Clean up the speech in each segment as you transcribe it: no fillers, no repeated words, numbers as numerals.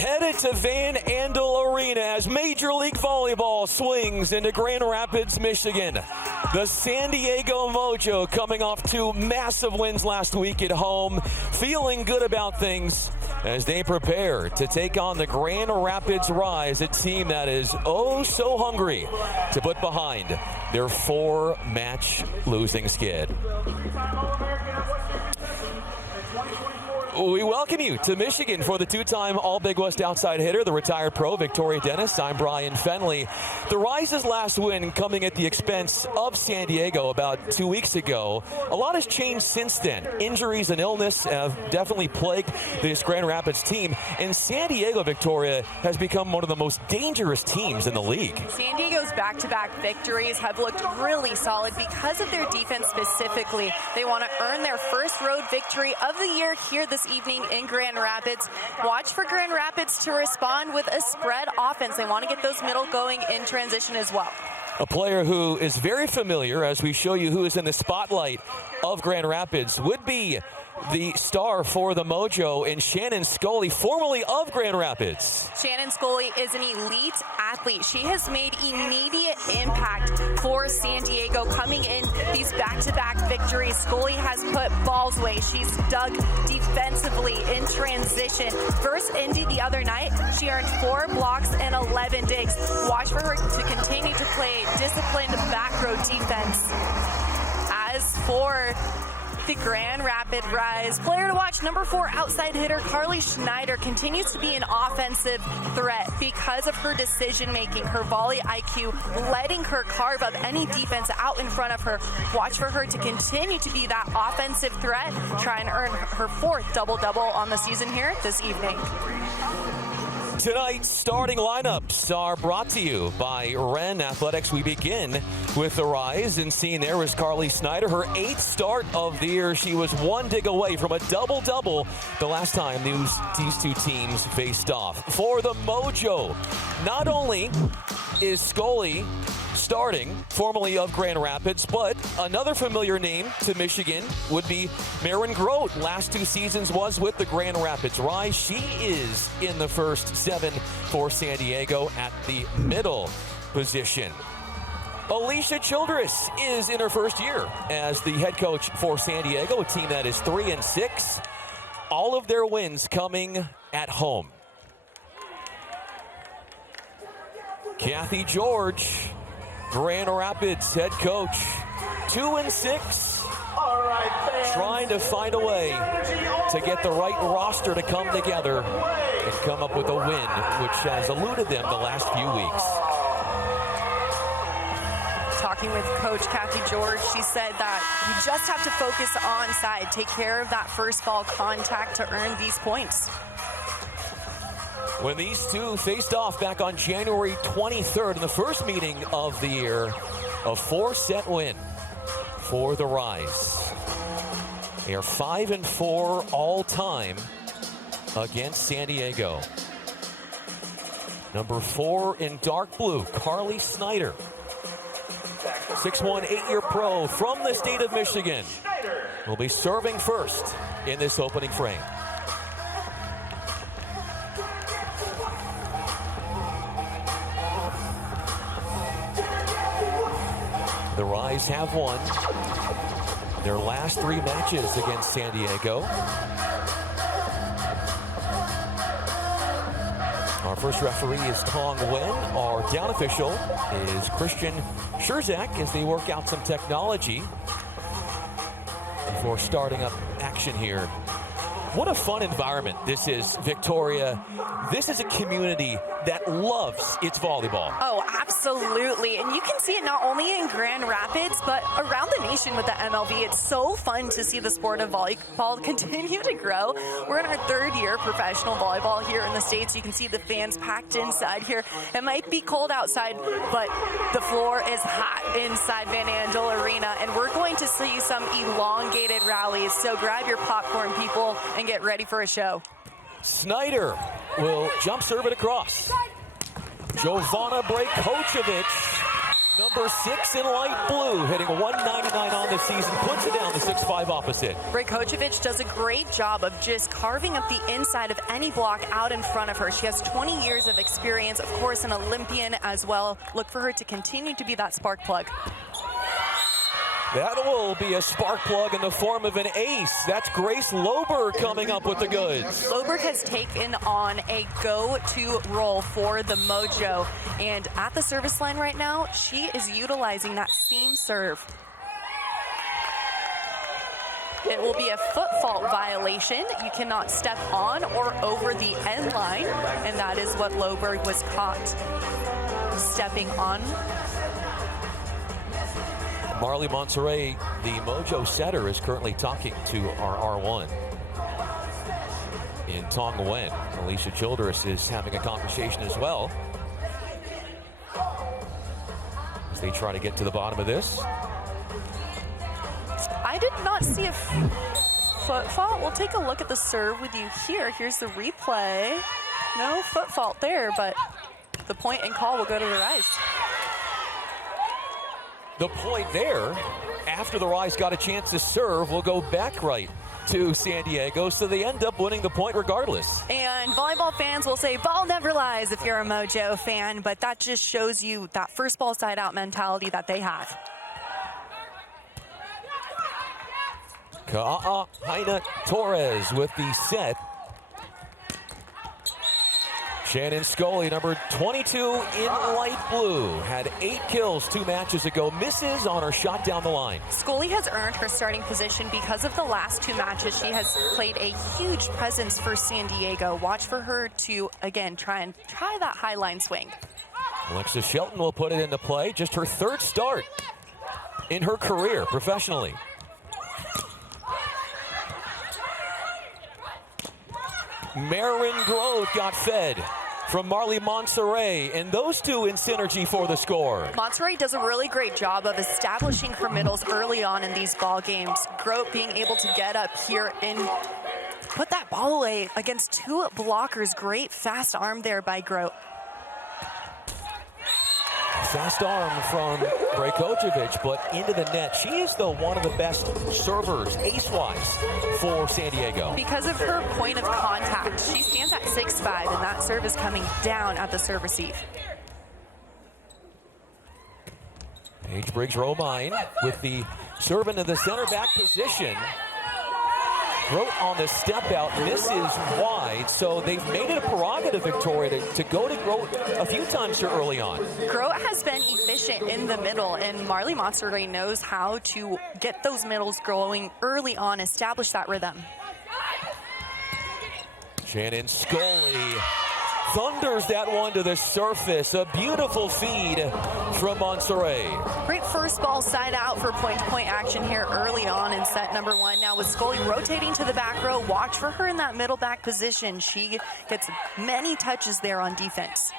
Headed to Van Andel Arena as Major League Volleyball swings into Grand Rapids, Michigan. The San Diego Mojo coming off 2 massive wins last week at home, feeling good about things as they prepare to take on the Grand Rapids Rise, a team that is oh so hungry to put behind their 4-match losing skid. We welcome you to Michigan for the 2-time All-Big West outside hitter, the retired pro, Victoria Dennis. I'm Brian Fenley. The Rise's last win coming at the expense of San Diego about 2 weeks ago. A lot has changed since then. Injuries and illness have definitely plagued this Grand Rapids team, and San Diego, Victoria, has become one of the most dangerous teams in the league. San Diego's back-to-back victories have looked really solid because of their defense specifically. They want to earn their first road victory of the year here this evening in Grand Rapids. Watch for Grand Rapids to respond with a spread offense. They want to get those middle going in transition as well. A player who is very familiar, as we show you who is in the spotlight of Grand Rapids, would be the star for the Mojo in Shannon Scully, formerly of Grand Rapids. Shannon Scully is an elite athlete. She has made immediate impact for San Diego coming in these back-to-back victories. Scully has put balls away. She's dug defensively in transition. Versus Indy the other night, she earned 4 blocks and 11 digs. Watch for her to continue to play disciplined back row defense. As for the Grand Rapids Rise, player to watch, number 4 outside hitter Carly Schneider continues to be an offensive threat because of her decision making, her volley IQ, letting her carve up any defense out in front of her. Watch for her to continue to be that offensive threat, try and earn her 4th double-double on the season here this evening. Tonight's starting lineups are brought to you by Wren Athletics. We begin with the Rise, and seen there is Carly Schneider, her 8th start of the year. She was 1 dig away from a double-double the last time these 2 teams faced off. For the Mojo, not only is Scully starting, formerly of Grand Rapids, but another familiar name to Michigan would be Marin Grote. Last 2 seasons was with the Grand Rapids Rise. She is in the first 7 for San Diego at the middle position. Alicia Childress is in her first year as the head coach for San Diego, a team that is 3-6. All of their wins coming at home. Kathy George, Grand Rapids head coach, 2-6. Trying to find a way to get the right roster to come together and come up with a win, which has eluded them the last few weeks. Talking with Coach Kathy George, she said that you just have to focus onside, take care of that first ball contact to earn these points. When these 2 faced off back on January 23rd in the first meeting of the year, a 4-set win for the Rise. They are 5-4 all-time against San Diego. Number 4 in dark blue, Carly Schneider. 6'1", 8-year pro from the state of Michigan. Will be serving first in this opening frame. The Rise have won their last 3 matches against San Diego. Our first referee is Tong Wen. Our down official is Christian Scherzak as they work out some technology before starting up action here. What a fun environment this is, Victoria. This is a community that loves its volleyball. Oh, absolutely. And you can see it not only in Grand Rapids, but around the nation with the MLV. It's so fun to see the sport of volleyball continue to grow. We're in our 3rd year professional volleyball here in the States. You can see the fans packed inside here. It might be cold outside, but the floor is hot inside Van Andel Arena. And we're going to see some elongated rallies. So grab your popcorn, people, and get ready for a show. Snyder will jump serve it across. Jovana Brajkovic Number 6 in light blue, hitting 199 on the season, puts it down the 6'5" opposite. Brajkovic does a great job of just carving up the inside of any block out in front of her. She has 20 years of experience, of course, an Olympian as well. Look for her to continue to be that spark plug. That will be a spark plug in the form of an ace. That's Grace Lober coming up with the goods. Lober has taken on a go-to role for the Mojo. And at the service line right now, she is utilizing that seam serve. It will be a foot fault violation. You cannot step on or over the end line. And that is what Lober was caught stepping on. Marley Monterey, the Mojo setter, is currently talking to our R1 in Tong Nguyen. Alicia Childress is having a conversation as well as they try to get to the bottom of this. I did not see a foot fault. We'll take a look at the serve with you here. Here's the replay. No foot fault there, but the point and call will go to the Rise. The point there, after the Rise got a chance to serve, will go back right to San Diego, so they end up winning the point regardless. And volleyball fans will say, ball never lies if you're a Mojo fan, but that just shows you that first ball side out mentality that they have. Heina Torres with the set. Shannon Scully, number 22 in light blue, had 8 kills 2 matches ago, misses on her shot down the line. Scully has earned her starting position because of the last 2 matches. She has played a huge presence for San Diego. Watch for her to, again, try that high line swing. Alexa Shelton will put it into play, just her 3rd start in her career professionally. Marin Grove got fed from Marley Monterey, and those two in synergy for the score. Monterey does a really great job of establishing her middles early on in these ball games. Grote being able to get up here and put that ball away against 2 blockers. Great fast arm there by Grote. Fast arm from Brajkovic, but into the net. She is one of the best servers, ace-wise, for San Diego. Because of her point of contact, she stands at 6'5", and that serve is coming down at the serve receive. Paige Briggs-Romine with the serve into the center back position. Grote on the step out, misses wide, so they've made it a prerogative, Victoria, to go to Grote a few times here early on. Grote has been efficient in the middle, and Marley Monterey knows how to get those middles going early on, establish that rhythm. Shannon Scully thunders that one to the surface. A beautiful feed from Monterey. Great first ball side out for point-to-point action here early on in set number 1. Now with Scully rotating to the back row, watch for her in that middle back position. She gets many touches there on defense.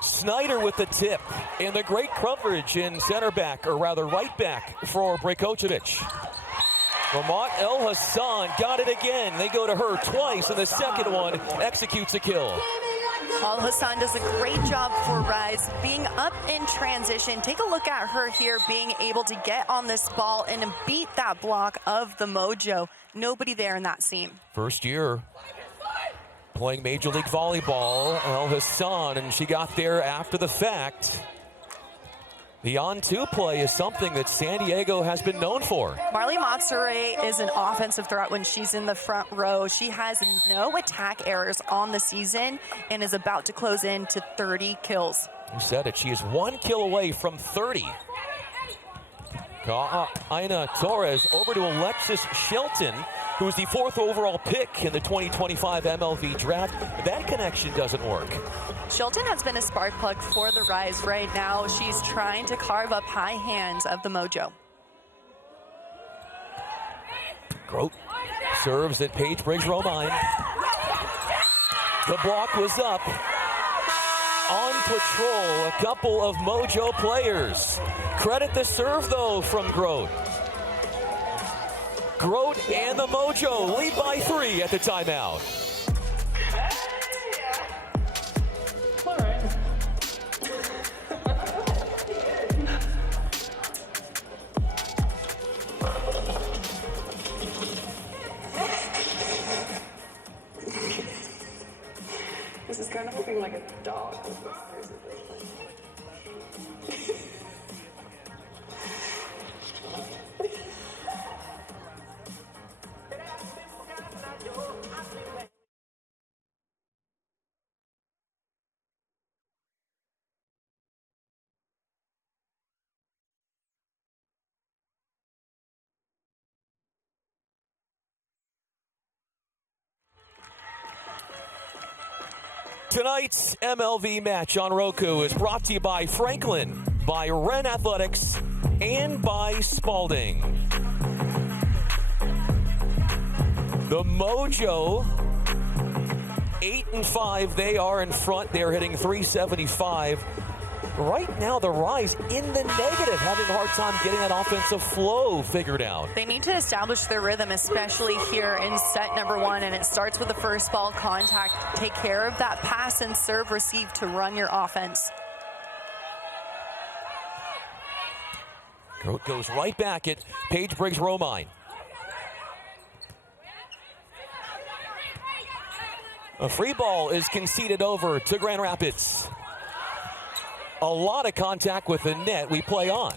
Snyder with the tip, and the great coverage in center back, or rather right back, for Brajkovic. Lamont El Hassan got it again. They go to her twice, and the second one executes a kill. El Hassan does a great job for Rise, being up in transition. Take a look at her here, being able to get on this ball and beat that block of the Mojo. Nobody there in that seam. First year playing Major League Volleyball, El Hassan, and she got there after the fact. The on-2 play is something that San Diego has been known for. Marley Monterey is an offensive threat when she's in the front row. She has no attack errors on the season and is about to close in to 30 kills. You said it. She is 1 kill away from 30. Heina Torres over to Alexis Shelton, who's the 4th overall pick in the 2025 MLV draft. That connection doesn't work. Shelton has been a spark plug for the Rise right now. She's trying to carve up high hands of the Mojo. Grote serves at Paige Briggs-Romine. The block was up. On patrol, a couple of Mojo players. Credit the serve, though, from Grote. Grote and the Mojo lead by 3 at the timeout. Tonight's MLV match on Roku is brought to you by Franklin, by Wren Athletics, and by Spalding. The Mojo, 8-5. They are in front. They're hitting .375. Right now, the Rise in the negative, having a hard time getting that offensive flow figured out. They need to establish their rhythm, especially here in set number 1, and it starts with the first ball contact. Take care of that pass and serve receive to run your offense. Goes right back at Paige Briggs-Romine. A free ball is conceded over to Grand Rapids. A lot of contact with the net. We play on.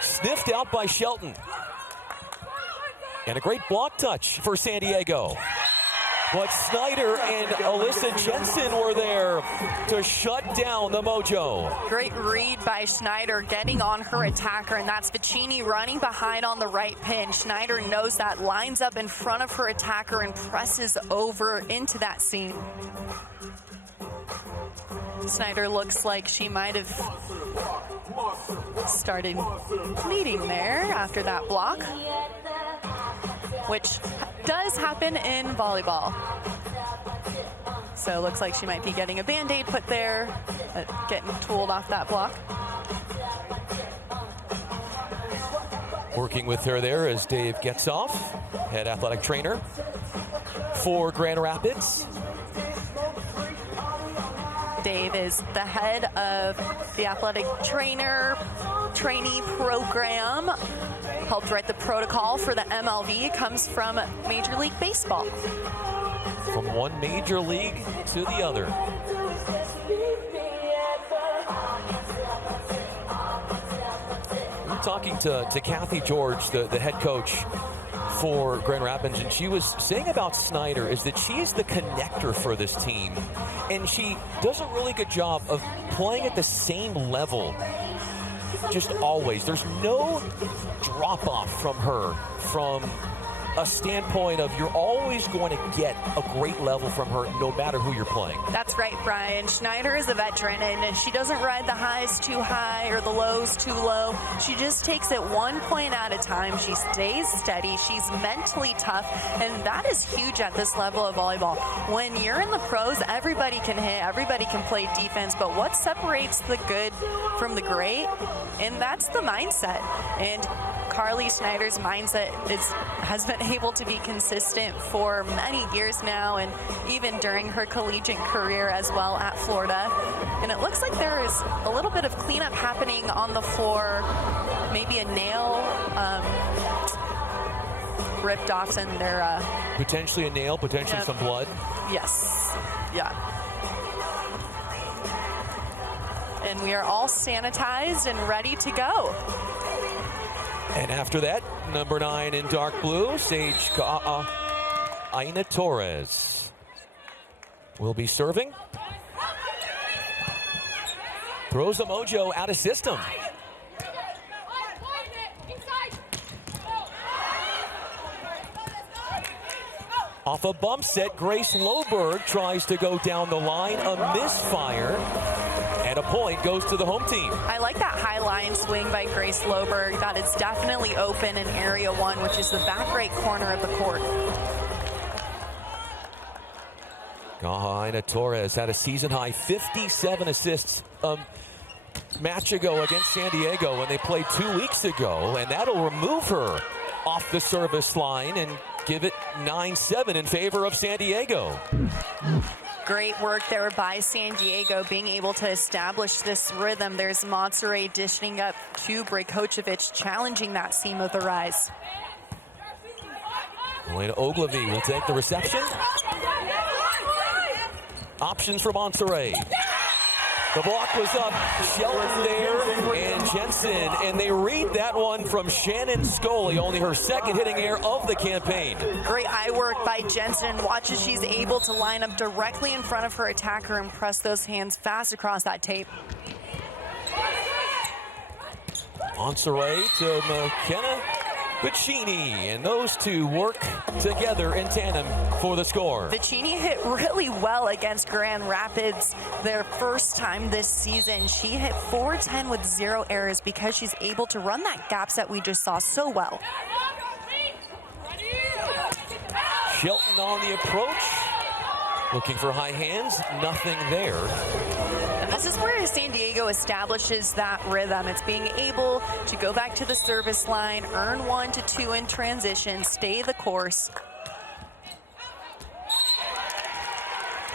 Sniffed out by Shelton. And a great block touch for San Diego. But Snyder and Alyssa Jensen were there to shut down the Mojo. Great read by Schneider, getting on her attacker, and that's Vicini running behind on the right pin. Schneider knows that, lines up in front of her attacker and presses over into that seam. Snyder looks like she might have started bleeding there after that block, which does happen in volleyball. So it looks like she might be getting a Band-Aid put there, getting tooled off that block. Working with her there is Dave Getzoff, head athletic trainer for Grand Rapids. Dave is the head of the athletic trainee program. Helped write the protocol for the MLV. Comes from Major League Baseball. From one major league to the other. I'm talking to Kathy George, the head coach for Grand Rapids, and she was saying about Snyder is that she is the connector for this team, and she does a really good job of playing at the same level just always. There's no drop off from her from a standpoint of you're always going to get a great level from her no matter who you're playing. That's right, Brian. Schneider is a veteran, and she doesn't ride the highs too high or the lows too low. She just takes it 1 point at a time. She stays steady. She's mentally tough, and that is huge at this level of volleyball. When you're in the pros, everybody can hit, everybody can play defense, but what separates the good from the great? And that's the mindset. And Carly Snyder's mindset has been able to be consistent for many years now, and even during her collegiate career as well at Florida. And it looks like there is a little bit of cleanup happening on the floor, maybe a nail ripped off, and they're potentially a nail, potentially some blood. Yes, yeah. And we are all sanitized and ready to go. And after that, number 9 in dark blue, Sage Aina Torres will be serving. Throws a Mojo out of system. Off a bump set, Grace Loberg tries to go down the line, a misfire. And a point goes to the home team. I like that high line swing by Grace Loberg. That is definitely open in area 1, which is the back right corner of the court. Aina Torres had a season-high 57 assists a match ago against San Diego when they played 2 weeks ago, and that'll remove her off the service line and give it 9-7 in favor of San Diego. Great work there by San Diego, being able to establish this rhythm. There's Monterey dishing up to Brajkovic, challenging that seam of the Rise. Elena Ogilvy will take the reception. Options for Monterey. The block was up. Shelton there and Jensen. And they read that one from Shannon Scully, only her second hitting error of the campaign. Great eye work by Jensen. Watch as she's able to line up directly in front of her attacker and press those hands fast across that tape. Monterey to McKenna Vicini, and those two work together in tandem for the score. Vicini hit really well against Grand Rapids their first time this season. She hit .410 with 0 errors because she's able to run that gap set we just saw so well. Shelton on the approach, looking for high hands, nothing there. And this is where San Diego establishes that rhythm. It's being able to go back to the service line, earn 1 to 2 in transition, stay the course.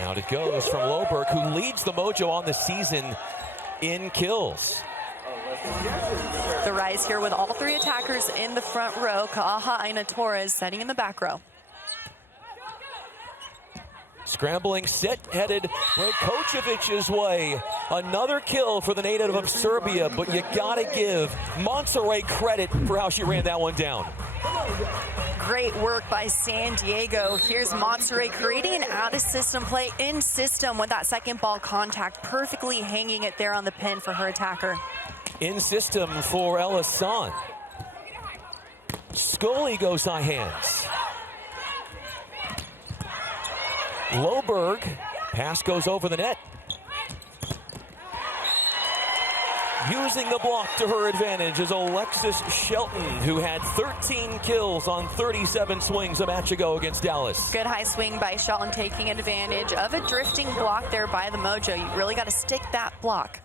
Out it goes from Loberg, who leads the Mojo on the season in kills. The Rise here with all 3 attackers in the front row. Ka'aha Aina Torres setting in the back row. Scrambling set headed Brajkovic's way. Another kill for the native of Serbia, but you gotta give Monterey credit for how she ran that one down. Great work by San Diego. Here's Monterey creating an out-of-system play in system with that second ball contact, perfectly hanging it there on the pin for her attacker. In system for Elisan. Scully goes high hands. Loberg, pass goes over the net. Using the block to her advantage is Alexis Shelton, who had 13 kills on 37 swings a match ago against Dallas. Good high swing by Shelton, taking advantage of a drifting block there by the Mojo. You really got to stick that block.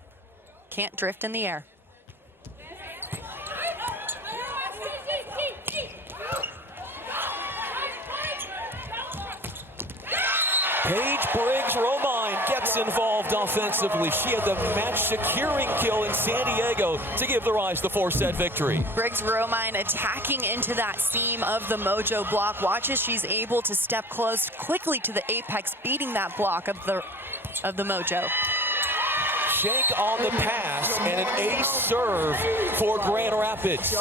Can't drift in the air. Paige Briggs-Romine gets involved offensively. She had the match-securing kill in San Diego to give the Rise the 4-set victory. Briggs-Romine attacking into that seam of the Mojo block. Watch as she's able to step close quickly to the apex, beating that block of the Mojo. Shank on the pass and an ace serve for Grand Rapids.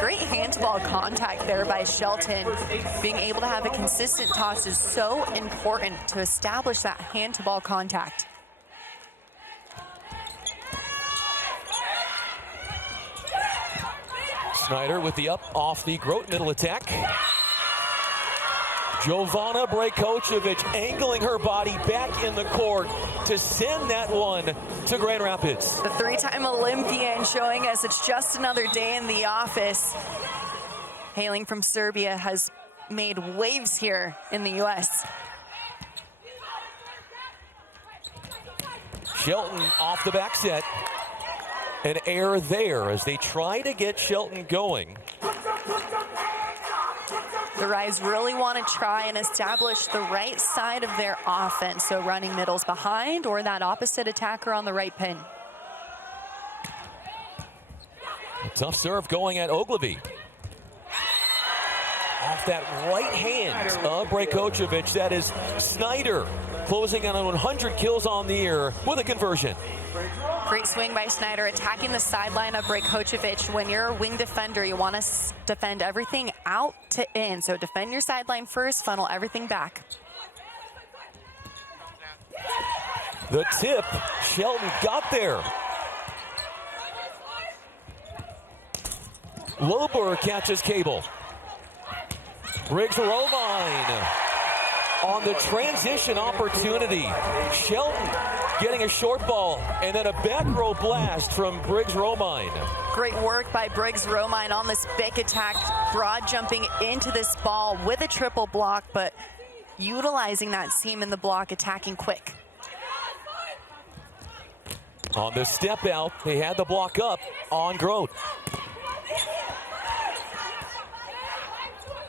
Great hand-to-ball contact there by Shelton. Being able to have a consistent toss is so important to establish that hand-to-ball contact. Snyder with the up off the Grote middle attack. Jovana Brajkovic angling her body back in the court to send that one to Grand Rapids. The 3-time Olympian showing us it's just another day in the office. Hailing from Serbia, has made waves here in the U.S. Shelton off the back set. An error there as they try to get Shelton going. The Rise really want to try and establish the right side of their offense, so running middles behind or that opposite attacker on the right pin. A tough serve going at Ogilvy. Off that right hand of Brajkovic, that is Snyder closing on 100 kills on the year with a conversion. Great swing by Snyder, attacking the sideline of Brajkovic. When you're a wing defender, you want to defend everything out to in. So defend your sideline first, funnel everything back. The tip, Shelton got there. Loberg catches cable. Briggs-Romine on the transition opportunity. Shelton getting a short ball and then a back row blast from Briggs-Romine. Great work by Briggs-Romine on this big attack, broad jumping into this ball with a triple block, but utilizing that seam in the block, attacking quick. On the step out, they had the block up on Grote.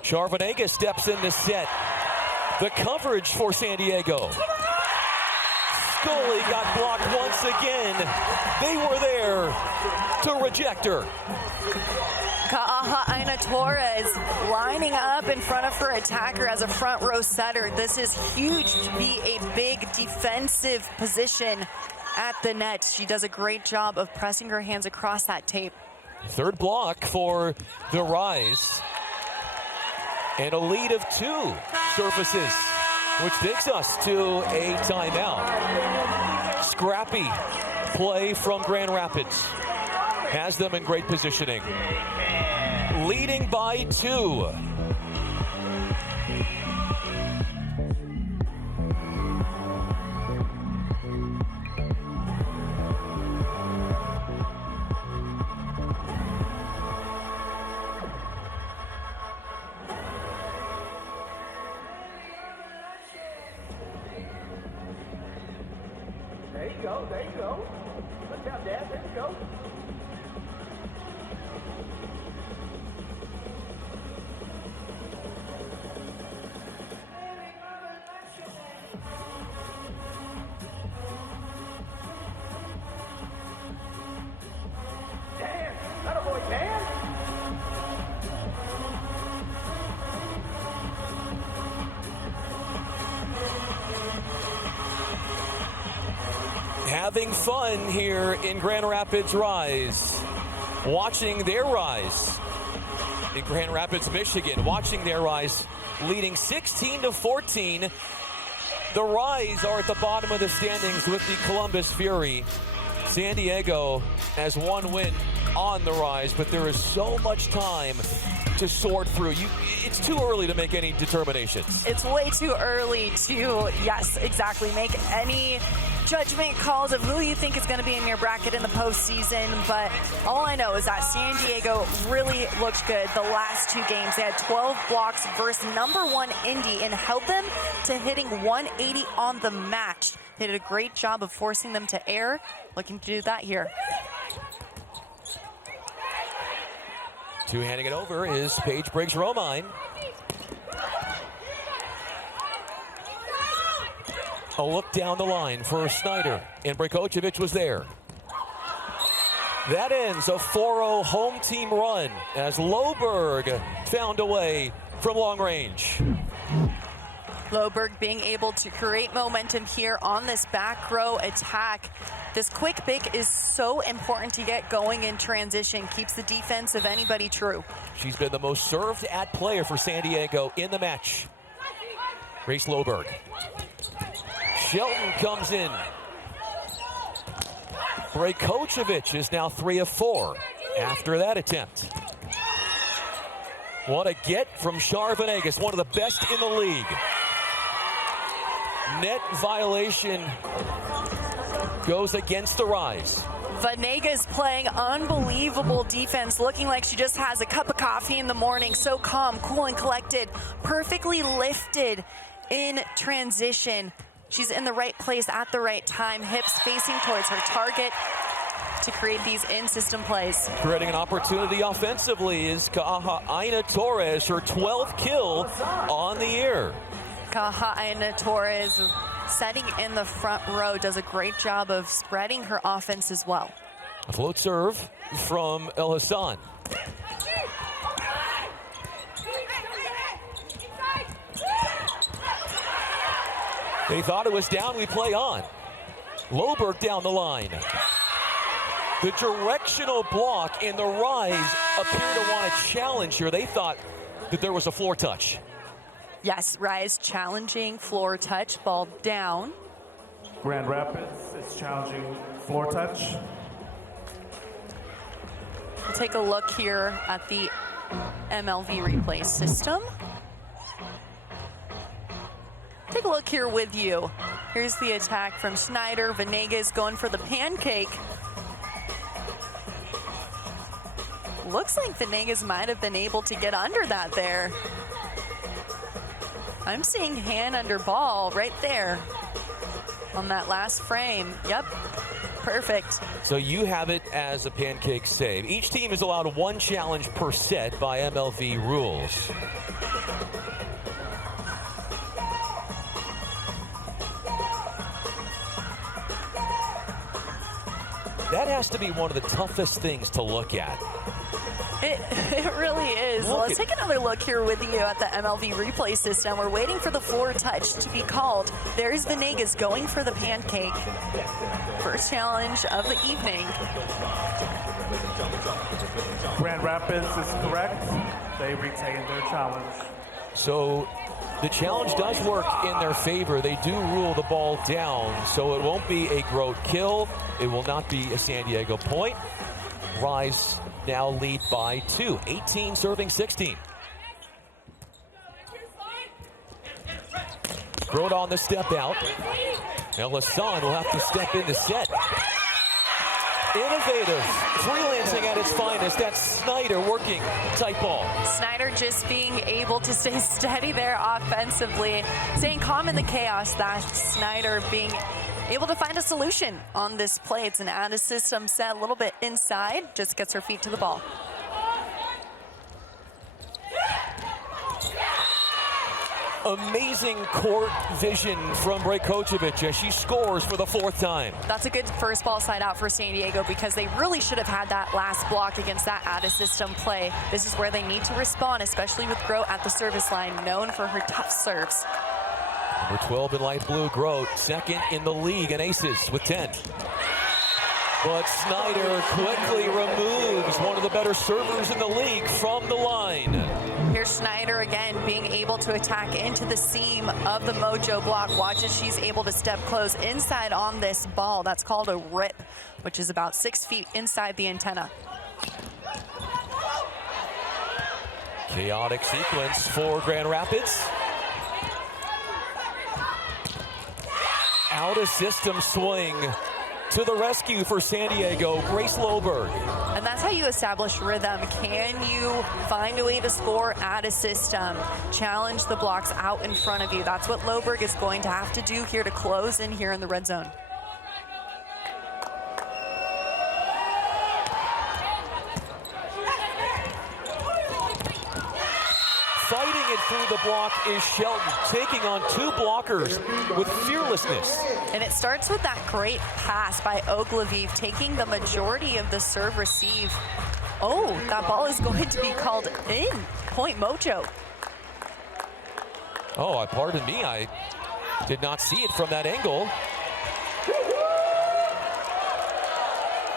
Charvanega steps in to set. The coverage for San Diego. Scully got blocked once again. They were there to reject her. Ka'aha'aina Torres lining up in front of her attacker as a front row setter. This is huge to be a big defensive position at the net. She does a great job of pressing her hands across that tape. Third block for the Rise. And a lead of 2 surfaces, which takes us to a timeout. Scrappy play from Grand Rapids has them in great positioning. Leading by 2. There you go, there you go. Good job, Dad, there you go. Dan, atta boy, Dan. Having fun here in Grand Rapids Rise. Watching their rise in Grand Rapids, Michigan. Watching their rise, leading 16-14. The Rise are at the bottom of the standings with the Columbus Fury. San Diego has 1 win on the Rise, but there is so much time to sort through. It's too early to make any determinations. It's way too early to, yes, exactly, make any judgment calls of who you think is going to be in your bracket in the postseason. But all I know is that San Diego really looked good the last 2 games. They had 12 blocks versus number 1 Indy and held them to hitting 180 on the match. They did a great job of forcing them to air. Looking to do that here. Handing it over is Paige Briggs-Romine. A look down the line for Snyder, and Brajkovic was there. That ends a 4-0 home team run as Loberg found a way from long range. Loberg being able to create momentum here on this back row attack. This quick pick is so important to get going in transition. Keeps the defense of anybody true. She's been the most served at player for San Diego in the match. Grace Loberg. Shelton comes in. Brajkovic is now 3 of 4 after that attempt. What a get from Char Venegas, one of the best in the league. Net violation goes against the Rise. Venegas playing unbelievable defense, looking like she just has a cup of coffee in the morning. So calm, cool, and collected. Perfectly lifted in transition. She's in the right place at the right time, hips facing towards her target to create these in-system plays. Creating an opportunity offensively is Ka'aha'aina Torres, her 12th kill on the year. Ka'aha'aina Torres setting in the front row, does a great job of spreading her offense as well. A float serve from El Hassan. They thought it was down, we play on. Loberg down the line. The directional block in the Rise appear to want to challenge here. They thought that there was a floor touch. Yes, Rise challenging floor touch, ball down. Grand Rapids is challenging floor touch. We'll take a look here at the MLV replay system. Take a look here with you. Here's the attack from Snyder. Venegas going for the pancake. Looks like Venegas might have been able to get under that there. I'm seeing hand under ball right there on that last frame. Yep, perfect. So you have it as a pancake save. Each team is allowed 1 challenge per set by MLV rules. That has to be one of the toughest things to look at. It really is. Let's take another look here with you at the MLV replay system. We're waiting for the floor touch to be called. There's Venegas going for the pancake. First challenge of the evening. Grand Rapids is correct. They retain their challenge. So the challenge does work in their favor. They do rule the ball down, so it won't be a Grote kill. It will not be a San Diego point. Rise now lead by 2, 18 serving 16. Grote on the step out. Now Hassan will have to step in to set. Innovative, freelancing at its finest. That's Snyder working tight ball. Snyder just being able to stay steady there offensively, staying calm in the chaos. That's Snyder being able to find a solution on this play. It's an out of system set, a little bit inside, just gets her feet to the ball. Amazing court vision from Brajkovic as she scores for the 4th time. That's a good first ball side out for San Diego because they really should have had that last block against that out-of-system play. This is where they need to respond, especially with Grote at the service line, known for her tough serves. Number 12 in light blue, Grote, second in the league in aces with 10. But Snyder quickly removes one of the better servers in the league from the line. Here's Snyder again being able to attack into the seam of the Mojo block. Watch as she's able to step close inside on this ball. That's called a rip, which is about 6 feet inside the antenna. Chaotic sequence for Grand Rapids. Out of system swing to the rescue for San Diego, Grace Loberg. And that's how you establish rhythm. Can you find a way to score at a system? Challenge the blocks out in front of you. That's what Loberg is going to have to do here to close in here in the red zone. Fighting it through the block is Shelton, taking on 2 blockers with fearlessness. And it starts with that great pass by Ogilvie, taking the majority of the serve receive. Oh, that ball is going to be called in. Point Mojo. Oh, pardon me, I did not see it from that angle.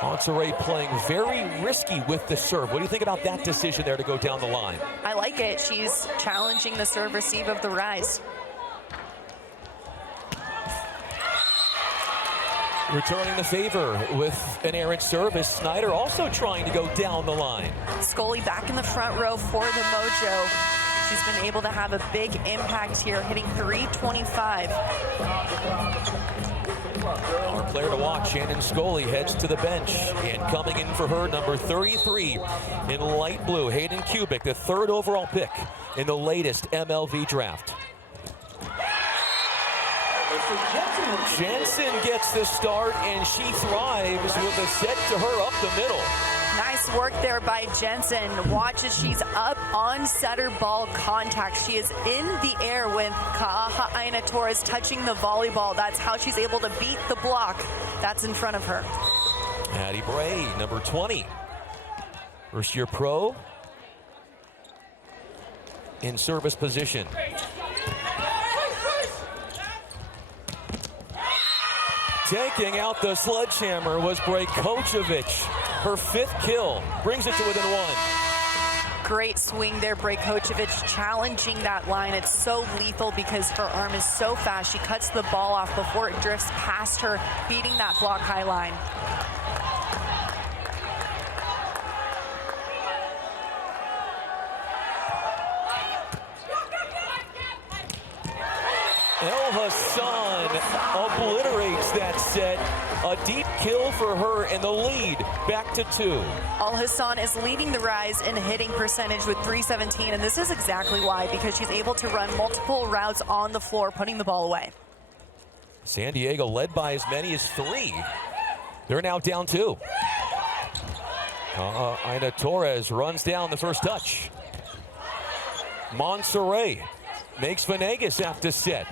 Monterey playing very risky with the serve. What do you think about that decision there to go down the line? I like it. She's challenging the serve receive of the Rise. Returning the favor with an errant service. Snyder also trying to go down the line. Scully back in the front row for the Mojo. She's been able to have a big impact here, hitting 325. Our player to watch, Shannon Scully, heads to the bench. And coming in for her, number 33 in light blue, Hayden Kubik, the 3rd overall pick in the latest MLV draft. Jensen gets the start, and she thrives with a set to her up the middle. Nice work there by Jensen. Watch as she's up on setter ball contact. She is in the air with Ka'aha'aina Torres touching the volleyball. That's how she's able to beat the block that's in front of her. Addie Bray, number 20. First year pro in service position. Taking out the sledgehammer was Brajkovic. Her 5th kill brings it to within 1. Great swing there, Brajkovic challenging that line. It's so lethal because her arm is so fast. She cuts the ball off before it drifts past her, beating that block high line. El Hassan obliterates that set. A deep kill for her and the lead back to 2. Al Hassan is leading the Rise in hitting percentage with 317, and this is exactly why, because she's able to run multiple routes on the floor, putting the ball away. San Diego led by as many as 3. They're now down 2. Aina Torres runs down the first touch. Monserrat makes Venegas have to set.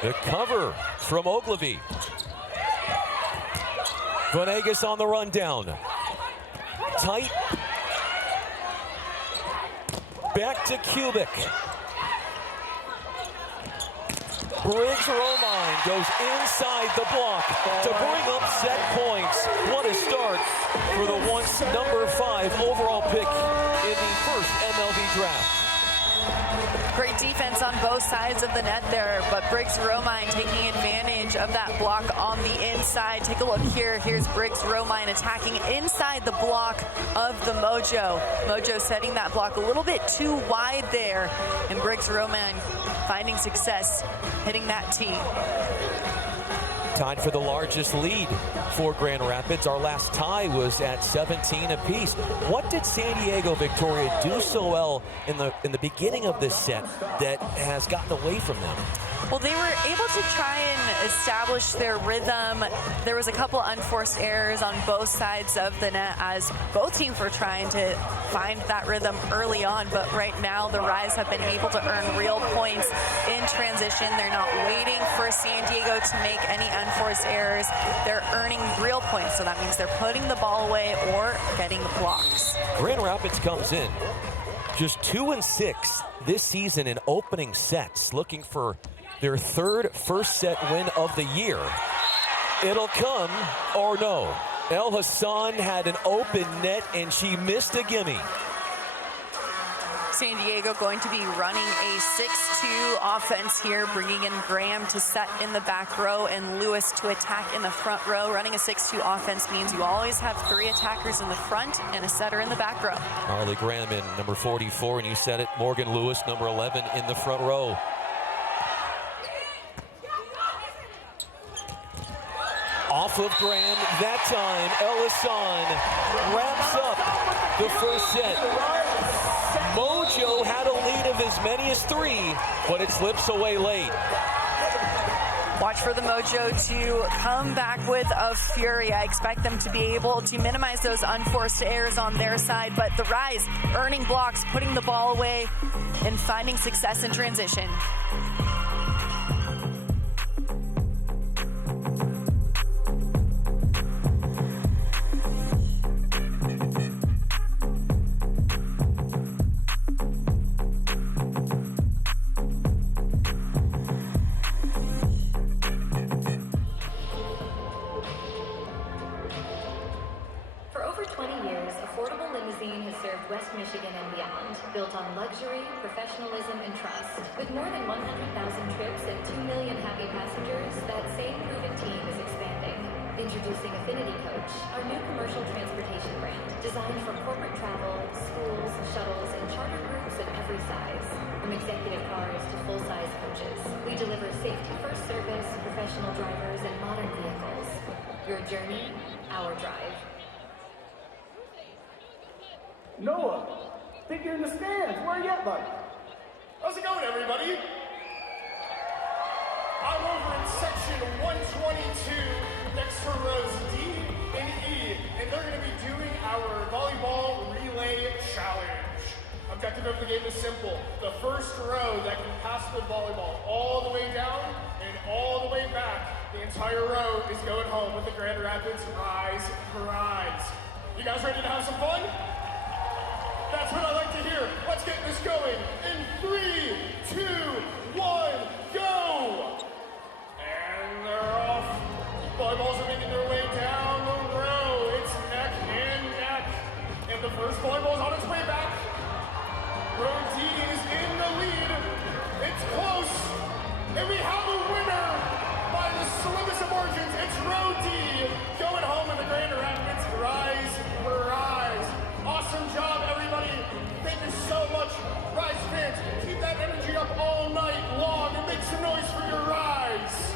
The cover from Ogilvy. Venegas on the rundown. Tight. Back to Kubik. Briggs-Romine goes inside the block to bring up set points. What a start for the once number 5 overall pick in the first MLV draft. Great defense on both sides of the net there, but Briggs-Romine taking advantage of that block on the inside. Take a look here. Here's Briggs-Romine attacking inside the block of the Mojo. Mojo setting that block a little bit too wide there, and Briggs-Romine finding success hitting that tee. Tied for the largest lead for Grand Rapids. Our last tie was at 17 apiece. What did San Diego Victoria do so well in the beginning of this set that has gotten away from them? Well, they were able to try and establish their rhythm. There was a couple unforced errors on both sides of the net as both teams were trying to find that rhythm early on. But right now, the Rise have been able to earn real points in transition. They're not waiting for San Diego to make any unforced errors. They're earning real points. So that means they're putting the ball away or getting blocks. Grand Rapids comes in just 2-6 this season in opening sets, looking for their third first set win of the year. It'll come or no. El Hassan had an open net and she missed a gimme. San Diego going to be running a 6-2 offense here, bringing in Graham to set in the back row and Lewis to attack in the front row. Running a 6-2 offense means you always have 3 attackers in the front and a setter in the back row. Harley Graham in number 44, and you said it, Morgan Lewis, number 11, in the front row. Off of Graham, that time, El Hassan wraps up the first set. Mojo had a lead of as many as 3, but it slips away late. Watch for the Mojo to come back with a fury. I expect them to be able to minimize those unforced errors on their side, but the Rise earning blocks, putting the ball away, and finding success in transition. West Michigan and beyond, built on luxury, professionalism, and trust. With more than 100,000 trips and 2 million happy passengers, that same proven team is expanding. Introducing Affinity Coach, our new commercial transportation brand, designed for corporate travel, schools, shuttles, and charter groups of every size. From executive cars to full-size coaches, we deliver safety-first service, professional drivers, and modern vehicles. Your journey, our drive. Noah, think you're in the stands. Where are you at, bud? How's it going, everybody? I'm over in section 122 next to rows D and E, and they're going to be doing our volleyball relay challenge. Objective of the game is simple. The first row that can pass the volleyball all the way down and all the way back, the entire row is going home with the Grand Rapids Rise prize. You guys ready to have some fun? That's what I like to hear. Let's get this going. In 3, 2, 1, go! And they're off. Volleyballs are making their way down the row. It's neck and neck. And the first volleyball's on its way back. Row D is in the lead. It's close. And we have a winner by the slimmest of margins. It's row D going home in the Grand Rapids Rise prize. Awesome job, everybody. Thank you so much, Rise fans. Keep that energy up all night long and make some noise for your Rise.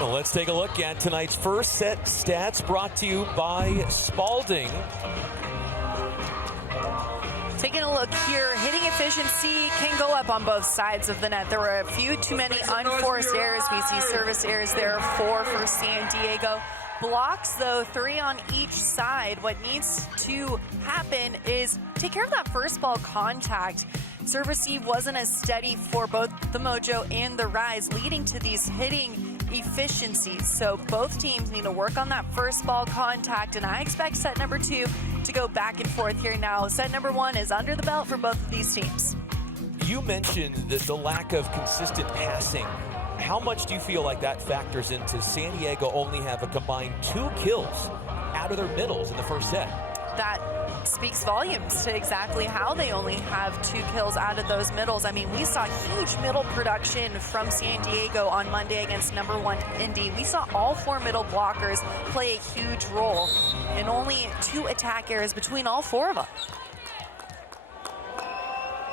Well, let's take a look at tonight's first set stats brought to you by Spalding. Taking a look here, hitting efficiency can go up on both sides of the net. There were a few too many unforced errors. We see service errors there, 4 for San Diego. Blocks, though, 3 on each side. What needs to happen is take care of that first ball contact. Service receive wasn't as steady for both the Mojo and the Rise, leading to these hitting efficiencies. So both teams need to work on that first ball contact, and I expect set number 2 to go back and forth here now. Set number 1 is under the belt for both of these teams. You mentioned that the lack of consistent passing. How much do you feel like that factors into San Diego only have a combined 2 kills out of their middles in the first set? That speaks volumes to exactly how they only have 2 kills out of those middles. I mean, we saw huge middle production from San Diego on Monday against number 1 Indy. We saw all 4 middle blockers play a huge role, and only 2 attack errors between all 4 of them.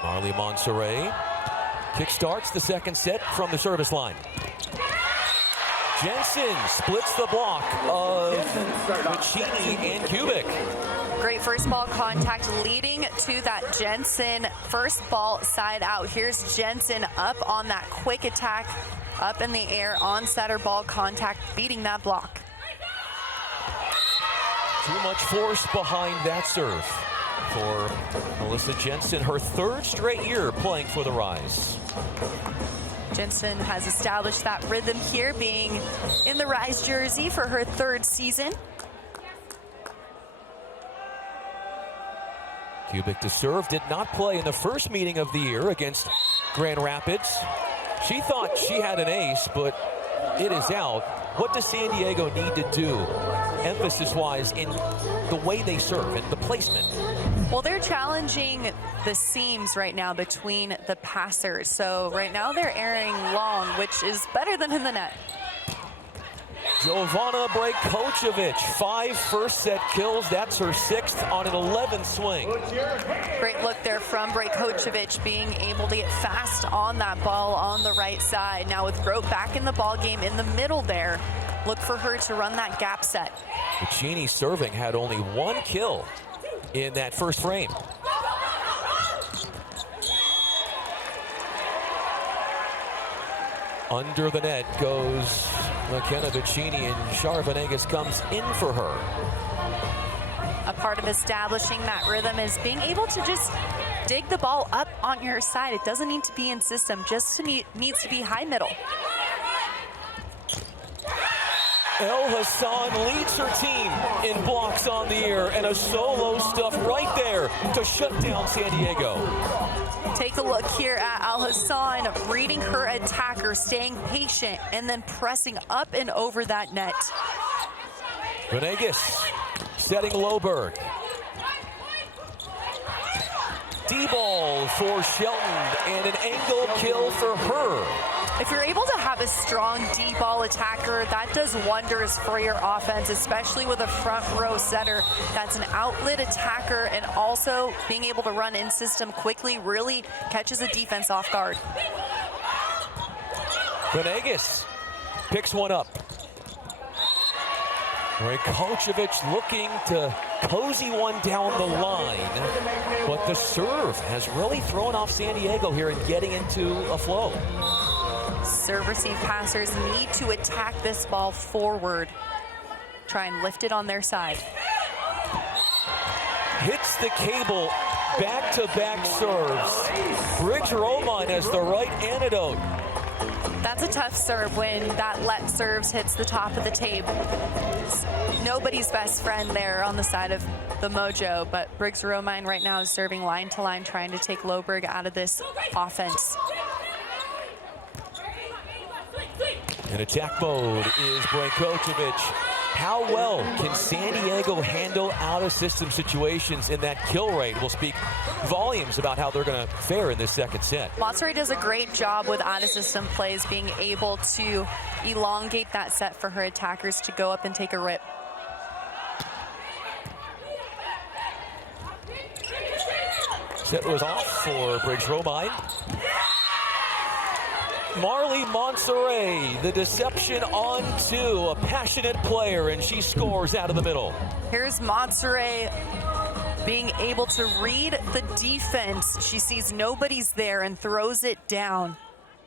Marley Monserrat kickstarts the second set from the service line. Jensen splits the block of Machini and Kubik. Great first ball contact leading to that Jensen first ball side out. Here's Jensen up on that quick attack, up in the air on setter ball contact, beating that block. Too much force behind that serve for Melissa Jensen, her 3rd straight year playing for the Rise. Jensen has established that rhythm here, being in the Rise jersey for her 3rd season. Kubik to serve, did not play in the first meeting of the year against Grand Rapids. She thought she had an ace, but it is out. What does San Diego need to do, emphasis-wise, in the way they serve and the placement? Well, they're challenging the seams right now between the passers. So right now they're airing long, which is better than in the net. Jovana Brajkovic, 5 first set kills. That's her 6th on an 11th swing. Great look there from Brajkovic, being able to get fast on that ball on the right side. Now with Grote back in the ball game in the middle there, look for her to run that gap set. Puccini serving had only 1 kill in that first frame. Under the net goes McKenna Vicini, and Char-Venegas comes in for her. A part of establishing that rhythm is being able to just dig the ball up on your side. It doesn't need to be in system, just needs to be high middle. El Hassan leads her team in blocks on the air, and a solo stuff right there to shut down San Diego. Take a look here at Al Hassan reading her attacker, staying patient, and then pressing up and over that net. Venegas setting Loberg. D-ball for Shelton, and an angle kill for her. If you're able to have a strong D-ball attacker, that does wonders for your offense, especially with a front row setter that's an outlet attacker, and also being able to run in system quickly really catches a defense off guard. Venegas picks one up. Brajkovic looking to cozy one down the line, but the serve has really thrown off San Diego here and getting into a flow. Serve receive passers need to attack this ball forward. Try and lift it on their side. Hits the cable, back-to-back serves. Briggs Romine has the right antidote. That's a tough serve when that let serves hits the top of the table. Nobody's best friend there on the side of the Mojo, but Briggs Romine right now is serving line to line, trying to take Loberg out of this offense. In attack mode is Brajkovic. How well can San Diego handle out-of-system situations in that kill rate? Will speak volumes about how they're going to fare in this second set. Monterrey does a great job with out-of-system plays, being able to elongate that set for her attackers to go up and take a rip. Set was off for Briggs Romine. Marley Monserrat, the deception on 2, a passionate player, and she scores out of the middle. Here's Monserrat being able to read the defense. She sees nobody's there and throws it down.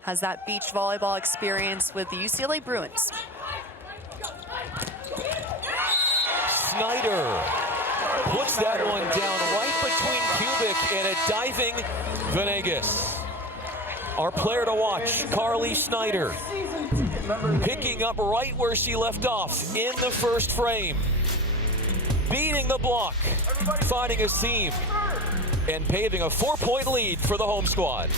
Has that beach volleyball experience with the UCLA Bruins. Snyder puts that one down right between Kubik and a diving Venegas. Our player to watch, Carly Snyder, picking up right where she left off in the first frame. Beating the block, finding his team, and paving a 4-point lead for the home squad.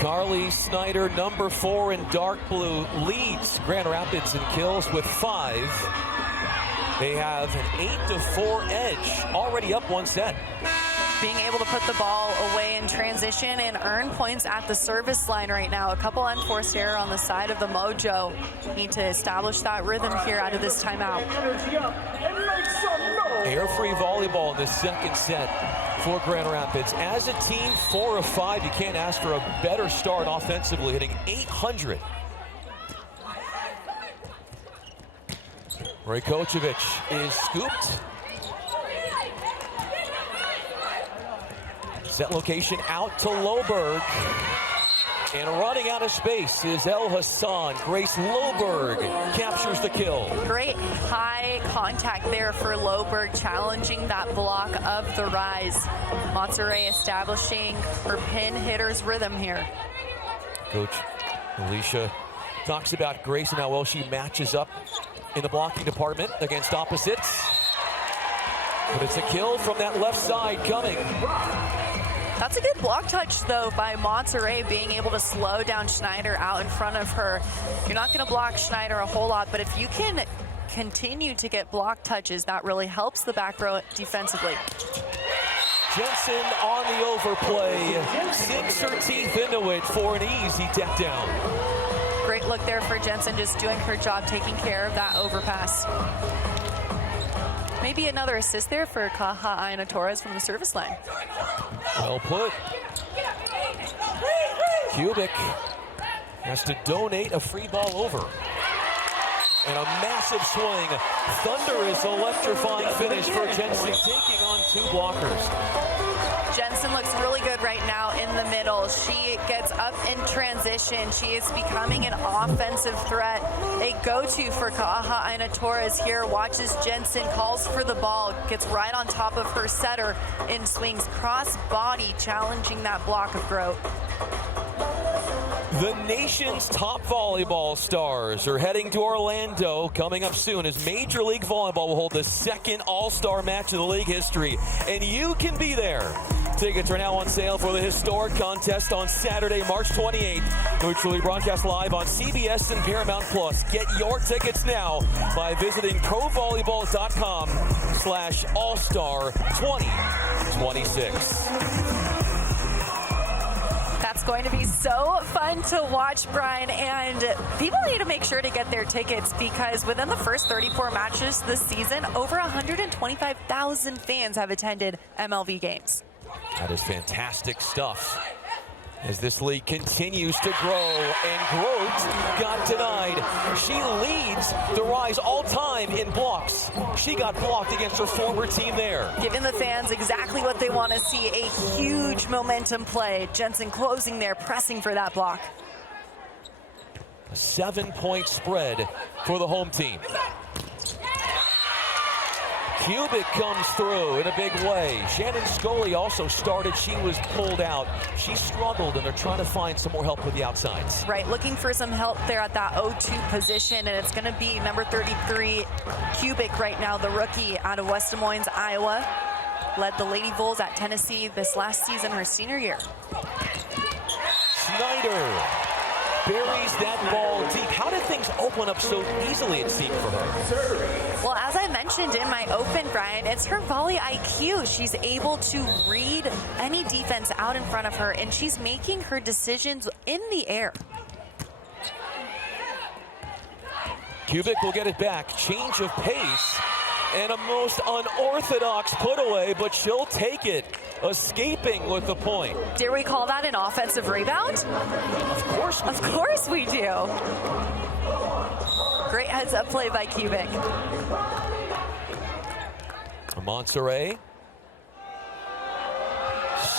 Carly Snyder, number 4 in dark blue, leads Grand Rapids in kills with 5. They have an 8-4 edge, already up 1 set. Being able to put the ball away in transition and earn points at the service line right now. A couple unforced error on the side of the Mojo. Need to establish that rhythm here out of this timeout. Air-free volleyball in the second set for Grand Rapids. As a team, 4 of 5. You can't ask for a better start offensively, hitting 800. Rajkovic is scooped. Set location out to Loberg. And running out of space is El Hassan. Grace Loberg captures the kill. Great high contact there for Loberg, challenging that block of the rise. Monterrey establishing her pin hitter's rhythm here. Coach Alicia talks about Grace and how well she matches up in the blocking department against opposites. But it's a kill from that left side coming. That's a good block touch, though, by Monterrey, being able to slow down Schneider out in front of her. You're not going to block Schneider a whole lot, but if you can continue to get block touches, that really helps the back row defensively. Jensen on the overplay, sinks her teeth into it for an easy tap down. Great look there for Jensen, just doing her job, taking care of that overpass. Maybe another assist there for Kaha Aina Torres from the service line. Well put. Kubik has to donate a free ball over. And a massive swing. Thunderous, electrifying finish for Jensen, taking on 2 blockers. Jensen looks really good right now in the middle. She gets up in transition. She is becoming an offensive threat. A go-to for Kaha Aina Torres here. Watches Jensen, calls for the ball, gets right on top of her setter and swings cross-body, challenging that block of Grote. The nation's top volleyball stars are heading to Orlando coming up soon as Major League Volleyball will hold the second all-star match in the league history. And you can be there. Tickets are now on sale for the historic contest on Saturday, March 28th. Which will be broadcast live on CBS and Paramount Plus. Get your tickets now by visiting ProVolleyball.com/All-Star 2026. It's going to be so fun to watch, Brian, and people need to make sure to get their tickets because within the first 34 matches this season, over 125,000 fans have attended MLV games. That is fantastic stuff as this league continues to grow, and Grote got denied. She leads the Rise all-time in blocks. She got blocked against her former team there. Giving the fans exactly what they want to see, a huge momentum play. Jensen closing there, pressing for that block. A 7-point spread for the home team. Kubik comes through in a big way. Shannon Scully also started. She was pulled out. She struggled, and they're trying to find some more help with the outsides. Right, looking for some help there at that 0-2 position, and it's going to be number 33, Kubik right now, the rookie out of West Des Moines, Iowa. Led the Lady Vols at Tennessee this last season, her senior year. Snyder buries that ball deep. How did things open up so easily, it seemed, for her? Well, as I mentioned in my open, Brian, it's her volley IQ. She's able to read any defense out in front of her, and she's making her decisions in the air. Kubik will get it back. Change of pace. And a most unorthodox put away, but she'll take it. Escaping with the point. Dare we call that an offensive rebound? Of course we do. Of course we do. Great heads-up play by Kubik. Monserrat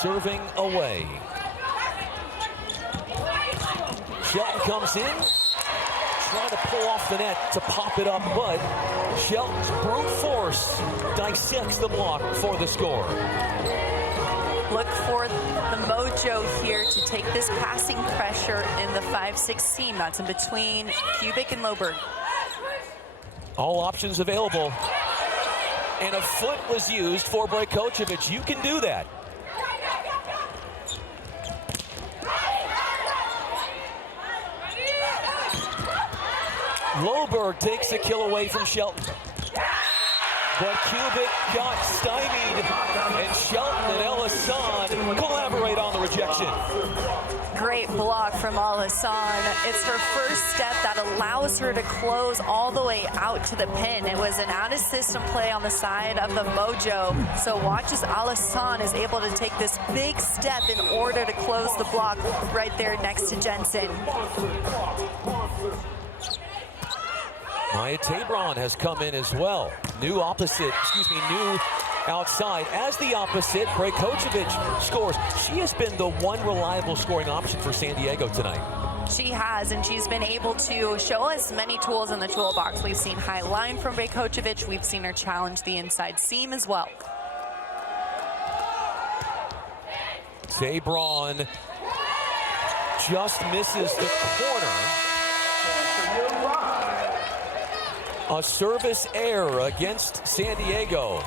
serving away. Shelton comes in, trying to pull off the net to pop it up, but Shelton's brute force dissects the block for the score. Look for the Mojo here to take this passing pressure in the 5-6 team. That's in between Kubik and Loberg. All options available. And a foot was used for Brajkovic. You can do that. Loberg takes a kill away from Shelton. But Kubik got stymied, and Shelton and El Hassan collaborate on the rejection. Great block from Al Hassan. It's her first step that allows her to close all the way out to the pin. It was an out-of-system play on the side of the Mojo. So watch as Al Hassan is able to take this big step in order to close the block right there next to Jensen. Maya Tabron has come in as well. New outside. As the opposite, Brajkovic scores. She has been the one reliable scoring option for San Diego tonight. She has, and she's been able to show us many tools in the toolbox. We've seen high line from Brajkovic. We've seen her challenge the inside seam as well. Tabron just misses the corner. A service error against San Diego.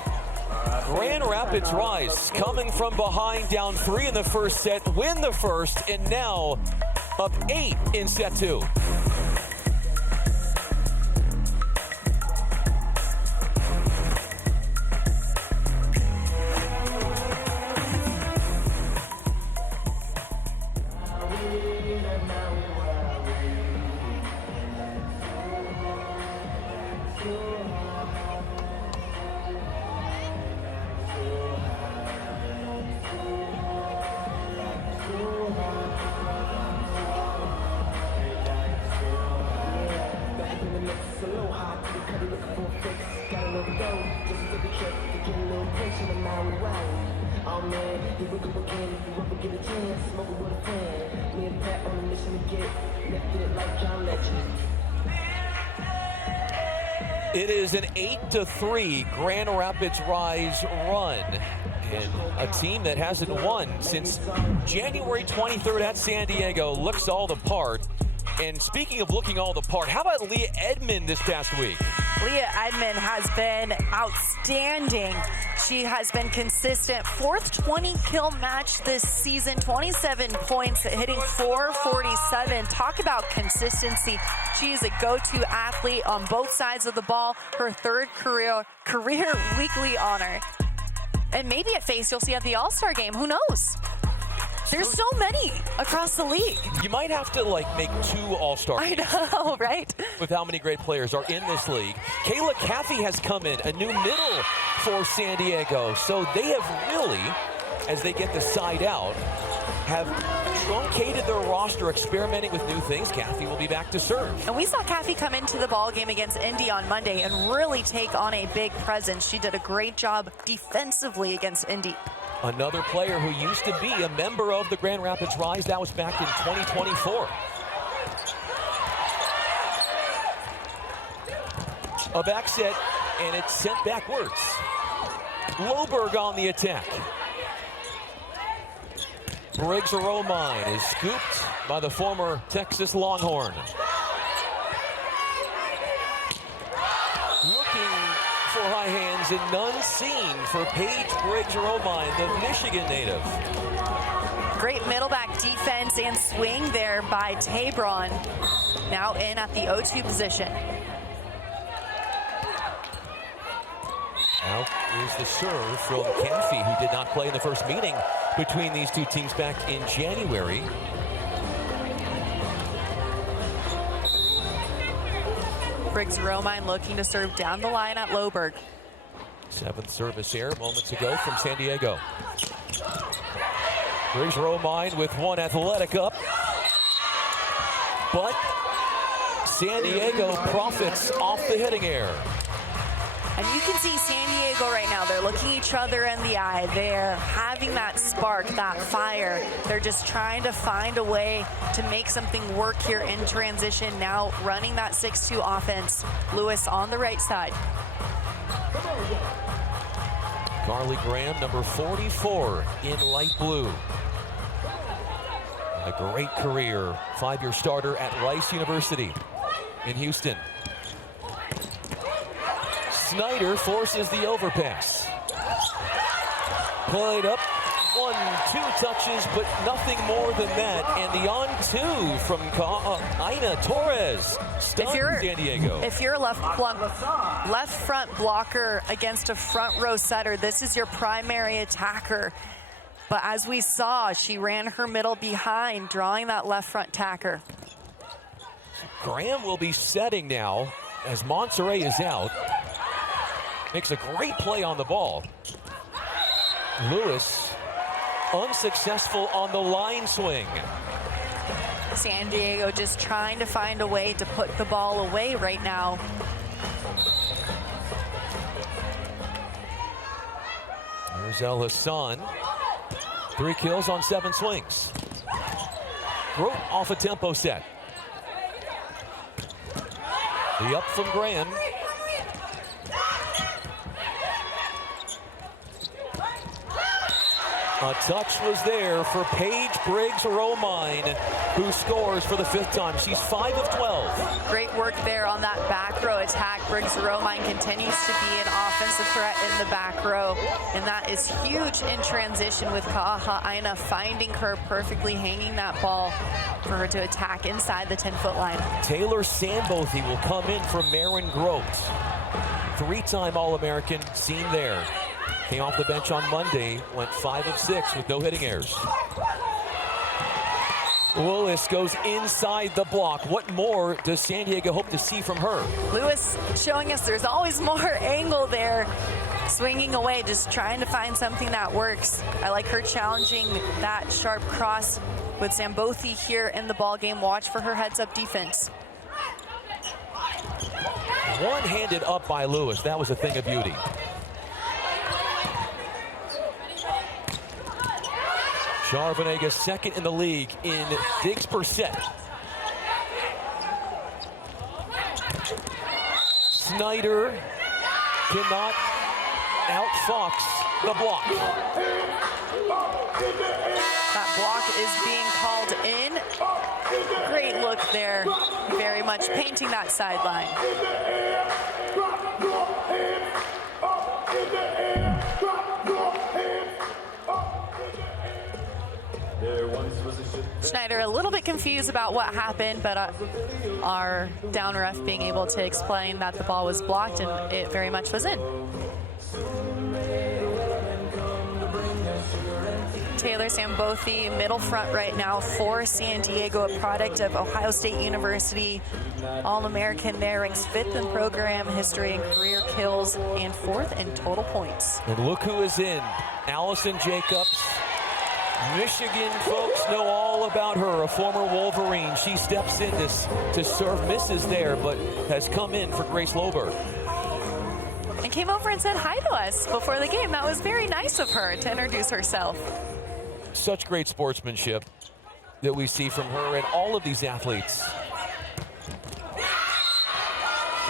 Grand Rapids Rise coming from behind, down 3 in the first set, win the first, and now up 8 in set 2. It is an 8-3 Grand Rapids Rise run, and a team that hasn't won since January 23rd at San Diego looks all the part. And speaking of looking all the part, how about Leah Edmond this past week? Leah Edmond has been outstanding. She has been consistent. 4th 20-kill match this season, 27 points, hitting .447. Talk about consistency. She is a go-to athlete on both sides of the ball. Her 3rd career weekly honor. And maybe at face you'll see at the All-Star game. Who knows? There's so many across the league. You might have to, make 2 All-Star games. I know, right? With how many great players are in this league. Kayla Caffey has come in, a new middle for San Diego. So they have really, as they get the side out, have truncated their roster, experimenting with new things. Caffey will be back to serve. And we saw Caffey come into the ball game against Indy on Monday and really take on a big presence. She did a great job defensively against Indy. Another player who used to be a member of the Grand Rapids Rise. That was back in 2024. A back set, and it's sent backwards. Loberg on the attack. Briggs Romine is scooped by the former Texas Longhorn. Looking for high hands and none seen for Paige Briggs Romine, the Michigan native. Great middle back defense and swing there by Tabron. Now in at the 0-2 position. Now is the serve from Caffey, who did not play in the first meeting between these two teams back in January. Briggs Romine looking to serve down the line at Loberg. 7th service here moments ago from San Diego. Briggs Romine with one athletic up. But San Diego profits off the hitting error. And you can see San Diego right now. They're looking each other in the eye. They're having that spark, that fire. They're just trying to find a way to make something work here in transition. Now running that 6-2 offense. Lewis on the right side. Carly Graham, number 44 in light blue. A great career, 5-year starter at Rice University in Houston. Snyder forces the overpass. Played up, 1-2 touches, but nothing more than that. And the on-2 from Aina Torres stuns San Diego. If you're a left front blocker against a front row setter, this is your primary attacker. But as we saw, she ran her middle behind, drawing that left front tacker. Graham will be setting now as Monterey is out. Makes a great play on the ball. Lewis unsuccessful on the line swing. San Diego just trying to find a way to put the ball away right now. There's El Hassan. 3 kills on 7 swings. Grote off a tempo set. The up from Graham. A touch was there for Paige Briggs Romine, who scores for the 5th time. She's 5 of 12. Great work there on that back row attack. Briggs Romine continues to be an offensive threat in the back row, and that is huge in transition with Ka'aha Aina finding her perfectly, hanging that ball for her to attack inside the 10-foot line. Taylor Sambothy will come in for Marin Grote. 3-time All-American, seen there. Came off the bench on Monday, went 5 of 6 with no hitting errors. Lewis goes inside the block. What more does San Diego hope to see from her? Lewis showing us there's always more angle there. Swinging away, just trying to find something that works. I like her challenging that sharp cross with Sambothy here in the ball game. Watch for her heads-up defense. One-handed up by Lewis. That was a thing of beauty. Charbonega second in the league in digs per set. Snyder cannot outfox the block. That block is being called in. Great look there. Very much painting that sideline. Schneider a little bit confused about what happened, but our down ref being able to explain that the ball was blocked and it very much was in. Taylor Sambothy, middle front right now for San Diego, a product of Ohio State University. All-American there, ranks 5th in program history and career kills and 4th in total points. And look who is in. Allison Jacobs. Michigan folks know all about her, a former Wolverine. She steps in to serve misses there, but has come in for Grace Loberg. And came over and said hi to us before the game. That was very nice of her to introduce herself. Such great sportsmanship that we see from her and all of these athletes.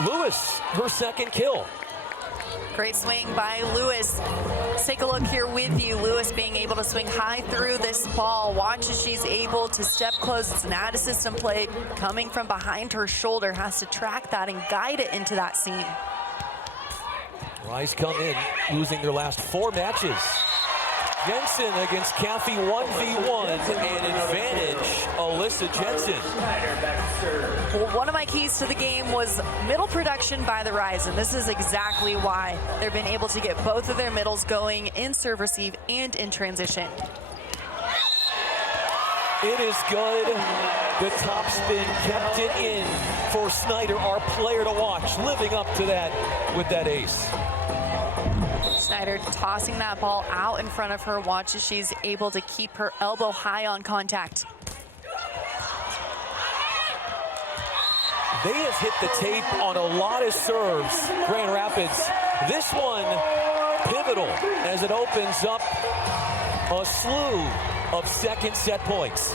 Lewis, her 2nd kill. Great swing by Lewis. Let's take a look here with you. Lewis being able to swing high through this ball. Watch as she's able to step close. It's an added system play coming from behind her shoulder. Has to track that and guide it into that seam. Rise come in, losing their last 4 matches. Jensen against Caffey 1v1, and advantage Alyssa Jensen. Well, one of my keys to the game was middle production by the Rise, and this is exactly why they've been able to get both of their middles going in serve receive and in transition. It is good. The top spin kept it in for Snyder, our player to watch, living up to that with that ace. Snyder tossing that ball out in front of her. Watch as she's able to keep her elbow high on contact. They have hit the tape on a lot of serves, Grand Rapids. This one pivotal as it opens up a slew of second set points.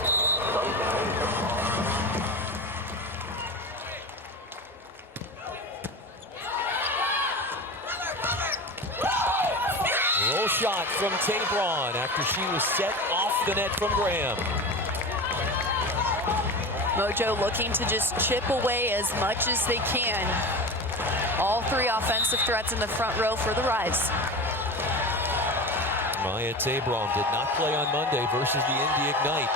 Roll shot from Tabron after she was set off the net from Graham. Mojo looking to just chip away as much as they can. All 3 offensive threats in the front row for the Rise. Maya Tabron did not play on Monday versus the Indy Ignite.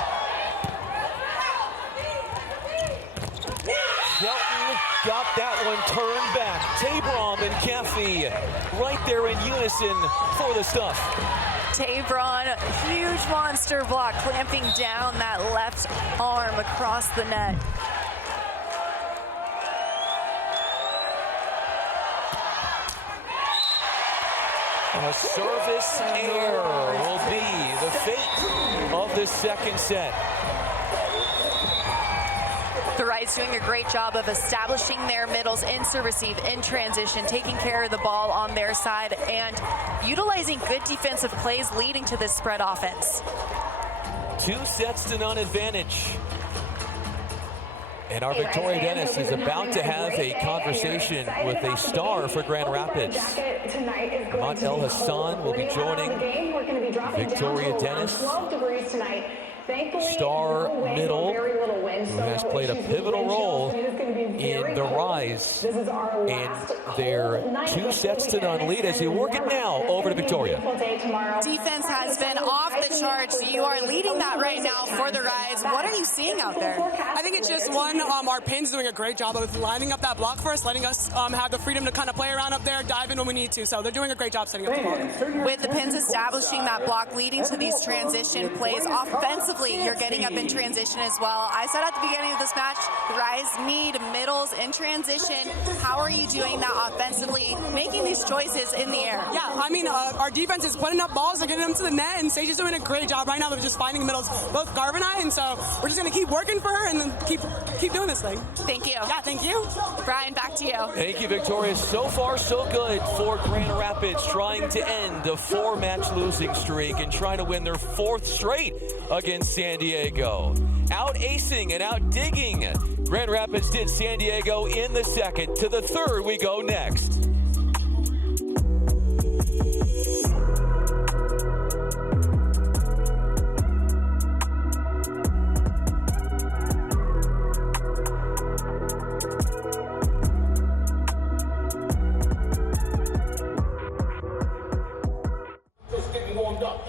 Shelton got that one turned back. Tabron and Caffey right there in unison for the stuff. Tabron, huge monster block, clamping down that left arm across the net. A service error will be the fate of this second set. The Rise doing a great job of establishing their middles in serve receive, in transition, taking care of the ball on their side, and utilizing good defensive plays leading to this spread offense. 2-0 advantage. And our Victoria Dennis is about to have a conversation with a star for Grand Rapids. Ahmad El Hassan will be joining Victoria Dennis. Star middle, who has played a pivotal role in the Rise in their 2-0 lead as they work it now over to Victoria. Defense has been off the charts. You are leading that right now for the Rise. What are you seeing out there? I think it's just one, our pins doing a great job of lining up that block for us, letting us have the freedom to kind of play around up there, dive in when we need to. So they're doing a great job setting up the block. With the pins establishing that block, leading to these transition plays offensively, you're getting up in transition as well. I said at the beginning of this match, the Rise need middles in transition. How are you doing that offensively, making these choices in the air? Yeah, I mean, our defense is putting up balls, they're getting them to the net, and Sage is doing a great job right now of just finding middles, both Garvin and I, and so we're just going to keep working for her and then keep doing this thing. Thank you. Yeah, thank you. Brian, back to you. Thank you, Victoria. So far, so good for Grand Rapids, trying to end a 4-match losing streak and trying to win their 4th straight against San Diego. Out-acing and out-digging. Grand Rapids did San Diego in the second. To the third we go next. Just getting warmed up.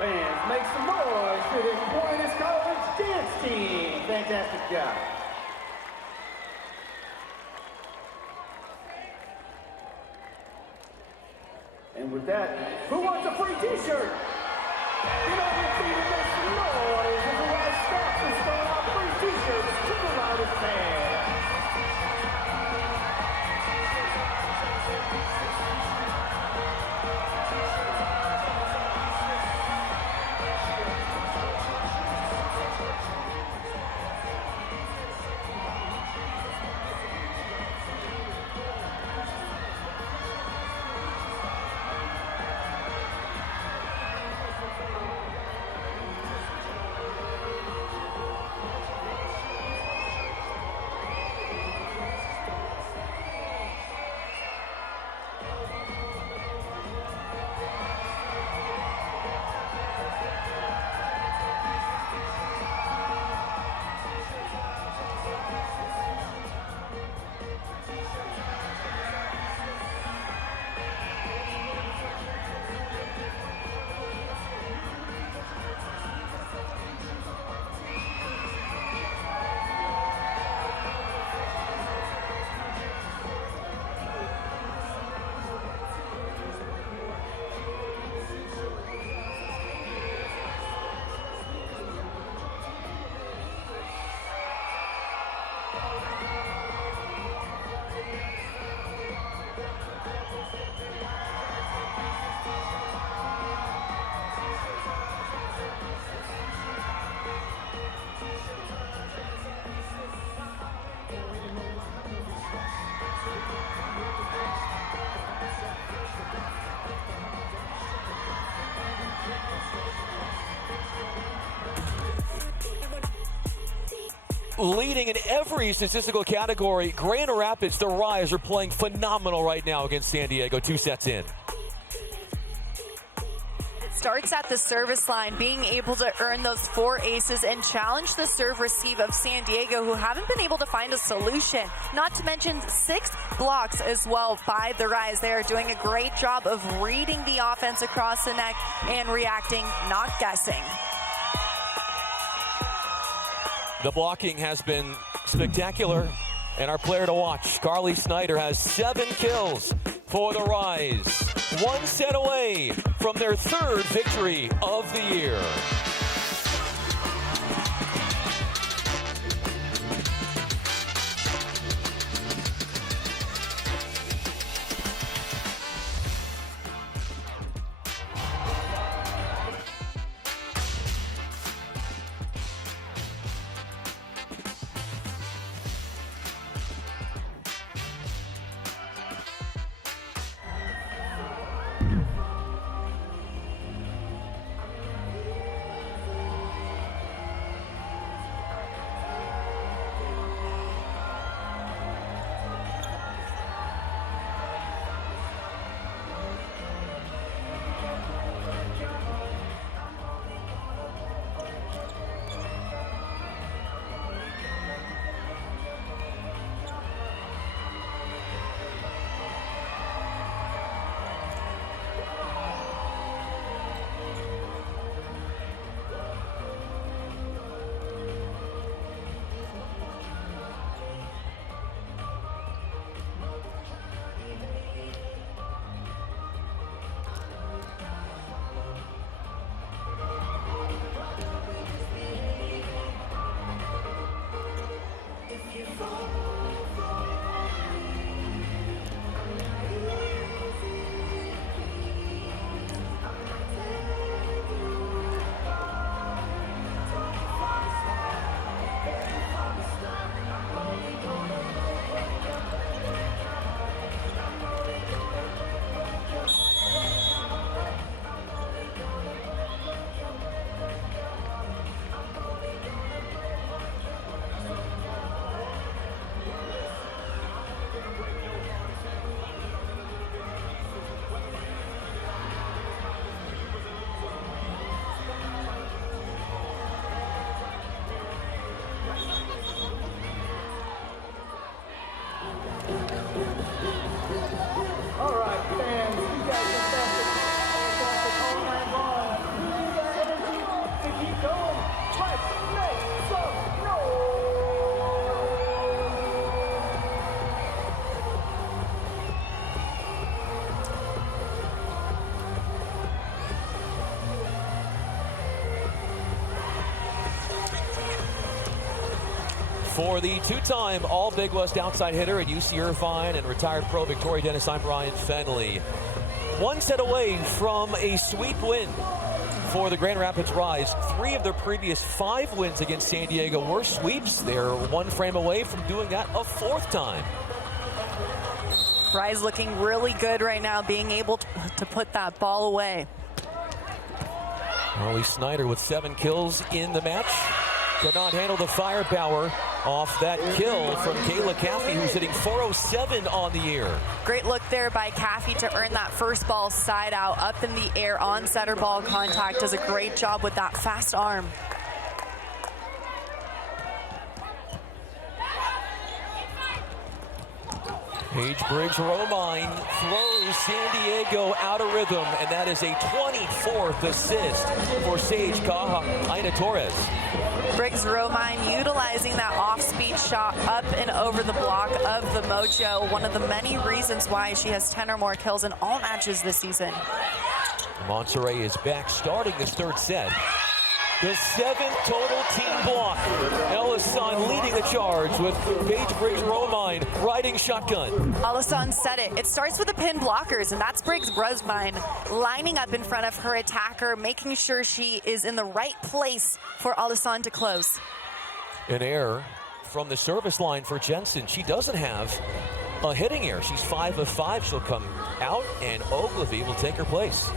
Fans, make some noise for this Buenos College dance team. Fantastic job. And with that, who wants a free t-shirt? Get over your feet and make some noise as the Rise stops and start out free t-shirts to the loudest fans. Leading in every statistical category, Grand Rapids, the Rise, are playing phenomenal right now against San Diego, 2 sets in. Starts at the service line, being able to earn those 4 aces and challenge the serve receive of San Diego, who haven't been able to find a solution. Not to mention 6 blocks as well by the Rise. They are doing a great job of reading the offense across the net and reacting, not guessing. The blocking has been spectacular, and our player to watch, Carly Snyder, has 7 kills for the Rise. 1 set away from their 3rd victory of the year. All right, fans, you guys are fantastic all night long. You need that energy to keep going. Let's make some noise. For the 2-time All-Big West outside hitter at UC Irvine and retired pro Victoria Dennis, I'm Brian Fenley. 1 set away from a sweep win for the Grand Rapids Rise. 3 of their previous 5 wins against San Diego were sweeps. They're 1 frame away from doing that a 4th time. Rise looking really good right now, being able to put that ball away. Carly Snyder with 7 kills in the match. Could not handle the firepower off that kill from Kayla Caffey, who's hitting .407 on the year. Great look there by Caffey to earn that first ball side out, up in the air on setter ball contact. Does a great job with that fast arm. Paige Briggs-Romine throws San Diego out of rhythm, and that is a 24th assist for Sage Caja Aina Torres. Briggs-Romine utilizing that off-speed shot up and over the block of the Mojo. One of the many reasons why she has 10 or more kills in all matches this season. Monterey is back starting this 3rd set. The 7th total team block. Ellison leading the charge with Paige Briggs-Romine riding shotgun. Ellison said it. It starts with the pin blockers, and that's Briggs-Romine lining up in front of her attacker, making sure she is in the right place for Ellison to close. An error from the service line for Jensen. She doesn't have a hitting error. She's 5 of 5. She'll come out, and Ogilvy will take her place.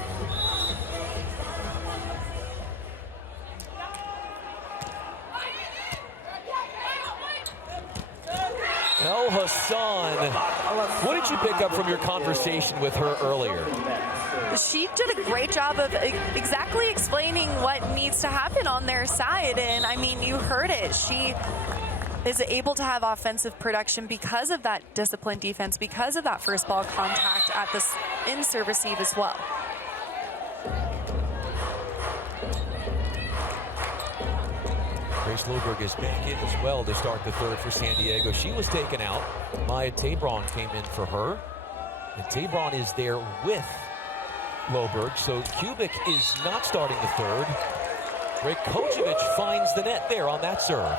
El Hassan, what did you pick up from your conversation with her earlier? She did a great job of exactly explaining what needs to happen on their side. And I mean, you heard it. She is able to have offensive production because of that disciplined defense, because of that first ball contact at the in-serve receive as well. Grace Loberg is back in as well to start the third for San Diego. She was taken out. Maya Tabron came in for her. And Tabron is there with Loberg, so Kubik is not starting the third. Raykocevic finds the net there on that serve.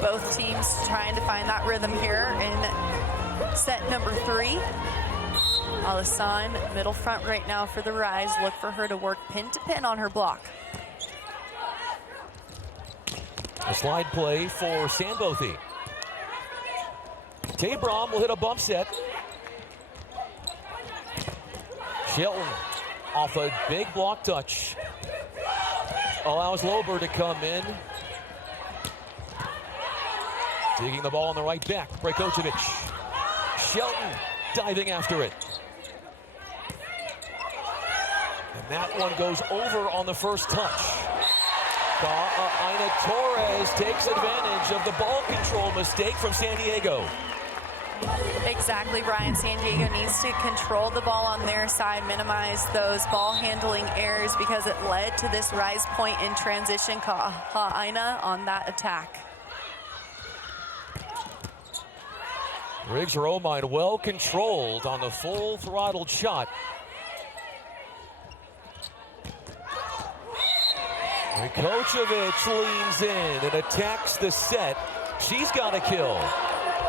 Both teams trying to find that rhythm here in set number 3. Al-Hassan, middle front right now for the Rise. Look for her to work pin to pin on her block. A slide play for Sandbothy. Tabron will hit a bump set. Shelton off a big block touch. Allows Lober to come in. Taking the ball on the right back. Raykocevic. Shelton diving after it. And that one goes over on the first touch. Aina Torres takes advantage of the ball control mistake from San Diego. Exactly, Brian. San Diego needs to control the ball on their side, minimize those ball handling errors because it led to this Rise point in transition. Aina on that attack. Riggs Romine well controlled on the full throttled shot. Raykocevic leans in and attacks the set. She's got a kill.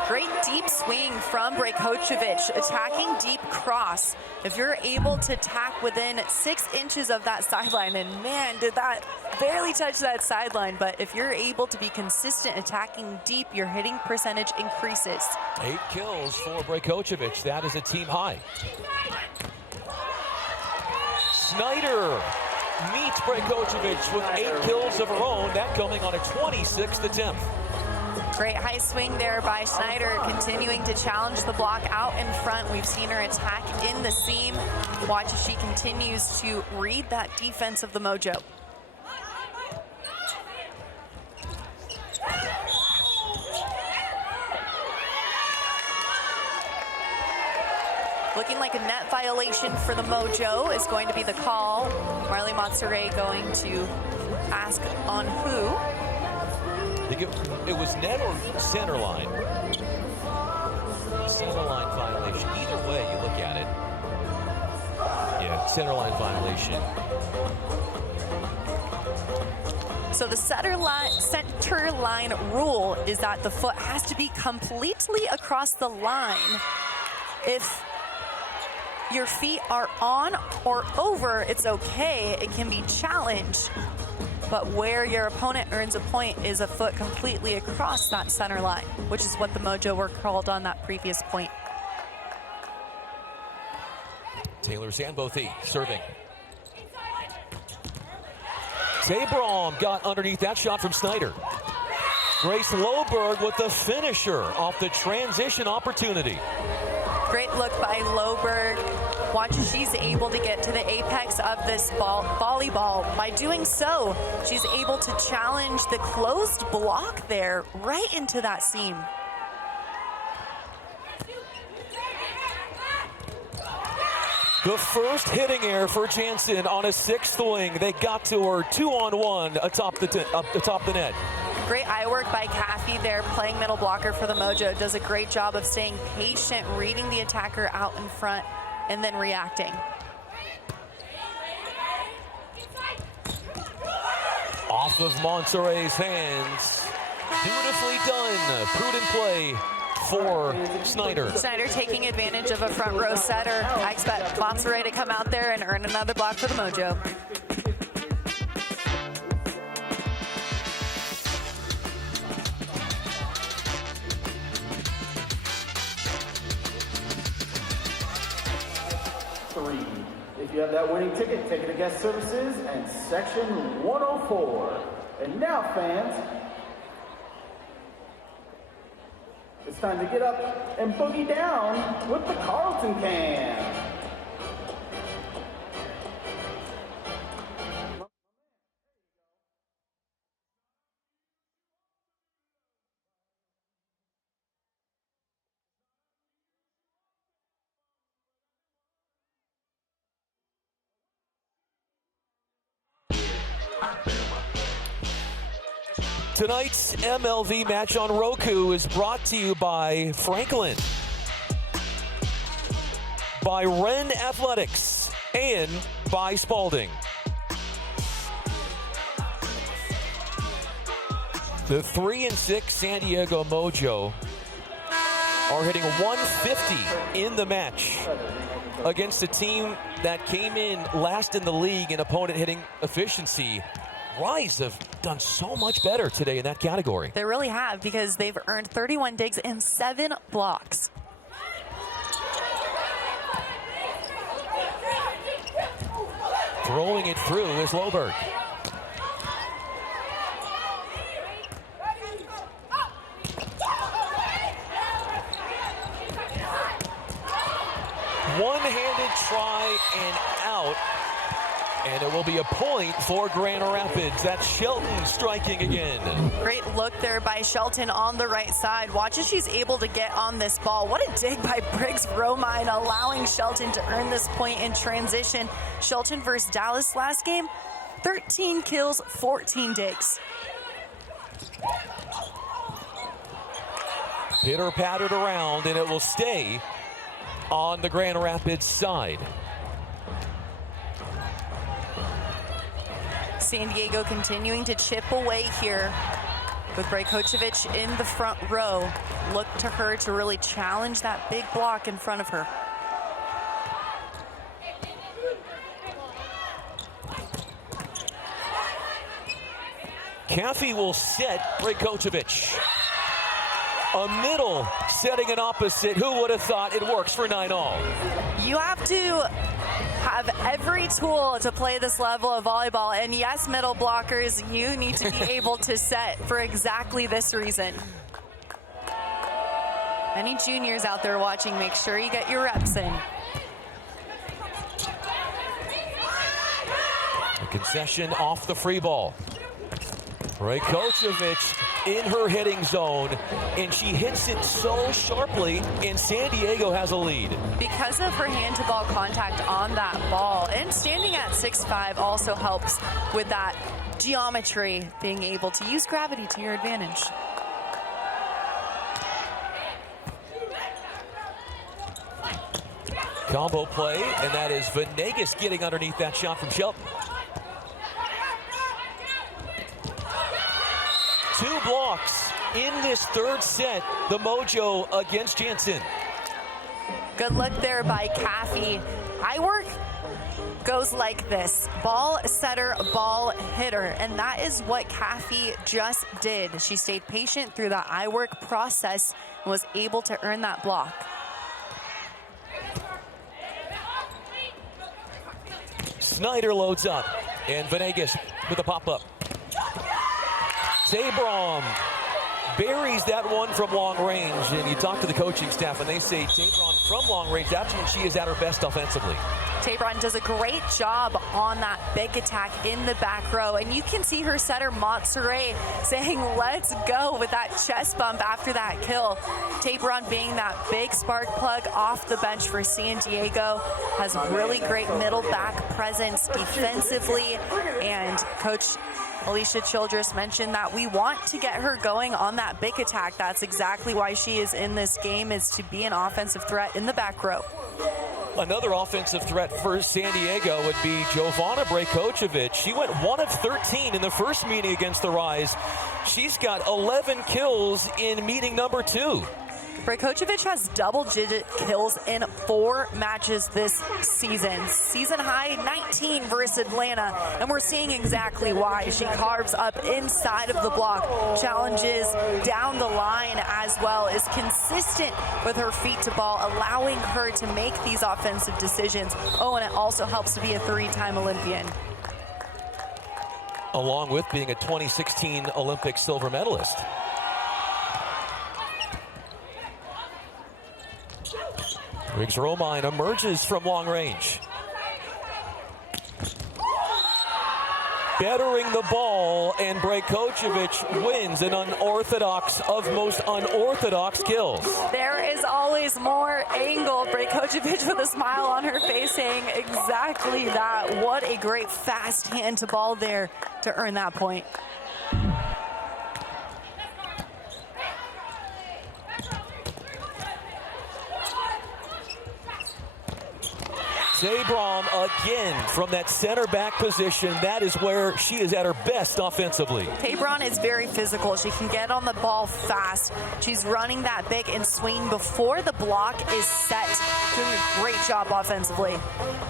Great deep swing from Raykocevic, attacking deep cross. If you're able to tack within 6 inches of that sideline, and man, did that barely touch that sideline, but if you're able to be consistent attacking deep, your hitting percentage increases. 8 kills for Raykocevic. That is a team high. Snyder meets Raykocevic with 8 kills of her own. That coming on a 26th attempt. Great high swing there by Snyder, continuing to challenge the block out in front. We've seen her attack in the seam. Watch as she continues to read that defense of the Mojo. Looking like a net violation for the Mojo is going to be the call. Marley Montseret going to ask on who. I think it was net or center line. Center line violation. Either way you look at it. Yeah, center line violation. So the center line rule is that the foot has to be completely across the line. If your feet are on or over, it's okay. It can be challenged. But where your opponent earns a point is a foot completely across that center line, which is what the Mojo were called on that previous point. Taylor Sandbothy serving. Tabron got underneath that shot from Snyder. Grace Loberg with the finisher off the transition opportunity. Great look by Loberg. Watch as she's able to get to the apex of this volleyball. By doing so, she's able to challenge the closed block there right into that seam. The first hitting error for Jansen on a 6th wing. They got to her 2-on-1 atop the net. Great eye work by Kathy there, playing middle blocker for the Mojo. Does a great job of staying patient, reading the attacker out in front, and then reacting. Off of Monteret's hands. Beautifully done. Prudent play for Snyder. Snyder taking advantage of a front row setter. I expect Montseret to come out there and earn another block for the Mojo. 3. If you have that winning ticket, take it to guest services and section 104. And now, fans, it's time to get up and boogie down with the Carlton Can. Tonight's MLV match on Roku is brought to you by Franklin, by Wren Athletics, and by Spalding. The 3-6 San Diego Mojo are hitting 150 in the match against a team that came in last in the league in opponent hitting efficiency. Rise have done so much better today in that category. They really have, because they've earned 31 digs and 7 blocks. Throwing it through is Loberg. One-handed try and out. And it will be a point for Grand Rapids. That's Shelton striking again. Great look there by Shelton on the right side. Watch as she's able to get on this ball. What a dig by Briggs Romine, allowing Shelton to earn this point in transition. Shelton versus Dallas last game, 13 kills, 14 digs. Pitter pattered around, and it will stay on the Grand Rapids side. San Diego continuing to chip away here with Brajkovic in the front row. Look to her to really challenge that big block in front of her. Caffey will set Brajkovic. A middle setting an opposite. Who would have thought it works for 9-all? You have to have every tool to play this level of volleyball. And yes, middle blockers, you need to be able to set for exactly this reason. Any juniors out there watching, make sure you get your reps in. A concession off the free ball. Brajkovic in her hitting zone, and she hits it so sharply, and San Diego has a lead. Because of her hand-to-ball contact on that ball, and standing at 6'5" also helps with that geometry, being able to use gravity to your advantage. Combo play, and that is Venegas getting underneath that shot from Shelton. 2 blocks in this third set, the Mojo against Jansen. Good look there by Caffey. Eye work goes like this: ball setter, ball hitter. And that is what Caffey just did. She stayed patient through the eye work process and was able to earn that block. Snyder loads up, and Venegas with a pop-up. Tabram buries that one from long range, and you talk to the coaching staff and they say Tabram from long range, that's when she is at her best offensively. Tabron does a great job on that big attack in the back row, and you can see her setter Montsere saying let's go with that chest bump after that kill. Tabron being that big spark plug off the bench for San Diego, has really great middle back presence defensively, and Coach Alicia Childress mentioned that we want to get her going on that big attack. That's exactly why she is in this game, is to be an offensive threat in the back row. Another offensive threat for San Diego would be Jovana Brajkovic. She went 1 of 13 in the first meeting against the Rise. She's got 11 kills in meeting number 2. Brajkovic has double-digit kills in 4 matches this season. Season high 19 versus Atlanta, and we're seeing exactly why. She carves up inside of the block, challenges down the line as well, is consistent with her feet to ball, allowing her to make these offensive decisions. Oh, and it also helps to be a 3-time Olympian. Along with being a 2016 Olympic silver medalist. Briggs-Romine emerges from long range. Bettering the ball, and Brajkovic wins an unorthodox of most unorthodox kills. There is always more angle. Brajkovic with a smile on her face saying exactly that. What a great fast hand to ball there to earn that point. Zabram again from that center back position. That is where she is at her best offensively. Tabron is very physical. She can get on the ball fast. She's running that big and swing before the block is set. Doing a great job offensively.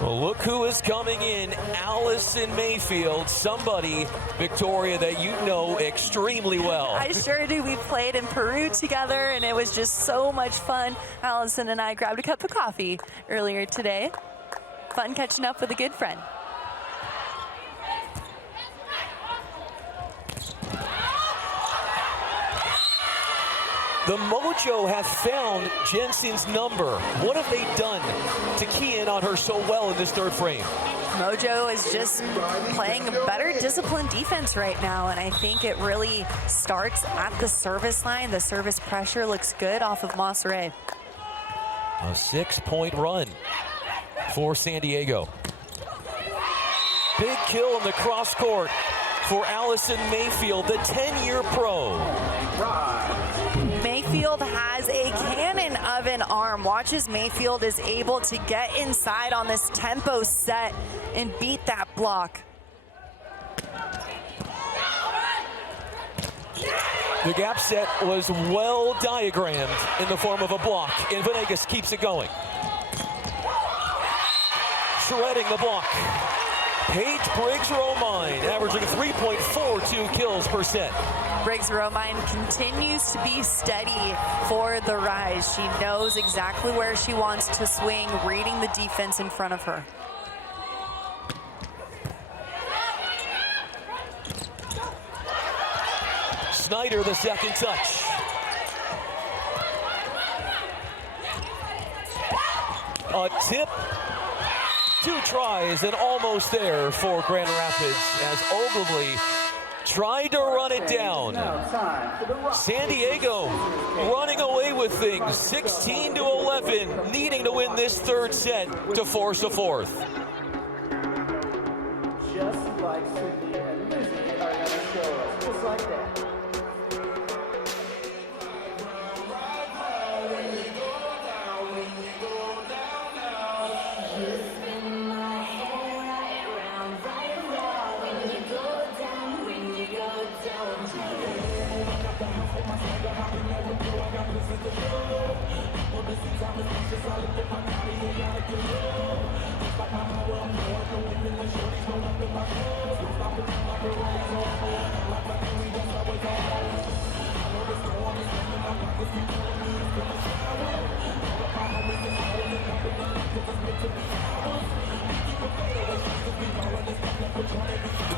Well, look who is coming in. Allison Mayfield, somebody, Victoria, that you know extremely well. I sure do. We played in Peru together, and it was just so much fun. Allison and I grabbed a cup of coffee earlier today. Fun catching up with a good friend. The Mojo have found Jensen's number. What have they done to key in on her so well in this third frame? Mojo is just playing a better disciplined defense right now, and I think it really starts at the service line. The service pressure looks good off of Monserrat. A 6-point run for San Diego. Big kill in the cross court for Allison Mayfield, the 10-year pro. Mayfield has a cannon of an arm. Watch as Mayfield is able to get inside on this tempo set and beat that block. The gap set was well diagrammed in the form of a block, and Venegas keeps it going. Shredding the block. Paige Briggs-Romine averaging 3.42 kills per set. Briggs-Romine continues to be steady for the Rise. She knows exactly where she wants to swing, reading the defense in front of her. Snyder, the second touch. A tip. 2 tries and almost there for Grand Rapids as Ogilvy tried to run it down. San Diego running away with things, 16-11, needing to win this third set to force a fourth. Just like Sydney and Lizzie are going to show us, just like that.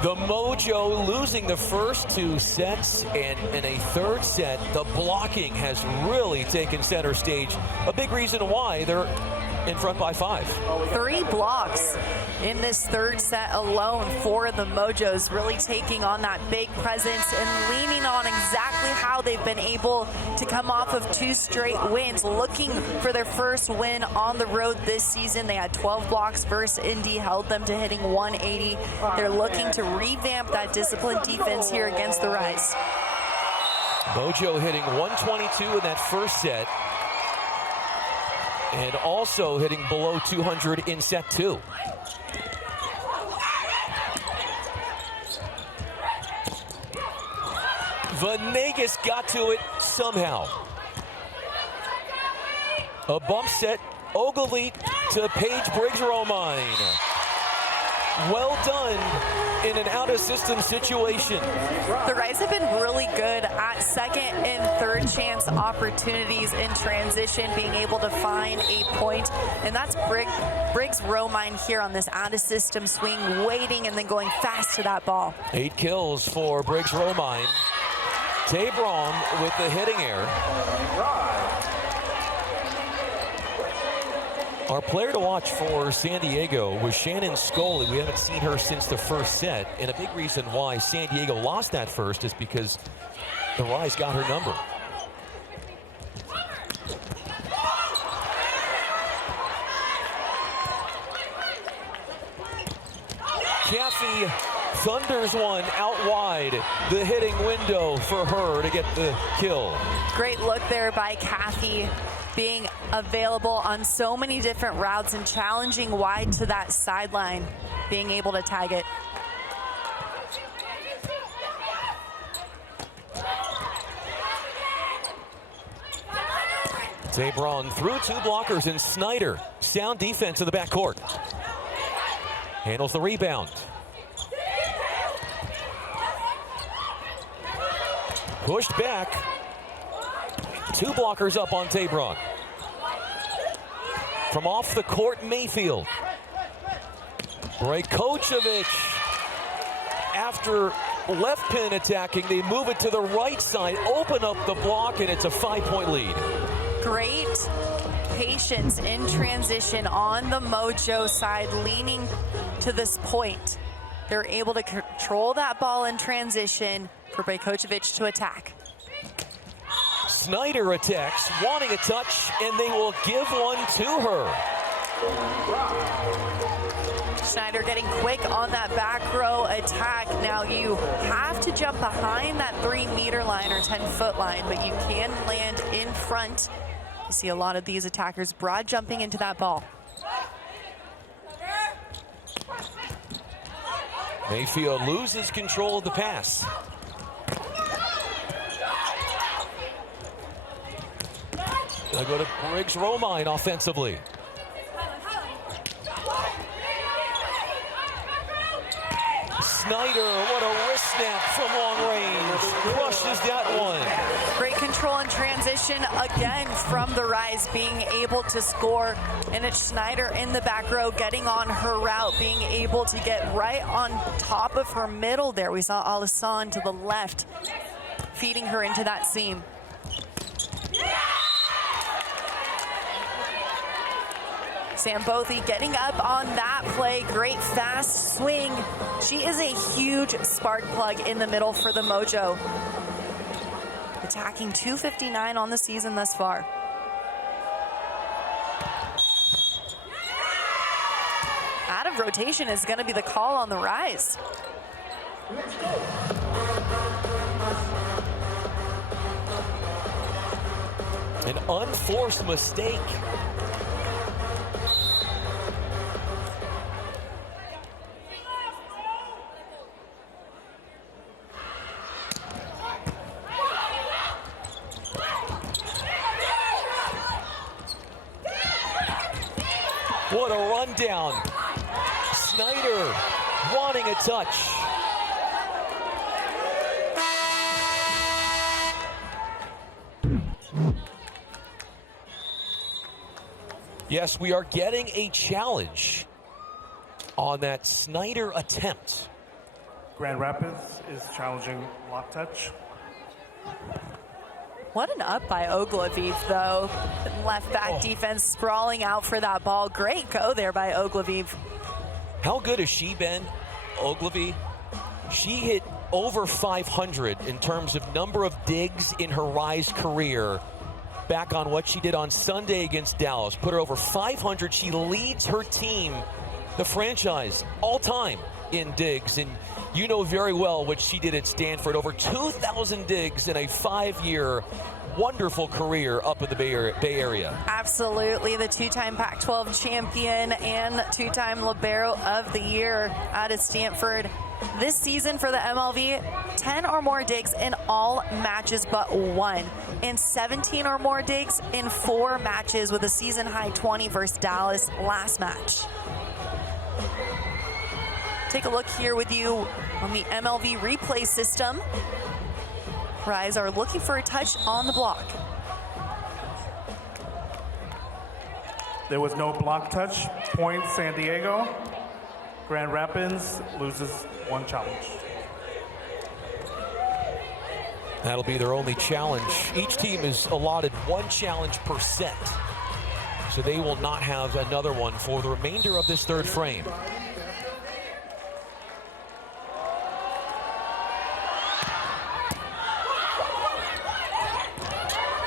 The Mojo losing the first 2 sets, and in a third set, the blocking has really taken center stage. A big reason why they're in front by 5. 3 blocks in this third set alone for the Mojos, really taking on that big presence and leaning on exactly how they've been able to come off of 2 straight wins, looking for their first win on the road this season. They had 12 blocks versus Indy, held them to hitting 180. They're looking to revamp that disciplined defense here against the Rise. Mojo hitting 122 in that first set, and also hitting below 200 in set 2. Venegas got to it somehow. A bump set, Ogilvy to Paige Briggs-Romine. Well done in an out-of-system situation. The Rise have been really good at second and third chance opportunities in transition, being able to find a point. And that's Briggs-Romine here on this out-of-system swing, waiting and then going fast to that ball. 8 kills for Briggs-Romine. Tabron with the hitting error. Our player to watch for San Diego was Shannon Scully. We haven't seen her since the first set, and a big reason why San Diego lost that first is because the Rise got her number. Caffey thunders one out wide. The hitting window for her to get the kill. Great look there by Caffey, being available on so many different routes and challenging wide to that sideline, being able to tag it. Tabron through 2 blockers, and Snyder, sound defense in the backcourt. Handles the rebound. Pushed back. 2 blockers up on Tabron. From off the court, Mayfield. Brajkovic, after left pin attacking, they move it to the right side, open up the block, and it's a 5-point lead. Great patience in transition on the Mojo side, leaning to this point. They're able to control that ball in transition for Brajkovic to attack. Snyder attacks, wanting a touch, and they will give one to her. Snyder getting quick on that back row attack. Now you have to jump behind that 3-meter line or 10-foot line, but you can land in front. You see a lot of these attackers broad jumping into that ball. Mayfield loses control of the pass. They'll go to Briggs-Romine offensively. Snyder, what a wrist snap from long range. Crushes that one. Great control in transition again from the Rise, being able to score. And it's Snyder in the back row getting on her route, being able to get right on top of her middle there. We saw Alisson to the left, feeding her into that seam. Sambothi getting up on that play. Great fast swing. She is a huge spark plug in the middle for the Mojo. Attacking 259 on the season thus far. Out of rotation is going to be the call on the Rise. An unforced mistake. What a rundown. Snyder wanting a touch. Yes, we are getting a challenge on that Snyder attempt. Grand Rapids is challenging lock touch. What an up by Ogilvy, though. Left back defense sprawling out for that ball. Great go there by Ogilvy. How good has she been, Ogilvy? She hit over 500 in terms of number of digs in her Rise career. Back on what she did on Sunday against Dallas. Put her over 500. She leads her team, the franchise, all time in digs. And you know very well what she did at Stanford. Over 2,000 digs in a 5-year wonderful career up in the Bay Area. Absolutely. The 2-time Pac-12 champion and 2-time Libero of the Year out of Stanford. This season for the MLV, 10 or more digs in all matches but one, and 17 or more digs in 4 matches with a season-high 20 versus Dallas last match. Take a look here with you on the MLV replay system. Rise are looking for a touch on the block. There was no block touch. Point San Diego. Grand Rapids loses 1 challenge. That'll be their only challenge. Each team is allotted 1 challenge per set, so they will not have another one for the remainder of this 3rd frame.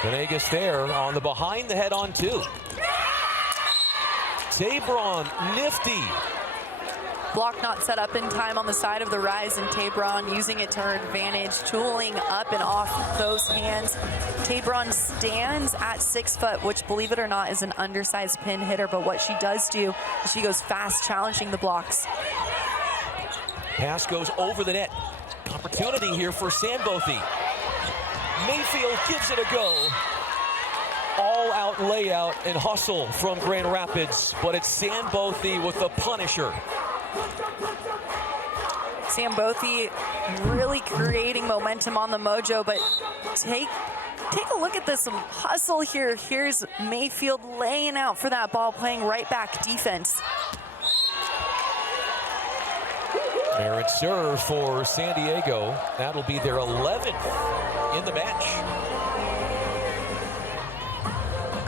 Venegas there on the behind the head on 2. Tabron, nifty. Block not set up in time on the side of the Rise, and Tabron using it to her advantage, tooling up and off those hands. Tabron stands at 6 foot, which, believe it or not, is an undersized pin hitter, but what she does do is she goes fast, challenging the blocks. Pass goes over the net. Opportunity here for Sandbothy. Mayfield gives it a go. All-out layout and hustle from Grand Rapids, but it's Sandbothy with the punisher. Sandbothy really creating momentum on the Mojo, but take a look at this hustle here. Here's Mayfield laying out for that ball, playing right back defense. Errant serve for San Diego. That'll be their 11th in the match.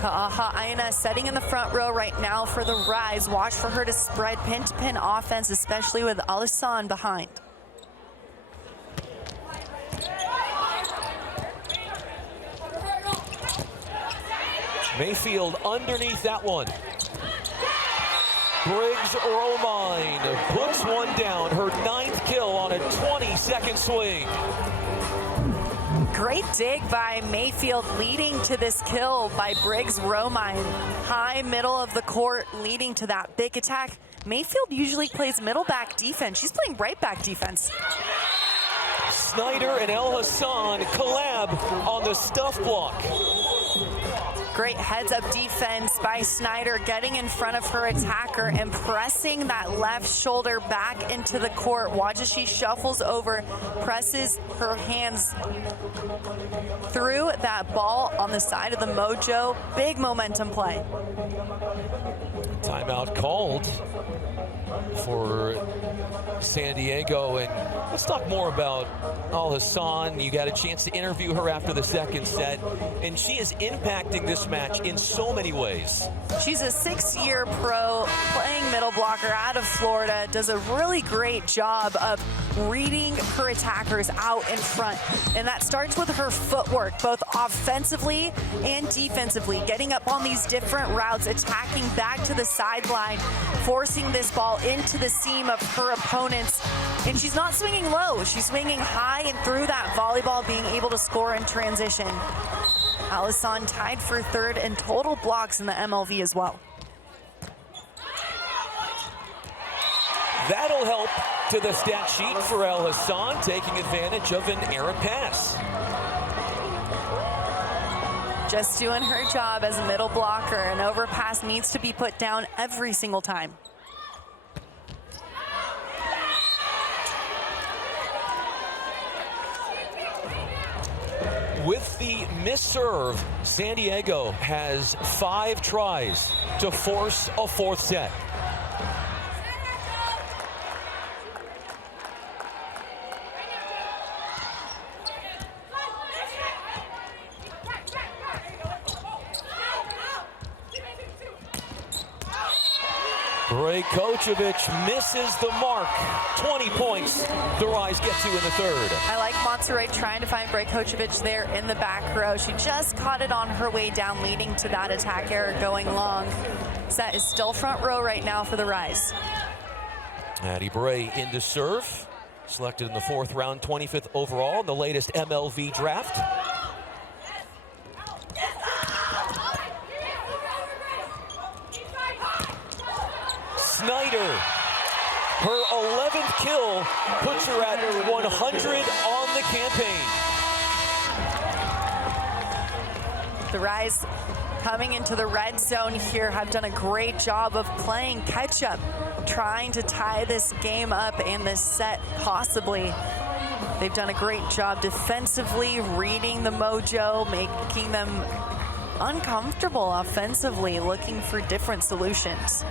Ka'aha Aina setting in the front row right now for the Rise. Watch for her to spread pin-to-pin offense, especially with Alisson behind. Mayfield underneath that one. Briggs Romine puts one down, her 9th kill on a 20-second swing. Great dig by Mayfield, leading to this kill by Briggs Romine. High middle of the court, leading to that big attack. Mayfield usually plays middle back defense. She's playing right back defense. Snyder and El Hassan collab on the stuff block. Great heads-up defense by Snyder, getting in front of her attacker and pressing that left shoulder back into the court. Watch as she shuffles over, presses her hands through that ball on the side of the Mojo. Big momentum play. Timeout called for San Diego, and let's talk more about Al Hassan. You got a chance to interview her after the 2nd set, and she is impacting this match in so many ways. She's a 6-year pro playing middle blocker out of Florida, does a really great job of reading her attackers out in front, and that starts with her footwork, both offensively and defensively, getting up on these different routes, attacking back to the sideline, forcing this ball into the seam of her opponents. And she's not swinging low, she's swinging high and through that volleyball, being able to score in transition. Alisson tied for 3rd in total blocks in the MLV as well. That'll help to the stat sheet for El Hassan, taking advantage of an errant pass. Just doing her job as a middle blocker. An overpass needs to be put down every single time. With the misserve, San Diego has 5 tries to force a 4th set. Brejkovic misses the mark. 20 points the Rise get to in the 3rd. I like Monterrey trying to find Brejkovic there in the back row. She just caught it on her way down, leading to that attack error going long. Set is still front row right now for the Rise. Addie Bray into serve. Selected in the 4th round, 25th overall in the latest MLV draft. Snyder Her 11th kill puts her at 100 on the campaign. The Rise coming into the red zone here have done a great job of playing catch-up, trying to tie this game up and this set possibly. They've done a great job defensively, reading the Mojo, making them uncomfortable offensively, looking for different solutions.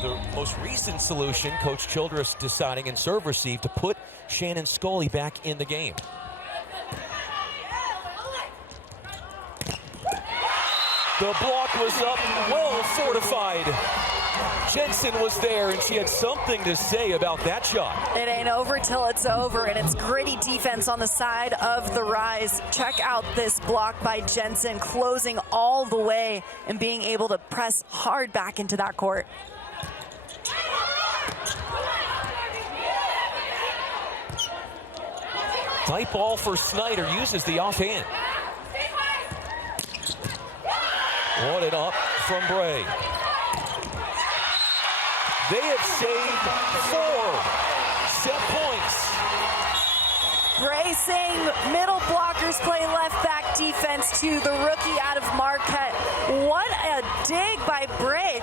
The most recent solution, Coach Childress deciding in serve receive to put Shannon Scully back in the game. The block was up, well fortified. Jensen was there, and she had something to say about that shot. It ain't over till it's over, and it's gritty defense on the side of the Rise. Check out this block by Jensen, closing all the way and being able to press hard back into that court. Tight ball for Snyder, uses the offhand. Wanted up from Bray. They have saved 4 set points. Bray saying middle blockers play left back defense to the rookie out of Marquette. What a dig by Bray.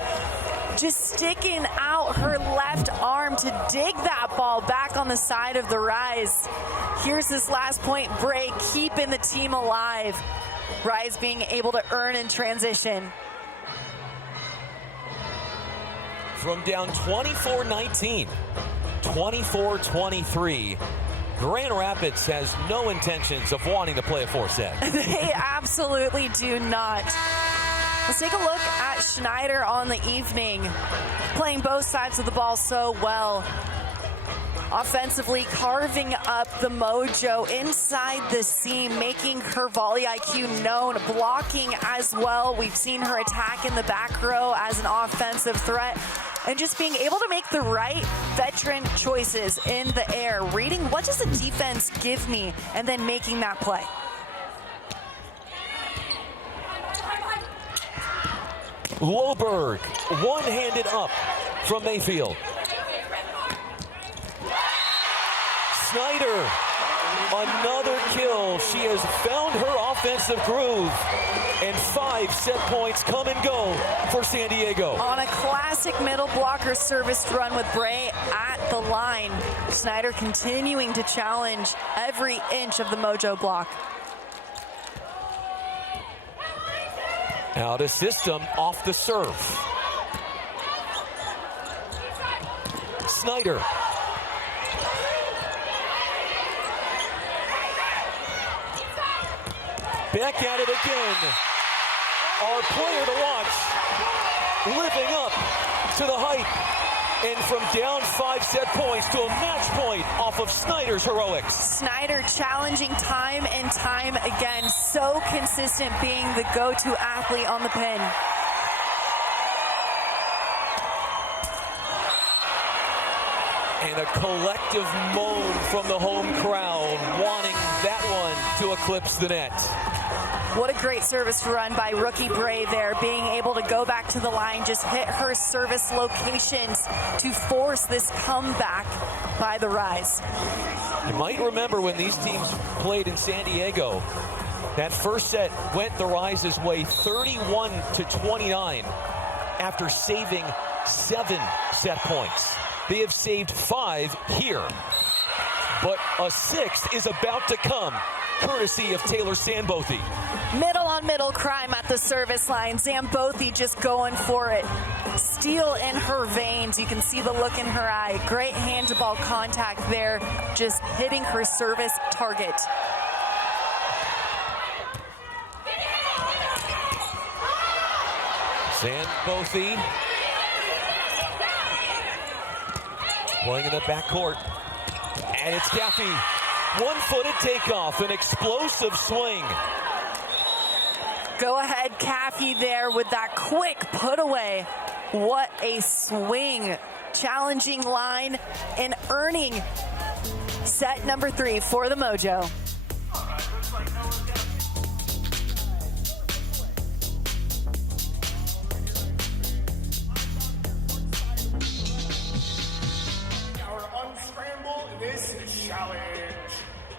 Just sticking out her left arm to dig that ball back on the side of the Rise. Here's this last point. Bray keeping the team alive. Rise being able to earn in transition. From down 24-19, 24-23, Grand Rapids has no intentions of wanting to play a 4th set. They absolutely do not. Let's take a look at Schneider on the evening, playing both sides of the ball so well. Offensively carving up the Mojo inside the seam, making her volley IQ known, blocking as well. We've seen her attack in the back row as an offensive threat, and just being able to make the right veteran choices in the air, reading what does the defense give me, and then making that play. Loberg, one-handed up from Mayfield. Snyder, another kill. She has found her offensive groove, and 5 set points come and go for San Diego. On a classic middle blocker service run with Bray at the line. Snyder continuing to challenge every inch of the Mojo block. Out of system, off the serve. Snyder. Back at it again. Our player to watch, living up to the hype. And from down 5 set points to a match point off of Snyder's heroics. Snyder challenging time and time again. So consistent, being the go-to athlete on the pin. And a collective moan from the home crowd, wanting that one to eclipse the net. What a great service run by rookie Bray there, being able to go back to the line, just hit her service locations to force this comeback by the Rise. You might remember when these teams played in San Diego, that first set went the Rise's way 31-29 after saving 7 set points. They have saved 5 here, but a 6th is about to come, courtesy of Taylor Sambothy. Middle on middle crime at the service line. Zambothy just going for it. Steel in her veins. You can see the look in her eye. Great hand-to-ball contact there, just hitting her service target. Sambothy playing in the backcourt. And it's Gaffey. One-footed takeoff, an explosive swing. Go ahead, Caffey there with that quick put away. What a swing. Challenging line and earning set number 3 for the Mojo.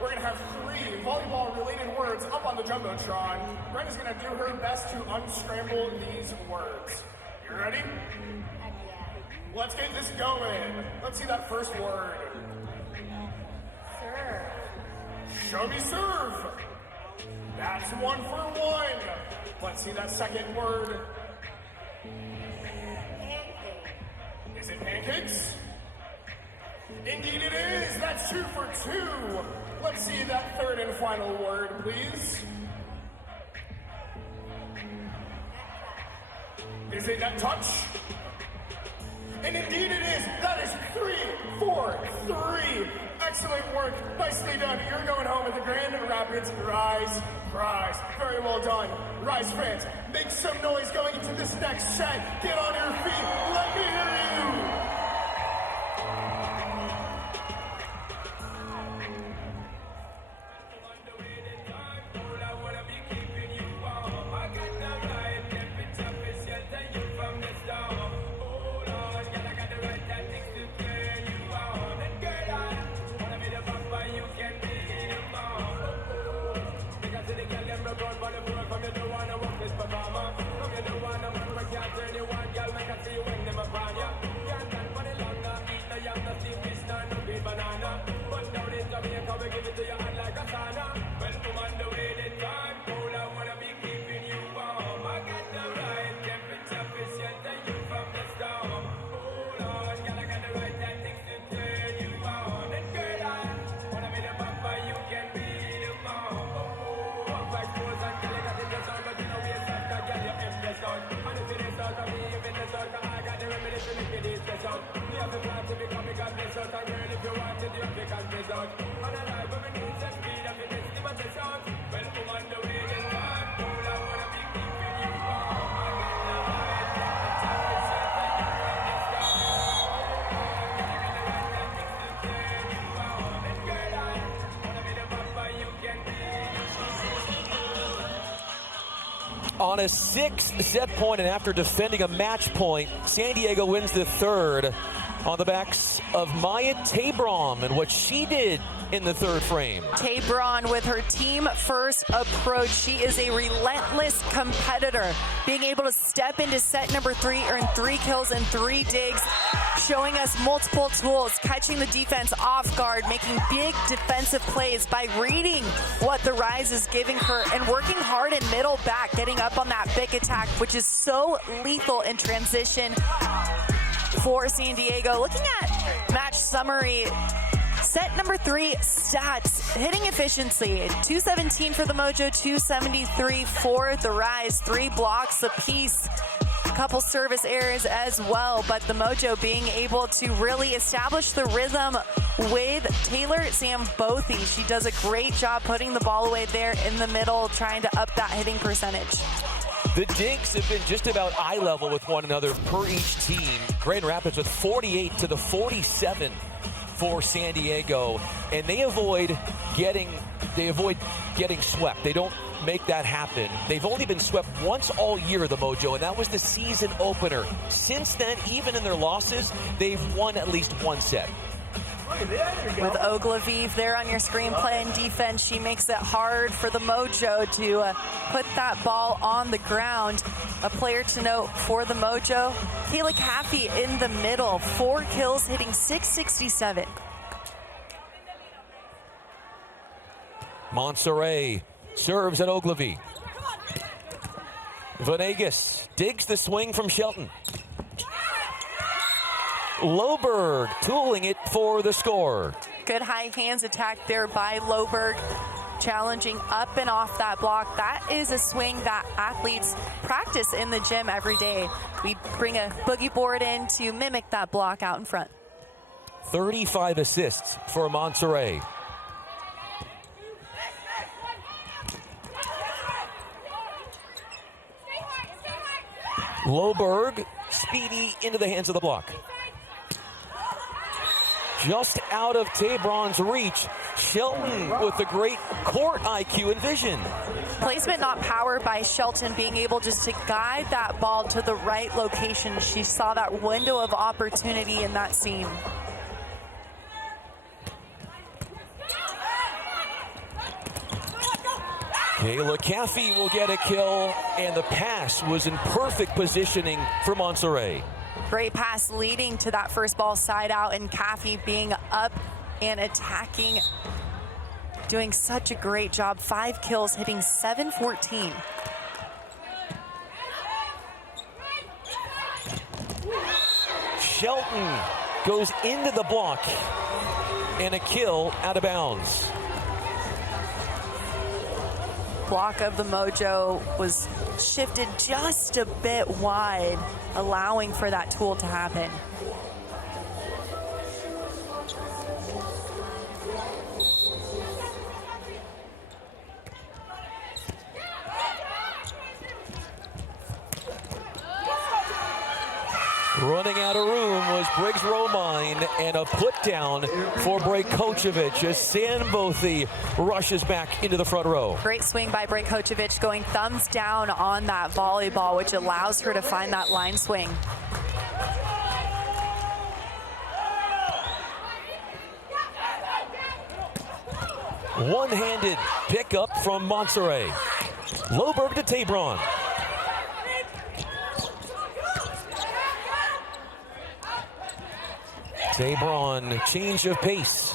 we're going to have 3 volleyball-related words up on the Jumbotron. Ren is going to do her best to unscramble these words. You ready? Let's get this going. Let's see that first word. Serve. Show me serve. That's 1 for 1. Let's see that second word. Pancake. Is it pancakes? Indeed it is. That's 2 for 2. Let's see that third and final word, please. Is it net touch? And indeed it is. That is 3 for 3. Excellent work. Nicely done. You're going home with the Grand Rapids Rise prize. Very well done. Rise fans, make some noise going into this next set. Get on your feet. Let me hear you. On a 6-set point, and after defending a match point, San Diego wins the third on the backs of Maya Tabron and what she did in the third frame. Tabron with her team-first approach. She is a relentless competitor, being able to step into set number 3, earn 3 kills and 3 digs, showing us multiple tools, catching the defense off guard, making big defensive plays by reading what the Rise is giving her and working hard in middle back, getting up on that big attack, which is so lethal in transition for San Diego. Looking at match summary, set number 3 stats, hitting efficiency, 217 for the Mojo, 273 for the Rise, 3 blocks apiece, a couple service errors as well, but the Mojo being able to really establish the rhythm with Taylor Zambothy. She does a great job putting the ball away there in the middle, trying to up that hitting percentage. The digs have been just about eye level with one another per each team. Grand Rapids with 48 to the 47 for San Diego, and they avoid getting swept. They don't make that happen. They've only been swept once all year, the Mojo, and that was the season opener. Since then, even in their losses, they've won at least one set. With Ogilvie there on your screen playing defense, she makes it hard for the Mojo to put that ball on the ground. A player to note for the Mojo, Kayla Caffey in the middle, 4 kills, hitting 667. Monserrat serves at Ogilvie. Venegas digs the swing from Shelton. Loberg tooling it for the score. Good high hands attack there by Loberg, challenging up and off that block. That is a swing that athletes practice in the gym every day. We bring a boogie board in to mimic that block out in front. 35 assists for Monserrat. Loberg, speedy into the hands of the block. Just out of Tabron's reach. Shelton with the great court IQ and vision. Placement not powered by Shelton, being able just to guide that ball to the right location. She saw that window of opportunity in that seam. Kayla Caffey will get a kill, and the pass was in perfect positioning for Montserrat. Great pass leading to that first ball side out, and Caffey being up and attacking, doing such a great job. 5 kills, hitting 714. Shelton goes into the block, and a kill out of bounds. Block of the Mojo was shifted just a bit wide, allowing for that tool to happen. Running out of room was Briggs Romine, and a put down for Brejkovic as Sandbothy rushes back into the front row. Great swing by Brejkovic, going thumbs down on that volleyball, which allows her to find that line swing. One-handed pickup from Montserrat. Loberg to Tabron. Tabron, change of pace.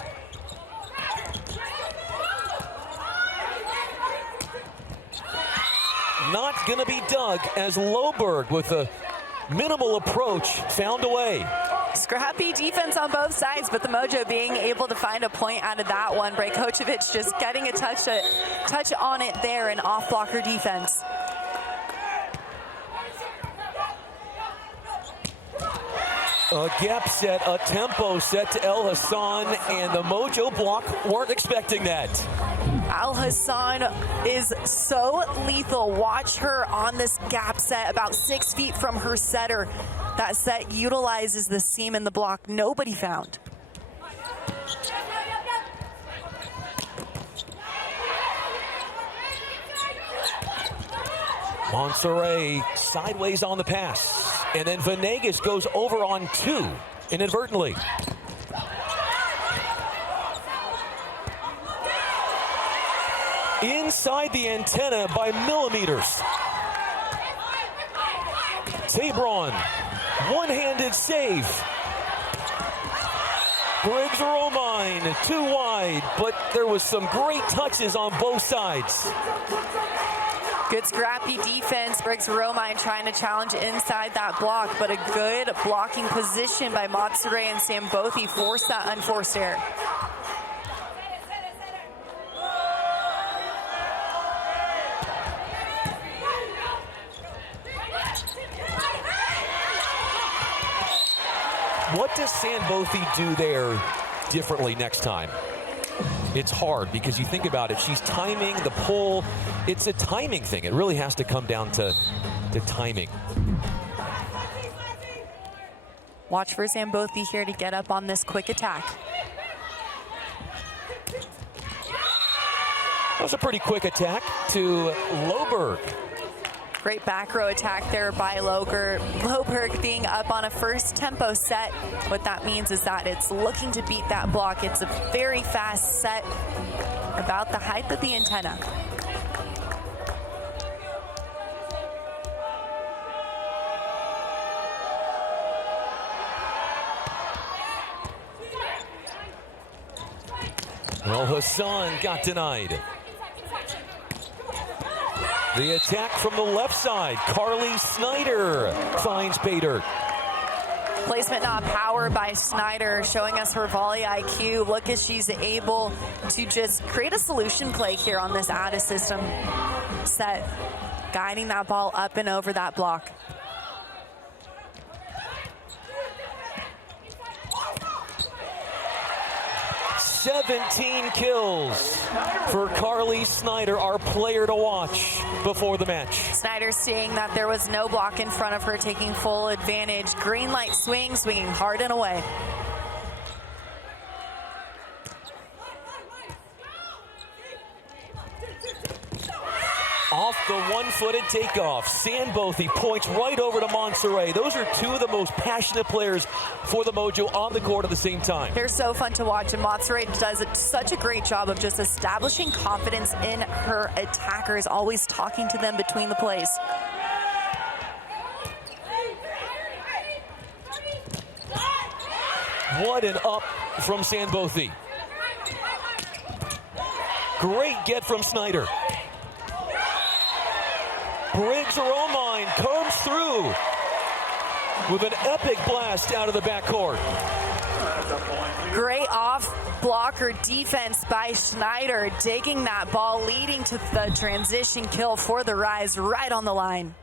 Not going to be dug as Loberg, with a minimal approach, found a way. Scrappy defense on both sides, but the Mojo being able to find a point out of that one. Brejkovic just getting a touch on it there, and off blocker defense. A gap set, a tempo set to El Hassan, and the Mojo block weren't expecting that. Al Hassan is so lethal. Watch her on this gap set about 6 feet from her setter. That set utilizes the seam in the block nobody found. Montserrat sideways on the pass. And then Venegas goes over on 2 inadvertently. Inside the antenna by millimeters. Tabron, one-handed save. Briggs Romine, too wide, but there was some great touches on both sides. Good scrappy defense. Briggs Romine trying to challenge inside that block, but a good blocking position by Montserrat and Sandbothy forced that unforced error. What does Sandbothy do there differently next time? It's hard because you think about it. She's timing the pull. It's a timing thing. It really has to come down to timing. Watch for Sandbothy here to get up on this quick attack. That was a pretty quick attack to Loberg. Great back row attack there by Loberg being up on a first tempo set. What that means is that it's looking to beat that block. It's a very fast set, about the height of the antenna. Well, Hassan got denied. The attack from the left side. Carly Snyder finds Bader. Placement not power by Snyder, showing us her volley IQ. Look as she's able to just create a solution play here on this ADA system set, guiding that ball up and over that block. "17 kills for Carly Snyder, our player to watch before the match." Snyder seeing that there was no block in front of her, taking full advantage. Green light swing, swinging hard and away. Off the one-footed takeoff. Sandbothy points right over to Monserrat. Those are two of the most passionate players for the Mojo on the court at the same time. They're so fun to watch, and Monserrat does such a great job of just establishing confidence in her attackers, always talking to them between the plays. What an up from Sandbothy. Great get from Snyder. Briggs, her own line, comes through with an epic blast out of the backcourt. Great off-blocker defense by Schneider, digging that ball, leading to the transition kill for the Rise right on the line.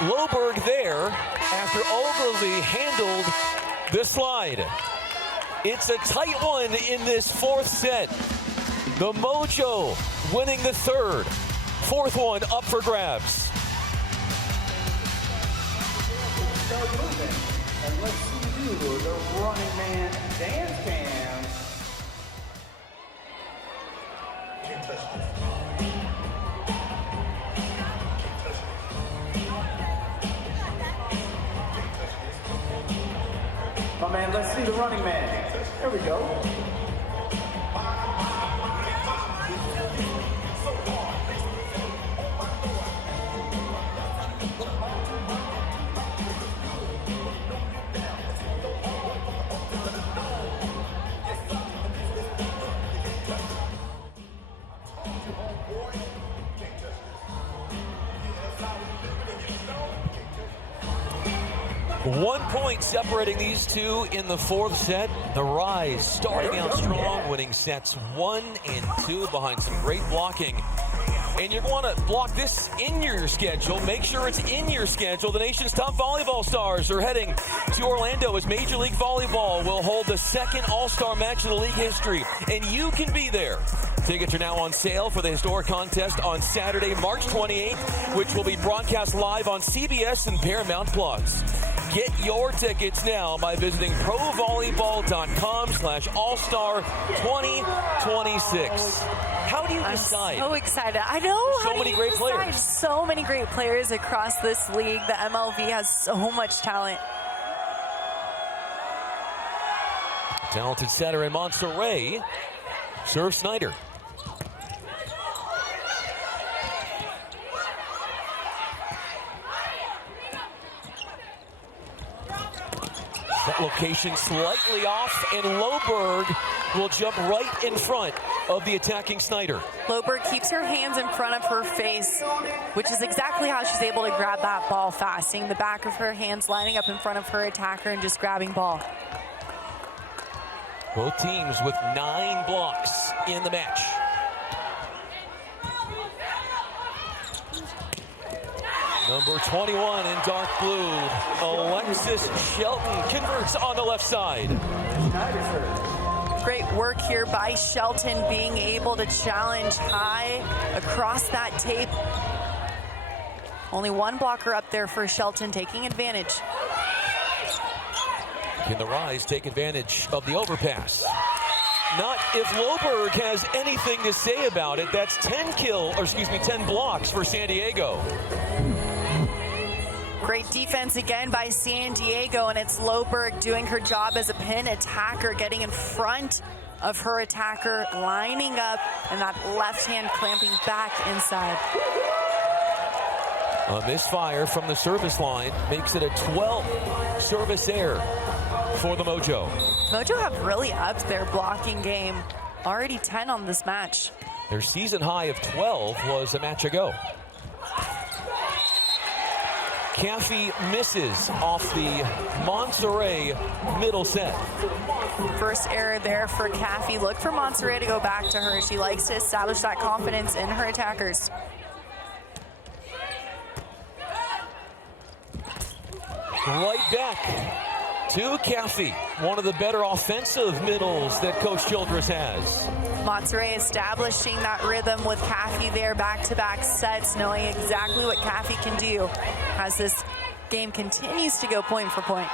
Loberg there after Ogilvy handled the slide. It's a tight one in this fourth set. The Mojo winning the third. Fourth one up for grabs. Start moving, and let's see you, the running man dance cam. Can't touch this. My man, let's see the running man. There we go. One point separating these two in the fourth set. The Rise starting out strong, winning sets 1 and 2 behind some great blocking. And you're going to block this in your schedule. Make sure it's in your schedule. The nation's top volleyball stars are heading to Orlando as Major League Volleyball will hold the second All-Star match in the league history. And you can be there. Tickets are now on sale for the historic contest on Saturday, March 28th, which will be broadcast live on CBS and Paramount Plus. Get your tickets now by visiting provolleyball.com/All-Star 2026. How do you decide? I'm so excited. I know. So many great players. So many great players across this league. The MLV has so much talent. Talented setter in Monserrat. Serve Snyder. That location slightly off, and Loberg will jump right in front of the attacking Snyder. Loberg keeps her hands in front of her face, which is exactly how she's able to grab that ball fast, seeing the back of her hands lining up in front of her attacker and just grabbing ball. Both teams with 9 blocks in the match. Number 21 in dark blue, Alexis Shelton converts on the left side. Great work here by Shelton, being able to challenge high across that tape. Only one blocker up there for Shelton, taking advantage. Can the Rise take advantage of the overpass? Not if Loberg has anything to say about it. That's 10 blocks for San Diego. Great defense again by San Diego, and it's Loberg doing her job as a pin attacker, getting in front of her attacker, lining up, and that left hand clamping back inside. A misfire from the service line makes it a 12 service error for the Mojo. Mojo have really upped their blocking game. Already 10 on this match. Their season high of 12 was a match ago. Caffey misses off the Monserrat middle set. First error there for Caffey. Look for Monserrat to go back to her. She likes to establish that confidence in her attackers. Right back to Caffey, one of the better offensive middles that Coach Childress has. Monserrat establishing that rhythm with Caffey there, back-to-back sets, knowing exactly what Caffey can do as this game continues to go point for point.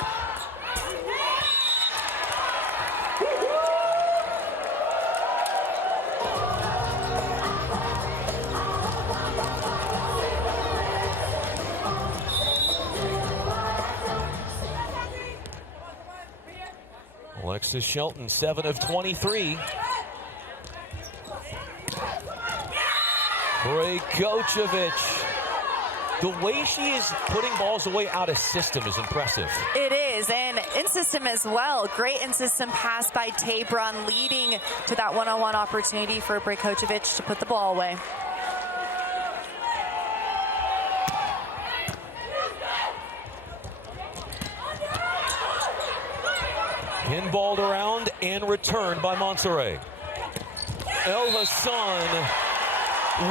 Alexis Shelton, 7 of 23. Brajkovic. The way she is putting balls away out of system is impressive. It is, and in system as well. Great in system pass by Tabron, leading to that one-on-one opportunity for Brajkovic to put the ball away. Pinballed around and returned by Monterrey. El Hassan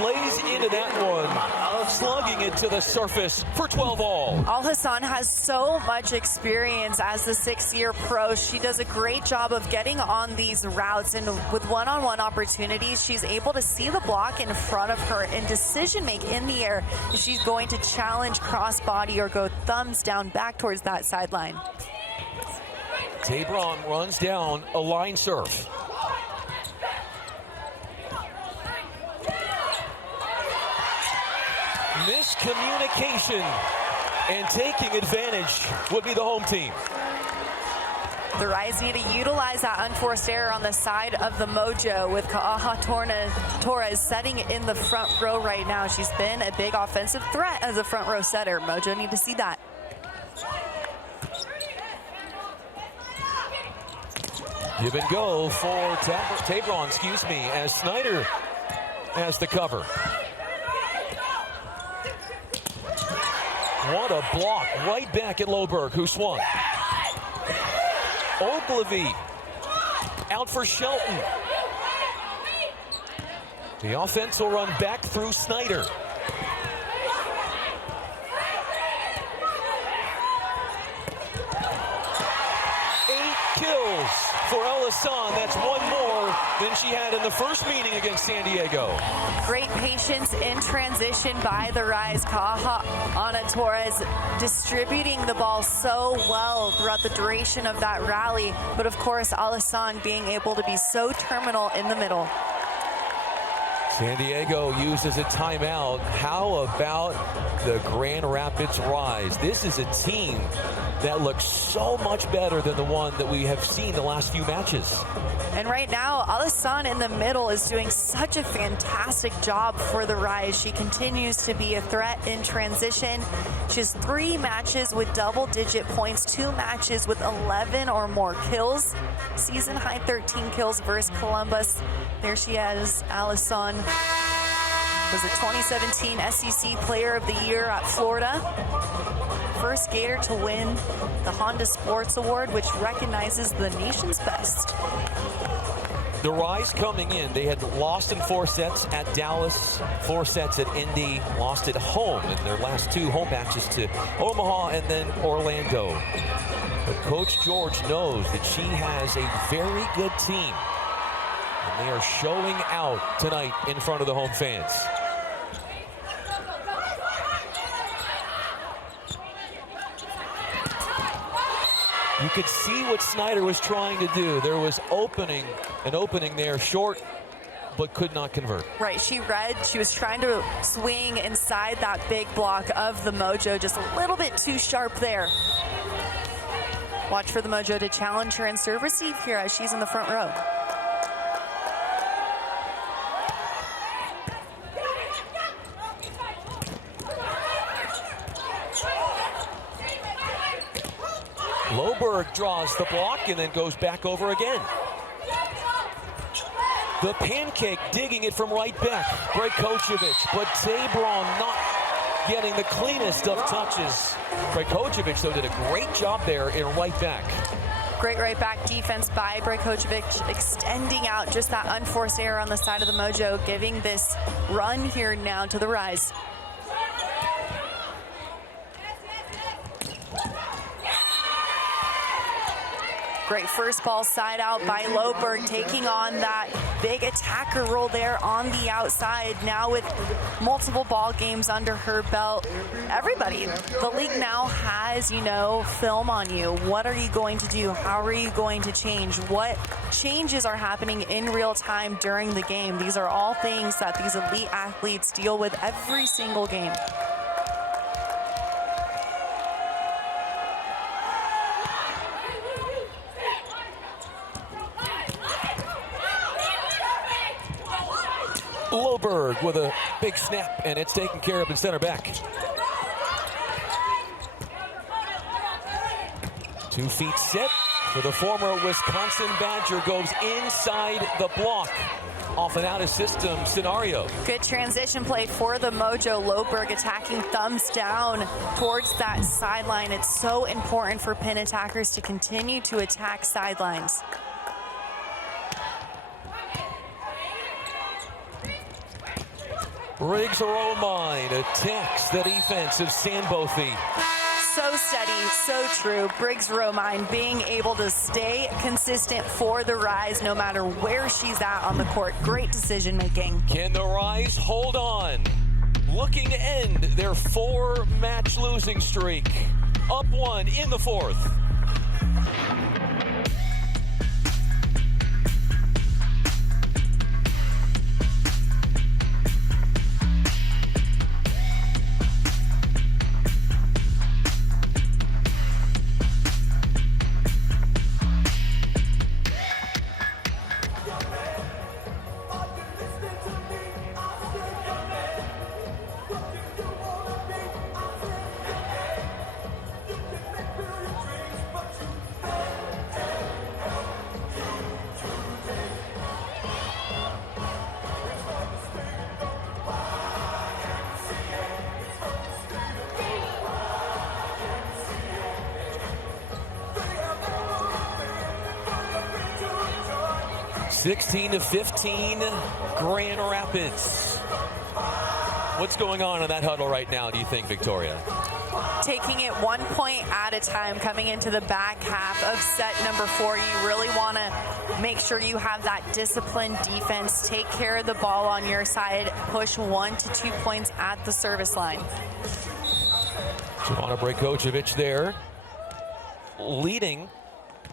lays into that one, slugging it to the surface for 12 all. Al Hassan has so much experience as a 6-year pro. She does a great job of getting on these routes, and with one-on-one opportunities, she's able to see the block in front of her and decision make in the air if she's going to challenge crossbody or go thumbs down back towards that sideline. Tabron runs down a line serve. Miscommunication, and taking advantage would be the home team. The Rise need to utilize that unforced error on the side of the Mojo with Ka'aha Torres setting in the front row right now. She's been a big offensive threat as a front row setter. Mojo need to see that. Give and go for Tabron, as Snyder has the cover. What a block right back at Loberg, who swung. Ogilvy out for Shelton. The offense will run back through Snyder. Kills for El Hassan. That's one more than she had in the first meeting against San Diego. Great patience in transition by the Rise. Ka'aha Torres distributing the ball so well throughout the duration of that rally. But of course, Al Hassan being able to be so terminal in the middle. San Diego uses a timeout. How about the Grand Rapids Rise? This is a team that looks so much better than the one that we have seen the last few matches. And right now, Al Hassan in the middle is doing such a fantastic job for the Rise. She continues to be a threat in transition. She has 3 matches with double-digit points, 2 matches with 11 or more kills. Season high 13 kills versus Columbus. There she is, Al Hassan. Was the 2017 SEC Player of the Year at Florida. First Gator to win the Honda Sports Award, which recognizes the nation's best. The Rise coming in, they had lost in 4 sets at Dallas, 4 sets at Indy, lost at home in their last 2 home matches to Omaha and then Orlando. But Coach George knows that she has a very good team, and they are showing out tonight in front of the home fans. You could see what Snyder was trying to do. There was an opening there, short, but could not convert. Right, she was trying to swing inside that big block of the Mojo, just a little bit too sharp there. Watch for the Mojo to challenge her and serve receive here as she's in the front row. Loberg draws the block and then goes back over again. The pancake digging it from right back. Brajkovic, but Tabron not getting the cleanest of touches. Brajkovic, though, did a great job there in right back. Great right back defense by Brajkovic, extending out just that unforced error on the side of the Mojo, giving this run here now to the Rise. Great first ball side out by Loberg, taking on that big attacker role there on the outside. Now with multiple ball games under her belt, everybody, the league now has, film on you. What are you going to do? How are you going to change? What changes are happening in real time during the game? These are all things that these elite athletes deal with every single game. Loberg with a big snap, and it's taken care of in center back. 2 feet set for the former Wisconsin Badger, goes inside the block off an out-of-system scenario. Good transition play for the Mojo. Loberg attacking thumbs down towards that sideline. It's so important for pin attackers to continue to attack sidelines. Briggs Romine attacks the defense of Sandbothy. So steady, so true. Briggs Romine being able to stay consistent for the Rise no matter where she's at on the court. Great decision making. Can the Rise hold on? Looking to end their 4-match losing streak. Up 1 in the 4th. (16-15) Grand Rapids. What's going on in that huddle right now, do you think, Victoria? Taking it 1 point at a time, coming into the back half of set number 4. You really want to make sure you have that disciplined defense. Take care of the ball on your side. Push 1 to 2 points at the service line. Joanna Brajkovic there, leading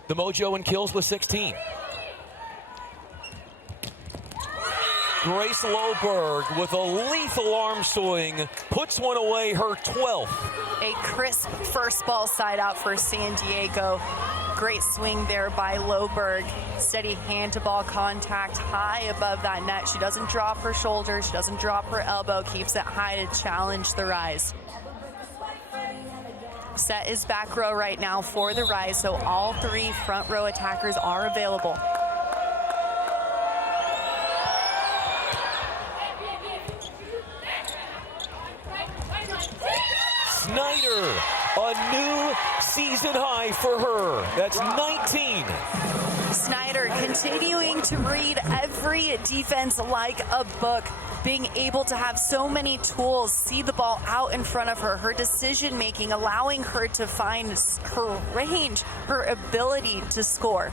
the Mojo in kills with 16. Grace Loberg with a lethal arm swing puts one away, her 12th. A crisp first ball side out for San Diego. Great swing there by Loberg. Steady hand to ball contact high above that net. She doesn't drop her shoulder, she doesn't drop her elbow, keeps it high to challenge the Rise. Set is back row right now for the Rise, so all 3 front row attackers are available. Snyder, a new season high for her. That's 19. Snyder continuing to read every defense like a book, being able to have so many tools, see the ball out in front of her, her decision making, allowing her to find her range, her ability to score.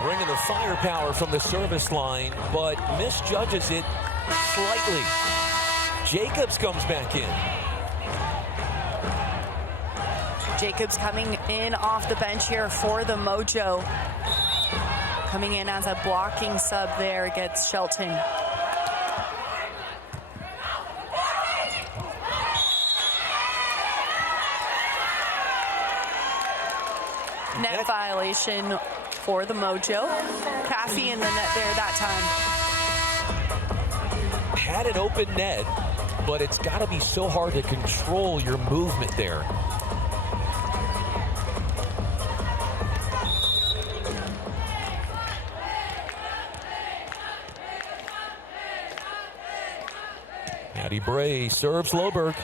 Bringing the firepower from the service line, but misjudges it slightly. Jacobs comes back in. Jacobs coming in off the bench here for the Mojo. Coming in as a blocking sub there, gets Shelton. Net violation for the Mojo. Caffey in the net there that time. Had an open net, but it's got to be so hard to control your movement there. Addie Bray serves Loberg.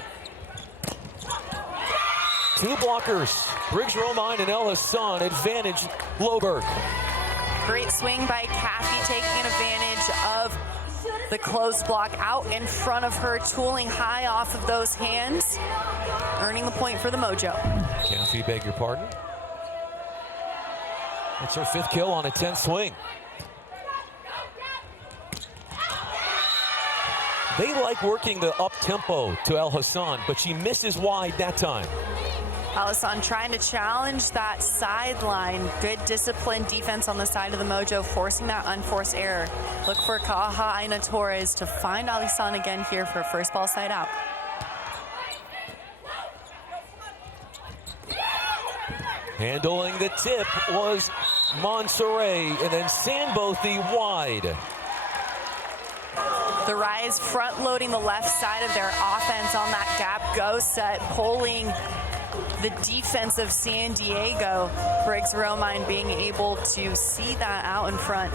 2 blockers. Briggs Romine and El Hassan advantage Loberg. Great swing by Caffey, taking advantage of the closed block out in front of her, tooling high off of those hands, earning the point for the Mojo. Caffey, beg your pardon. That's her 5th kill on a 10th swing. They like working the up-tempo to El Hassan, but she misses wide that time. Alisson trying to challenge that sideline. Good disciplined defense on the side of the Mojo, forcing that unforced error. Look for Kaha Aina Torres to find Alisson again here for first ball side out. Handling the tip was Monserrat, and then Sandbothy wide. The Rise front-loading the left side of their offense on that gap-go set, pulling the defense of San Diego. Briggs Romine being able to see that out in front.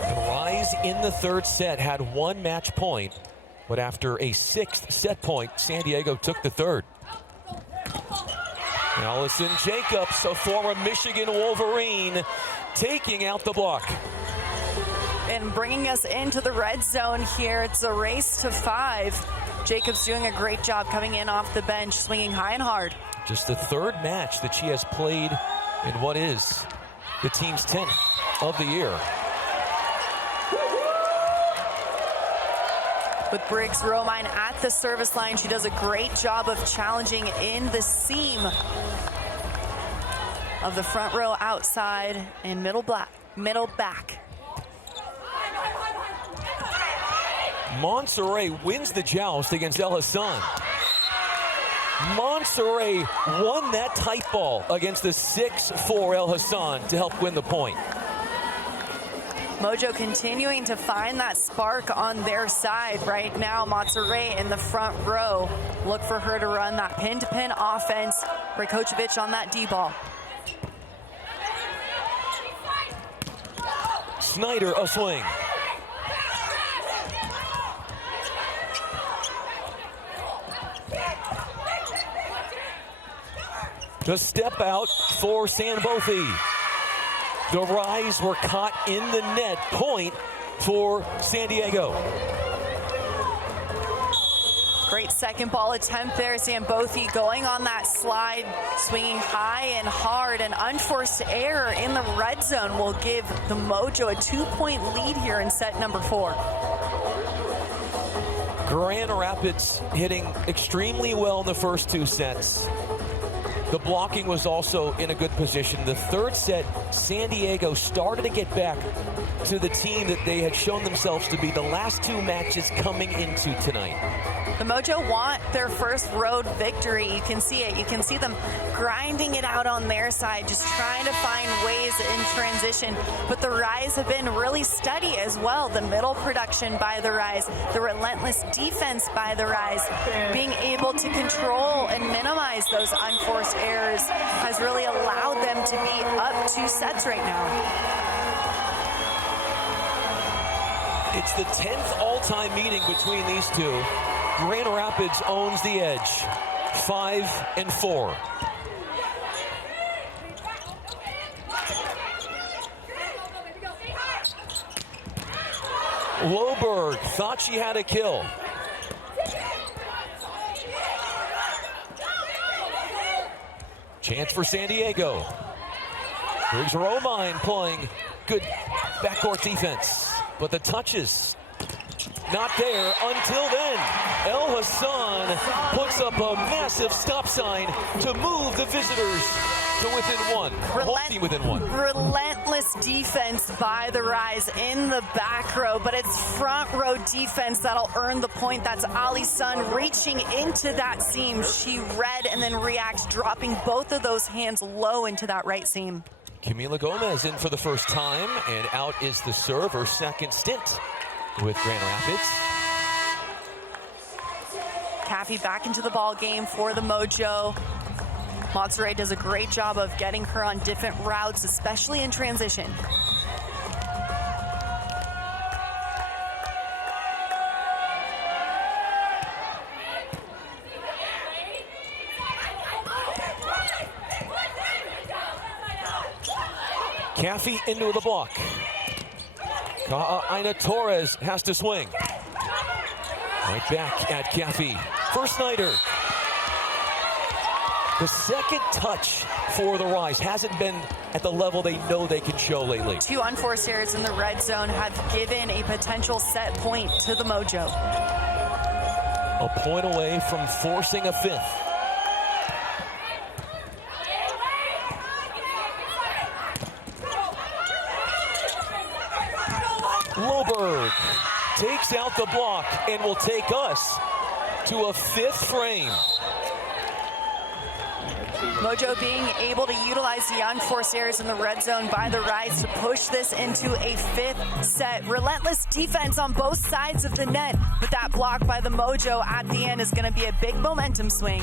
The Rise in the third set had one match point, but after a sixth set point, San Diego took the third. Allison Jacobs, a former Michigan Wolverine, taking out the block. And bringing us into the red zone here, it's a race to 5. Jacobs doing a great job coming in off the bench, swinging high and hard. Just the third match that she has played in what is the team's 10th of the year. With Briggs Romine at the service line, she does a great job of challenging in the seam of the front row outside and middle back. Monserrat wins the joust against El Hassan. Monserrat won that tight ball against the 6'4" El Hassan to help win the point. Mojo continuing to find that spark on their side right now. Monserrat in the front row. Look for her to run that pin-to-pin offense. Rakocevic on that D-ball. Snyder a swing. The step out for Sandbothy. The Rise were caught in the net. Point for San Diego. Great second ball attempt there. Sandbothy going on that slide, swinging high and hard. An unforced error in the red zone will give the Mojo a 2-point lead here in set number 4. Grand Rapids hitting extremely well in the first 2 sets. The blocking was also in a good position. The third set, San Diego started to get back to the team that they had shown themselves to be the last 2 matches coming into tonight. The Mojo want their first road victory. You can see it. You can see them grinding it out on their side, just trying to find ways in transition. But the Rise have been really steady as well. The middle production by the Rise, the relentless defense by the Rise, being able to control and minimize those unforced errors has really allowed them to be up 2 sets right now. It's the 10th all-time meeting between these two. Grand Rapids owns the edge, 5-4. Loberg thought she had a kill. Chance for San Diego. Briggs Romine playing good backcourt defense, but the touches not there until then. El Hassan puts up a massive stop sign to move the visitors to within 1. Whole team within 1. Relentless defense by the Rise in the back row, but it's front row defense that'll earn the point. That's Ali Sun reaching into that seam. She read and then reacts, dropping both of those hands low into that right seam. Camila Gomez in for the first time, and out is the serve, her second stint with Grand Rapids. Caffey back into the ball game for the Mojo. Monserrat does a great job of getting her on different routes, especially in transition. Caffey into the block. Aina Torres has to swing. Right back at Caffey. For Snyder. The second touch for the Rise hasn't been at the level they know they can show lately. 2 unforced errors in the red zone have given a potential set point to the Mojo. A point away from forcing a 5th. Loberg takes out the block and will take us to a 5th frame. Mojo being able to utilize the unforced errors in the red zone by the Rise to push this into a fifth set. Relentless defense on both sides of the net, but that block by the Mojo at the end is going to be a big momentum swing.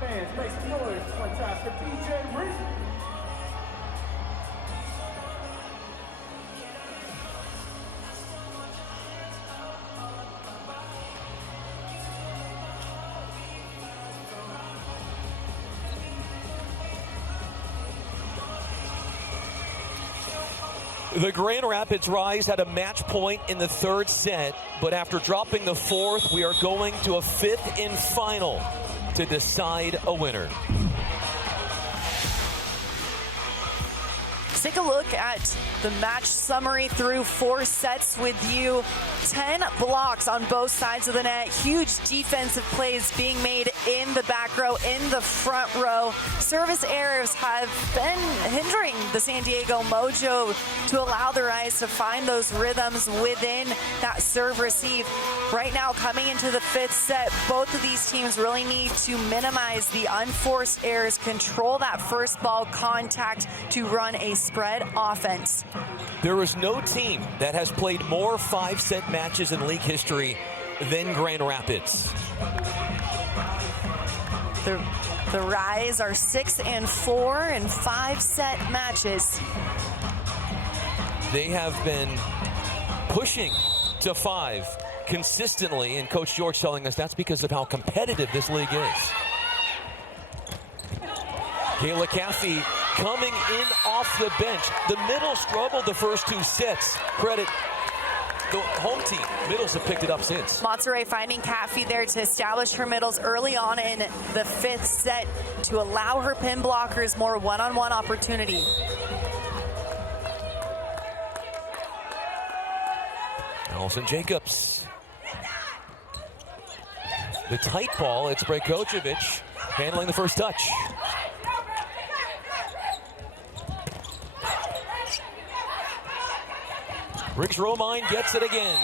Fans, make some noise. Fantastic DJ Reese. The Grand Rapids Rise had a match point in the third set, but after dropping the fourth, we are going to a fifth and final to decide a winner. Take a look at the match summary through 4 sets with you. 10 blocks on both sides of the net. Huge defensive plays being made in the back row, in the front row. Service errors have been hindering the San Diego Mojo to allow the Rise to find those rhythms within that serve receive. Right now, coming into the 5th set, both of these teams really need to minimize the unforced errors, control that first ball contact to run a spread offense. There is no team that has played more 5-set matches in league history than Grand Rapids. The Rise are 6-4 in 5-set matches. They have been pushing to 5 consistently, and Coach George telling us that's because of how competitive this league is. Kayla Caffey coming in off the bench. The middle struggled the first 2 sets. Credit the home team. Middles have picked it up since. Monterey finding Caffey there to establish her middles early on in the 5th set to allow her pin blockers more one-on-one opportunity. Allison Jacobs. The tight ball, it's Brajkovic handling the first touch. Briggs Romine gets it again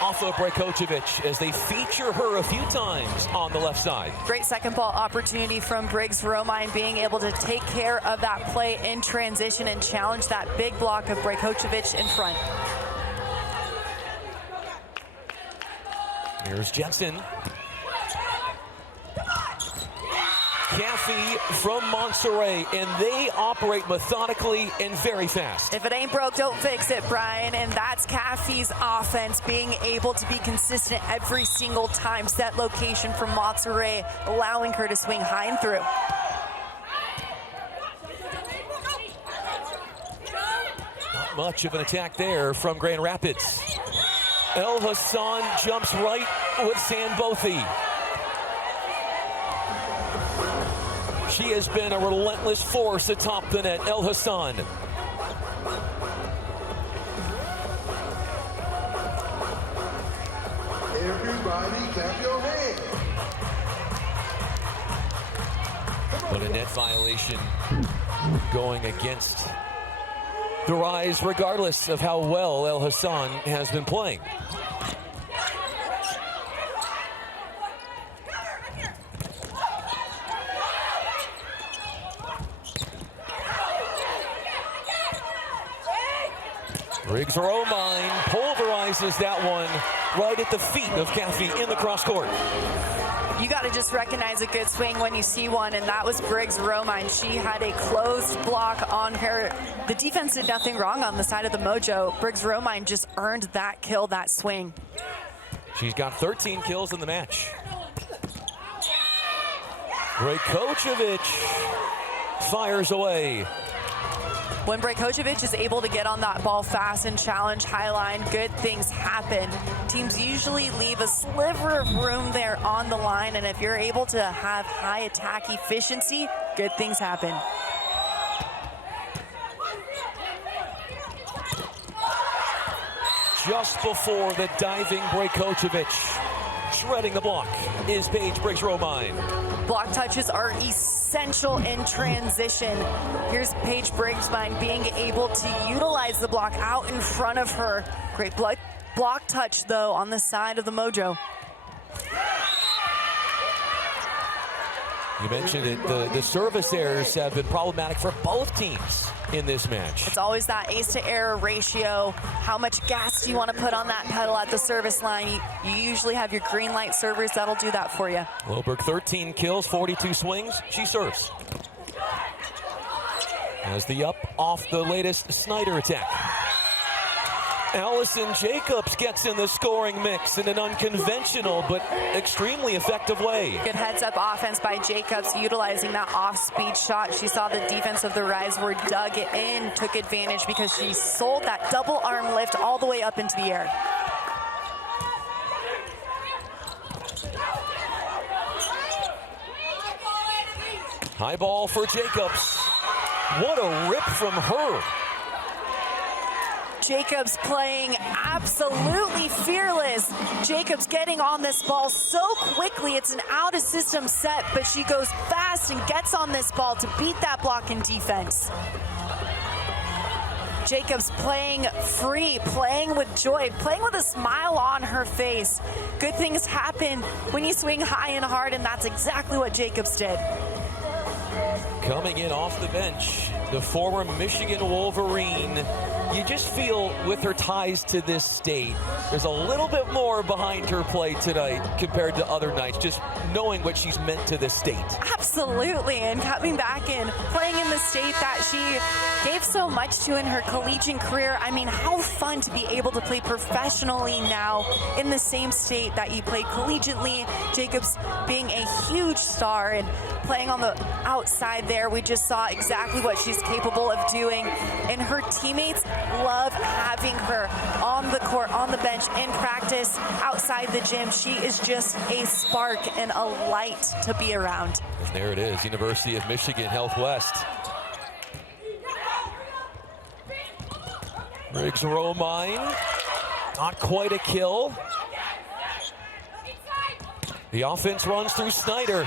off of Brajkovic as they feature her a few times on the left side. Great second ball opportunity from Briggs Romine, being able to take care of that play in transition and challenge that big block of Brajkovic in front. Here's Jensen. Caffey from Monterey, and they operate methodically and very fast. If it ain't broke, don't fix it, Brian. And that's Caffey's offense, being able to be consistent every single time. Set location from Monterey, allowing her to swing high and through. Not much of an attack there from Grand Rapids. El Hassan jumps right with Sandbothi. She has been a relentless force atop the net, El Hassan. Everybody clap your hands. But a net violation going against the Rise, regardless of how well El Hassan has been playing. Riggs Romine pulverizes that one right at the feet of Caffey in the cross court. You got to just recognize a good swing when you see one, and that was Briggs Romine. She had a closed block on her. The defense did nothing wrong on the side of the Mojo. Briggs Romine just earned that kill, that swing. She's got 13 kills in the match. Brajkovic fires away. When Brajkovic is able to get on that ball fast and challenge high line, good things happen. Teams usually leave a sliver of room there on the line, and if you're able to have high attack efficiency, good things happen. Just before the diving Brajkovic, shredding the block, is Paige Briggs Romine. Block touches are essential in transition. Here's Paige Briggs Romine being able to utilize the block out in front of her. Great block touch, though, on the side of the Mojo. You mentioned it, the service errors have been problematic for both teams in this match. It's always that ace to error ratio. How much gas do you want to put on that pedal at the service line? You usually have your green light servers that'll do that for you. Wilberg, 13 kills, 42 swings. She serves. As the up off the latest Snyder attack. Allison Jacobs gets in the scoring mix in an unconventional but extremely effective way. Good heads-up offense by Jacobs, utilizing that off-speed shot. She saw the defense of the Rise were dug in, took advantage because she sold that double arm lift all the way up into the air. High ball for Jacobs. What a rip from her. Jacobs playing absolutely fearless. Jacobs getting on this ball so quickly. It's an out-of-system set, but she goes fast and gets on this ball to beat that block in defense. Jacobs playing free, playing with joy, playing with a smile on her face. Good things happen when you swing high and hard, and that's exactly what Jacobs did. Coming in off the bench, the former Michigan Wolverine. You just feel with her ties to this state, there's a little bit more behind her play tonight compared to other nights, just knowing what she's meant to this state. Absolutely, and coming back and playing in the state that she gave so much to in her collegiate career. I mean, how fun to be able to play professionally now in the same state that you played collegiately. Jacobs being a huge star and playing on the outside there. We just saw exactly what she's capable of doing, and her teammates love having her on the court, on the bench, in practice, outside the gym. She is just a spark and a light to be around. And there it is, University of Michigan Healthwest. Briggs Romine, not quite a kill. The offense runs through Snyder.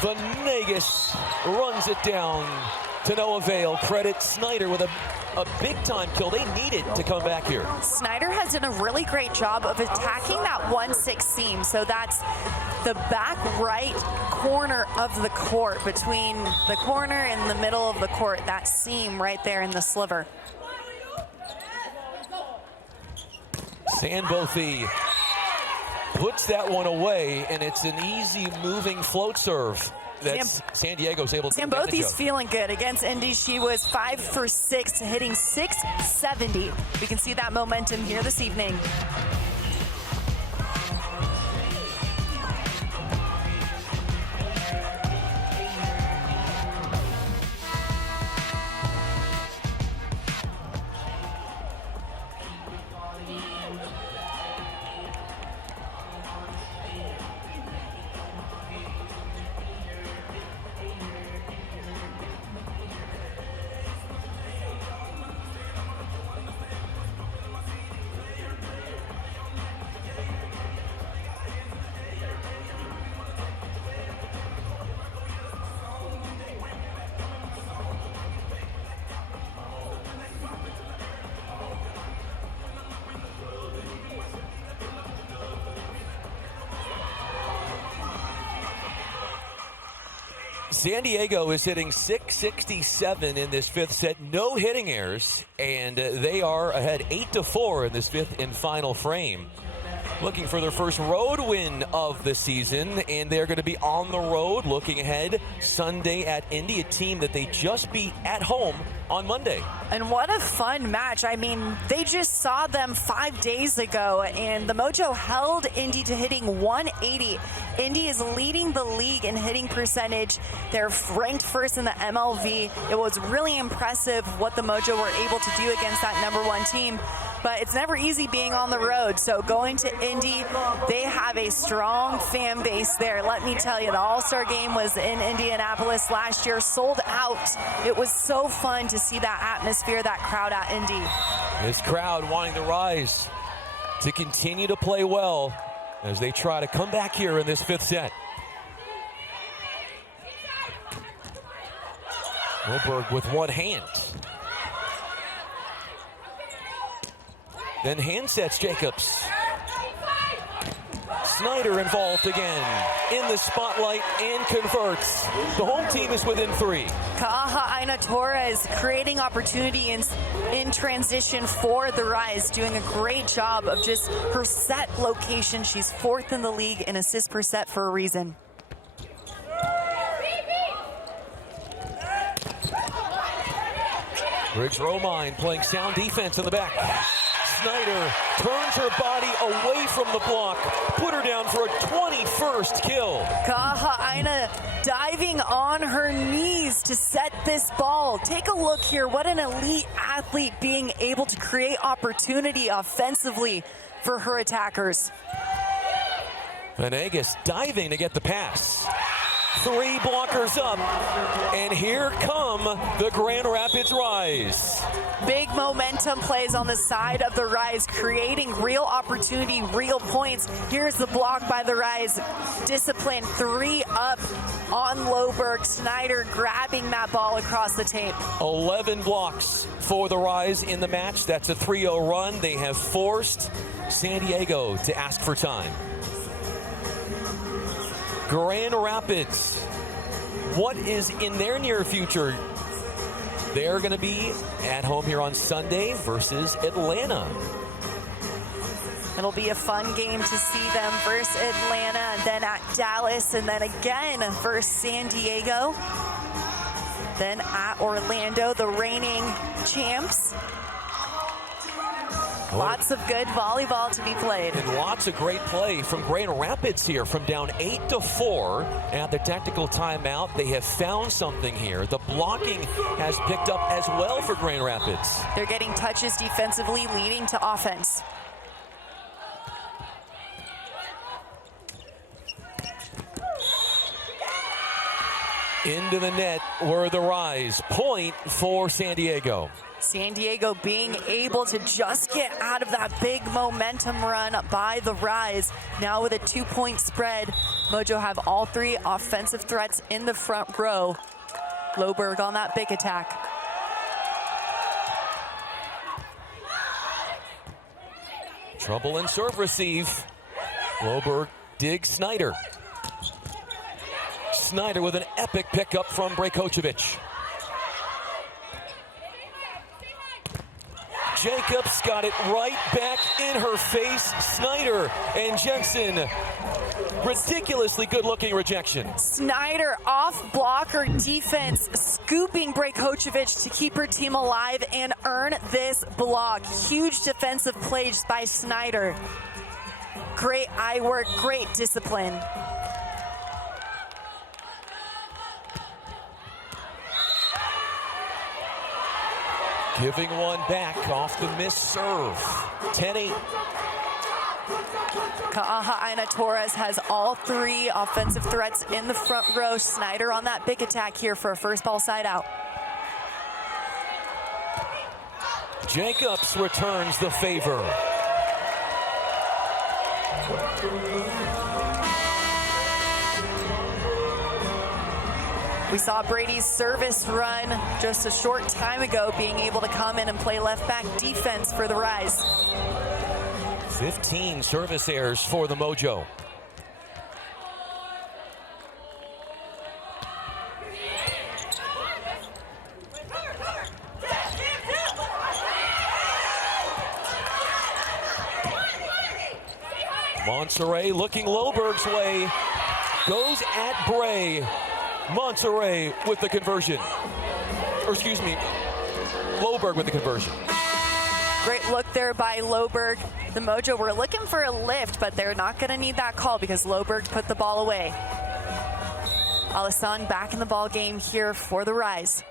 Venegas runs it down to no avail. Credit Snyder with a big-time kill. They needed to come back here. Snyder has done a really great job of attacking that 1-6 seam. So that's the back right corner of the court, between the corner and the middle of the court, that seam right there in the sliver. Sandbothi puts that one away, and it's an easy moving float serve that San Diego's able to take advantage Zambothi's of. feeling good. Against Indy, she was 5 for 6, hitting 670. We can see that momentum here this evening. San Diego is hitting 667 in this fifth set. No hitting errors, and they are ahead 8-4 in this fifth and final frame. Looking for their first road win of the season, and they're going to be on the road looking ahead Sunday at Indy, a team that they just beat at home on Monday. And what a fun match. I mean, they just saw them 5 days ago, and the Mojo held Indy to hitting 180. Indy is leading the league in hitting percentage. They're ranked first in the MLV. It was really impressive what the Mojo were able to do against that number one team. But it's never easy being on the road. So going to Indy, they have a strong fan base there. Let me tell you, the All-Star game was in Indianapolis last year, sold out. It was so fun to see that atmosphere, that crowd at Indy. This crowd wanting the Rise to continue to play well as they try to come back here in this fifth set. Wilberg with one hand. Then hand sets Jacobs. Snyder involved again in the spotlight and converts. The home team is within 3. Kaha Aina Torres creating opportunity in transition for the Rise, doing a great job of just her set location. She's 4th in the league in assists per set for a reason. Briggs Romine playing sound defense in the back. Snyder turns her body away from the block, put her down for a 21st kill. Kaha Aina diving on her knees to set this ball. Take a look here. What an elite athlete being able to create opportunity offensively for her attackers. Venegas diving to get the pass. 3 blockers up, and here come the Grand Rapids Rise. Big momentum plays on the side of the Rise, creating real opportunity, real points. Here's the block by the Rise. Discipline, 3 up on Loberg. Snyder grabbing that ball across the tape. 11 blocks for the Rise in the match. That's a 3-0 run. They have forced San Diego to ask for time. Grand Rapids, what is in their near future? They're going to be at home here on Sunday versus Atlanta. It'll be a fun game to see them versus Atlanta, and then at Dallas, and then again versus San Diego. Then at Orlando, the reigning champs. Lots of good volleyball to be played. And lots of great play from Grand Rapids here, from down 8-4 at the technical timeout. They have found something here. The blocking has picked up as well for Grand Rapids. They're getting touches defensively, leading to offense. Into the net were the Rise. Point for San Diego. San Diego being able to just get out of that big momentum run by the Rise. Now with a 2-point spread, Mojo have all 3 offensive threats in the front row. Loberg on that big attack. Trouble in serve receive. Loberg digs Snyder. Snyder with an epic pickup from Brajkovic. Jacobs got it right back in her face. Snyder and Jensen, ridiculously good-looking rejection. Snyder off blocker defense, scooping Brajkovic to keep her team alive and earn this block. Huge defensive plays by Snyder. Great eye work, great discipline. Giving one back off the missed serve. 10-8. Ka'aha'aina Torres has all three offensive threats in the front row. Snyder on that big attack here for a first ball side out. Jacobs returns the favor. We saw Brady's service run just a short time ago, being able to come in and play left back defense for the Rise. 15 service errors for the Mojo. Monterey looking Loberg's way. Goes at Bray. Monterey with the conversion. Or excuse me, Loberg with the conversion. Great look there by Loberg. The Mojo were looking for a lift, but they're not going to need that call because Loberg put the ball away. Alisson back in the ball game here for the Rise.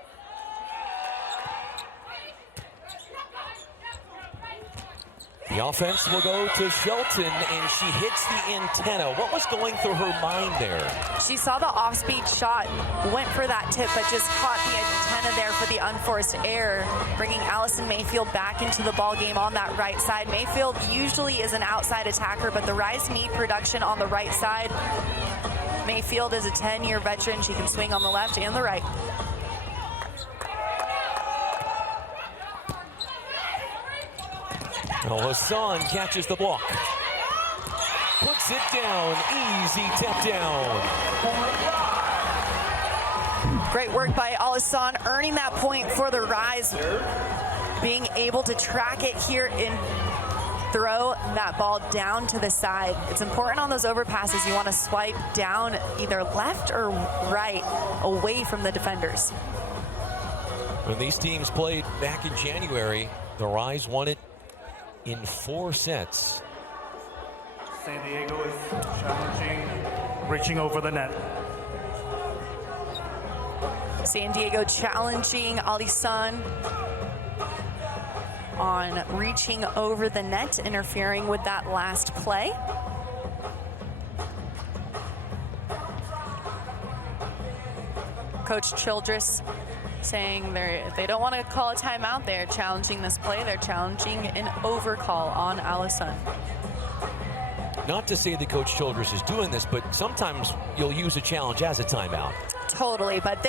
The offense will go to Shelton, and she hits the antenna. What was going through her mind there? She saw the off-speed shot, went for that tip, but just caught the antenna there for the unforced error, bringing Allison Mayfield back into the ball game on that right side. Mayfield usually is an outside attacker, but the Rise need production on the right side. Mayfield is a 10-year veteran. She can swing on the left and the right. Hassan catches the block. Puts it down. Easy tap down. Great work by Alisson, earning that point for the Rise. Being able to track it here and throw that ball down to the side. It's important on those overpasses. You want to swipe down either left or right away from the defenders. When these teams played back in January, the Rise won it in 4 sets. San Diego is challenging, reaching over the net. San Diego challenging Alisson on reaching over the net, interfering with that last play. Coach Childress saying they don't want to call a timeout. They're challenging this play. They're challenging an overcall on Alisson. Not to say that Coach Childress is doing this, but sometimes you'll use a challenge as a timeout. Totally, but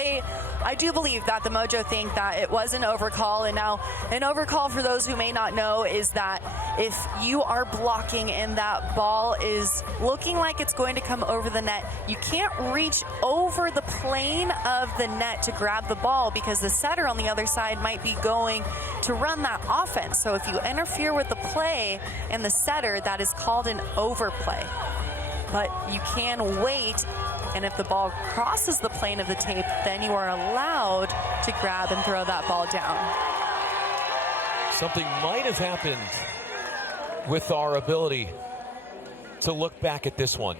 I do believe that the Mojo think that it was an overcall, and now an overcall, for those who may not know, is that if you are blocking and that ball is looking like it's going to come over the net, you can't reach over the plane of the net to grab the ball because the setter on the other side might be going to run that offense. So if you interfere with the play and the setter, that is called an overplay. But you can wait, and if the ball crosses the plane of the tape, then you are allowed to grab and throw that ball down. Something might have happened with our ability to look back at this one.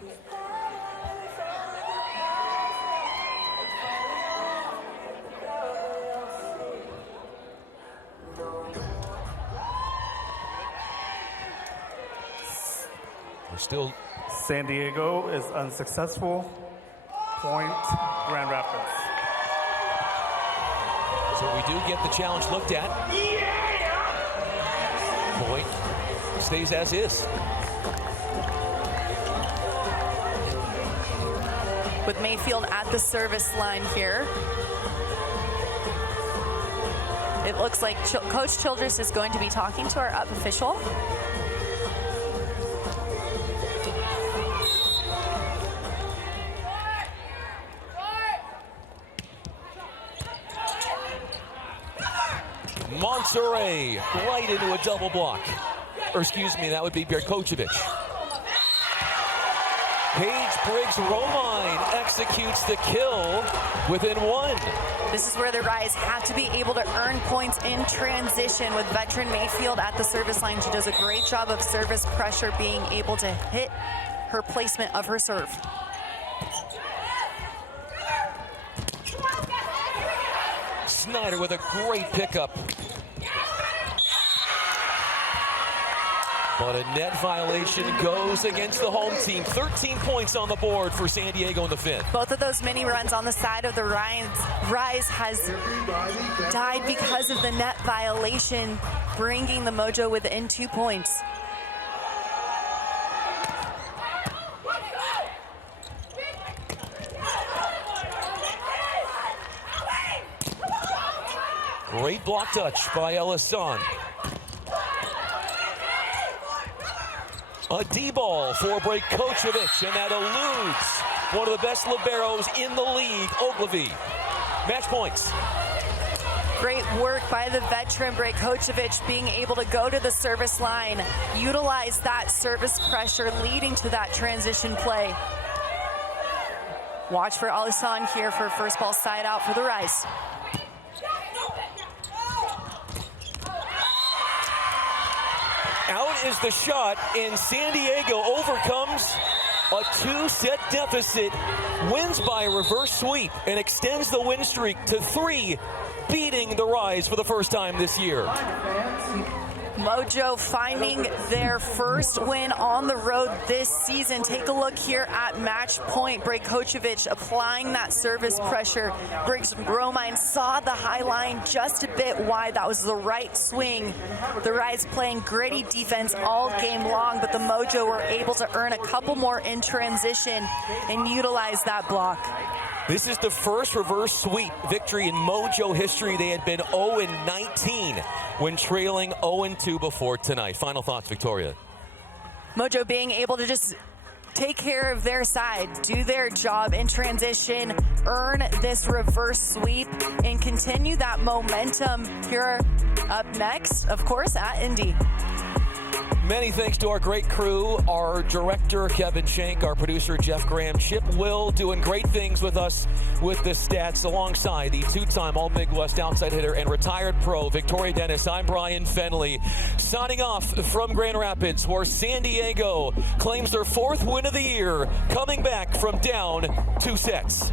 We're still... San Diego is unsuccessful. Point, Grand Rapids. So we do get the challenge looked at. Point stays as is. With Mayfield at the service line here, it looks like Coach Childress is going to be talking to our up official. Monterey right into a double block. Or excuse me, that would be Berkocevic. Paige Briggs-Romine executes the kill within one. This is where the Rise have to be able to earn points in transition with veteran Mayfield at the service line. She does a great job of service pressure, being able to hit her placement of her serve. Snyder with a great pickup. But a net violation goes against the home team. 13 points on the board for San Diego in the fifth. Both of those mini runs on the side of the Rise has died because of the net violation, bringing the Mojo within 2 points. Great block touch by Elisan. A D-ball for Brejkocevic, and that eludes one of the best liberos in the league, Ogilvy. Match points. Great work by the veteran Brejkocevic, being able to go to the service line, utilize that service pressure, leading to that transition play. Watch for Elisan here for first ball side out for the Rise. Out is the shot, and San Diego overcomes a two-set deficit, wins by a reverse sweep, and extends the win streak to 3, beating the Rise for the first time this year. Mojo finding their first win on the road this season. Take a look here at match point. Brejkocevic applying that service pressure. Briggs-Romine saw the high line just a bit wide. That was the right swing. The Rise playing gritty defense all game long, but the Mojo were able to earn a couple more in transition and utilize that block. This is the first reverse sweep victory in Mojo history. They had been 0-19 when trailing 0-2 before tonight. Final thoughts, Victoria. Mojo being able to just take care of their side, do their job in transition, earn this reverse sweep, and continue that momentum here up next, of course, at Indy. Many thanks to our great crew, our director, Kevin Shank, our producer, Jeff Graham, Chip Will, doing great things with us with the stats, alongside the two-time All-Midwest outside hitter and retired pro, Victoria Dennis. I'm Brian Fenley, signing off from Grand Rapids, where San Diego claims their 4th win of the year, coming back from down 2 sets.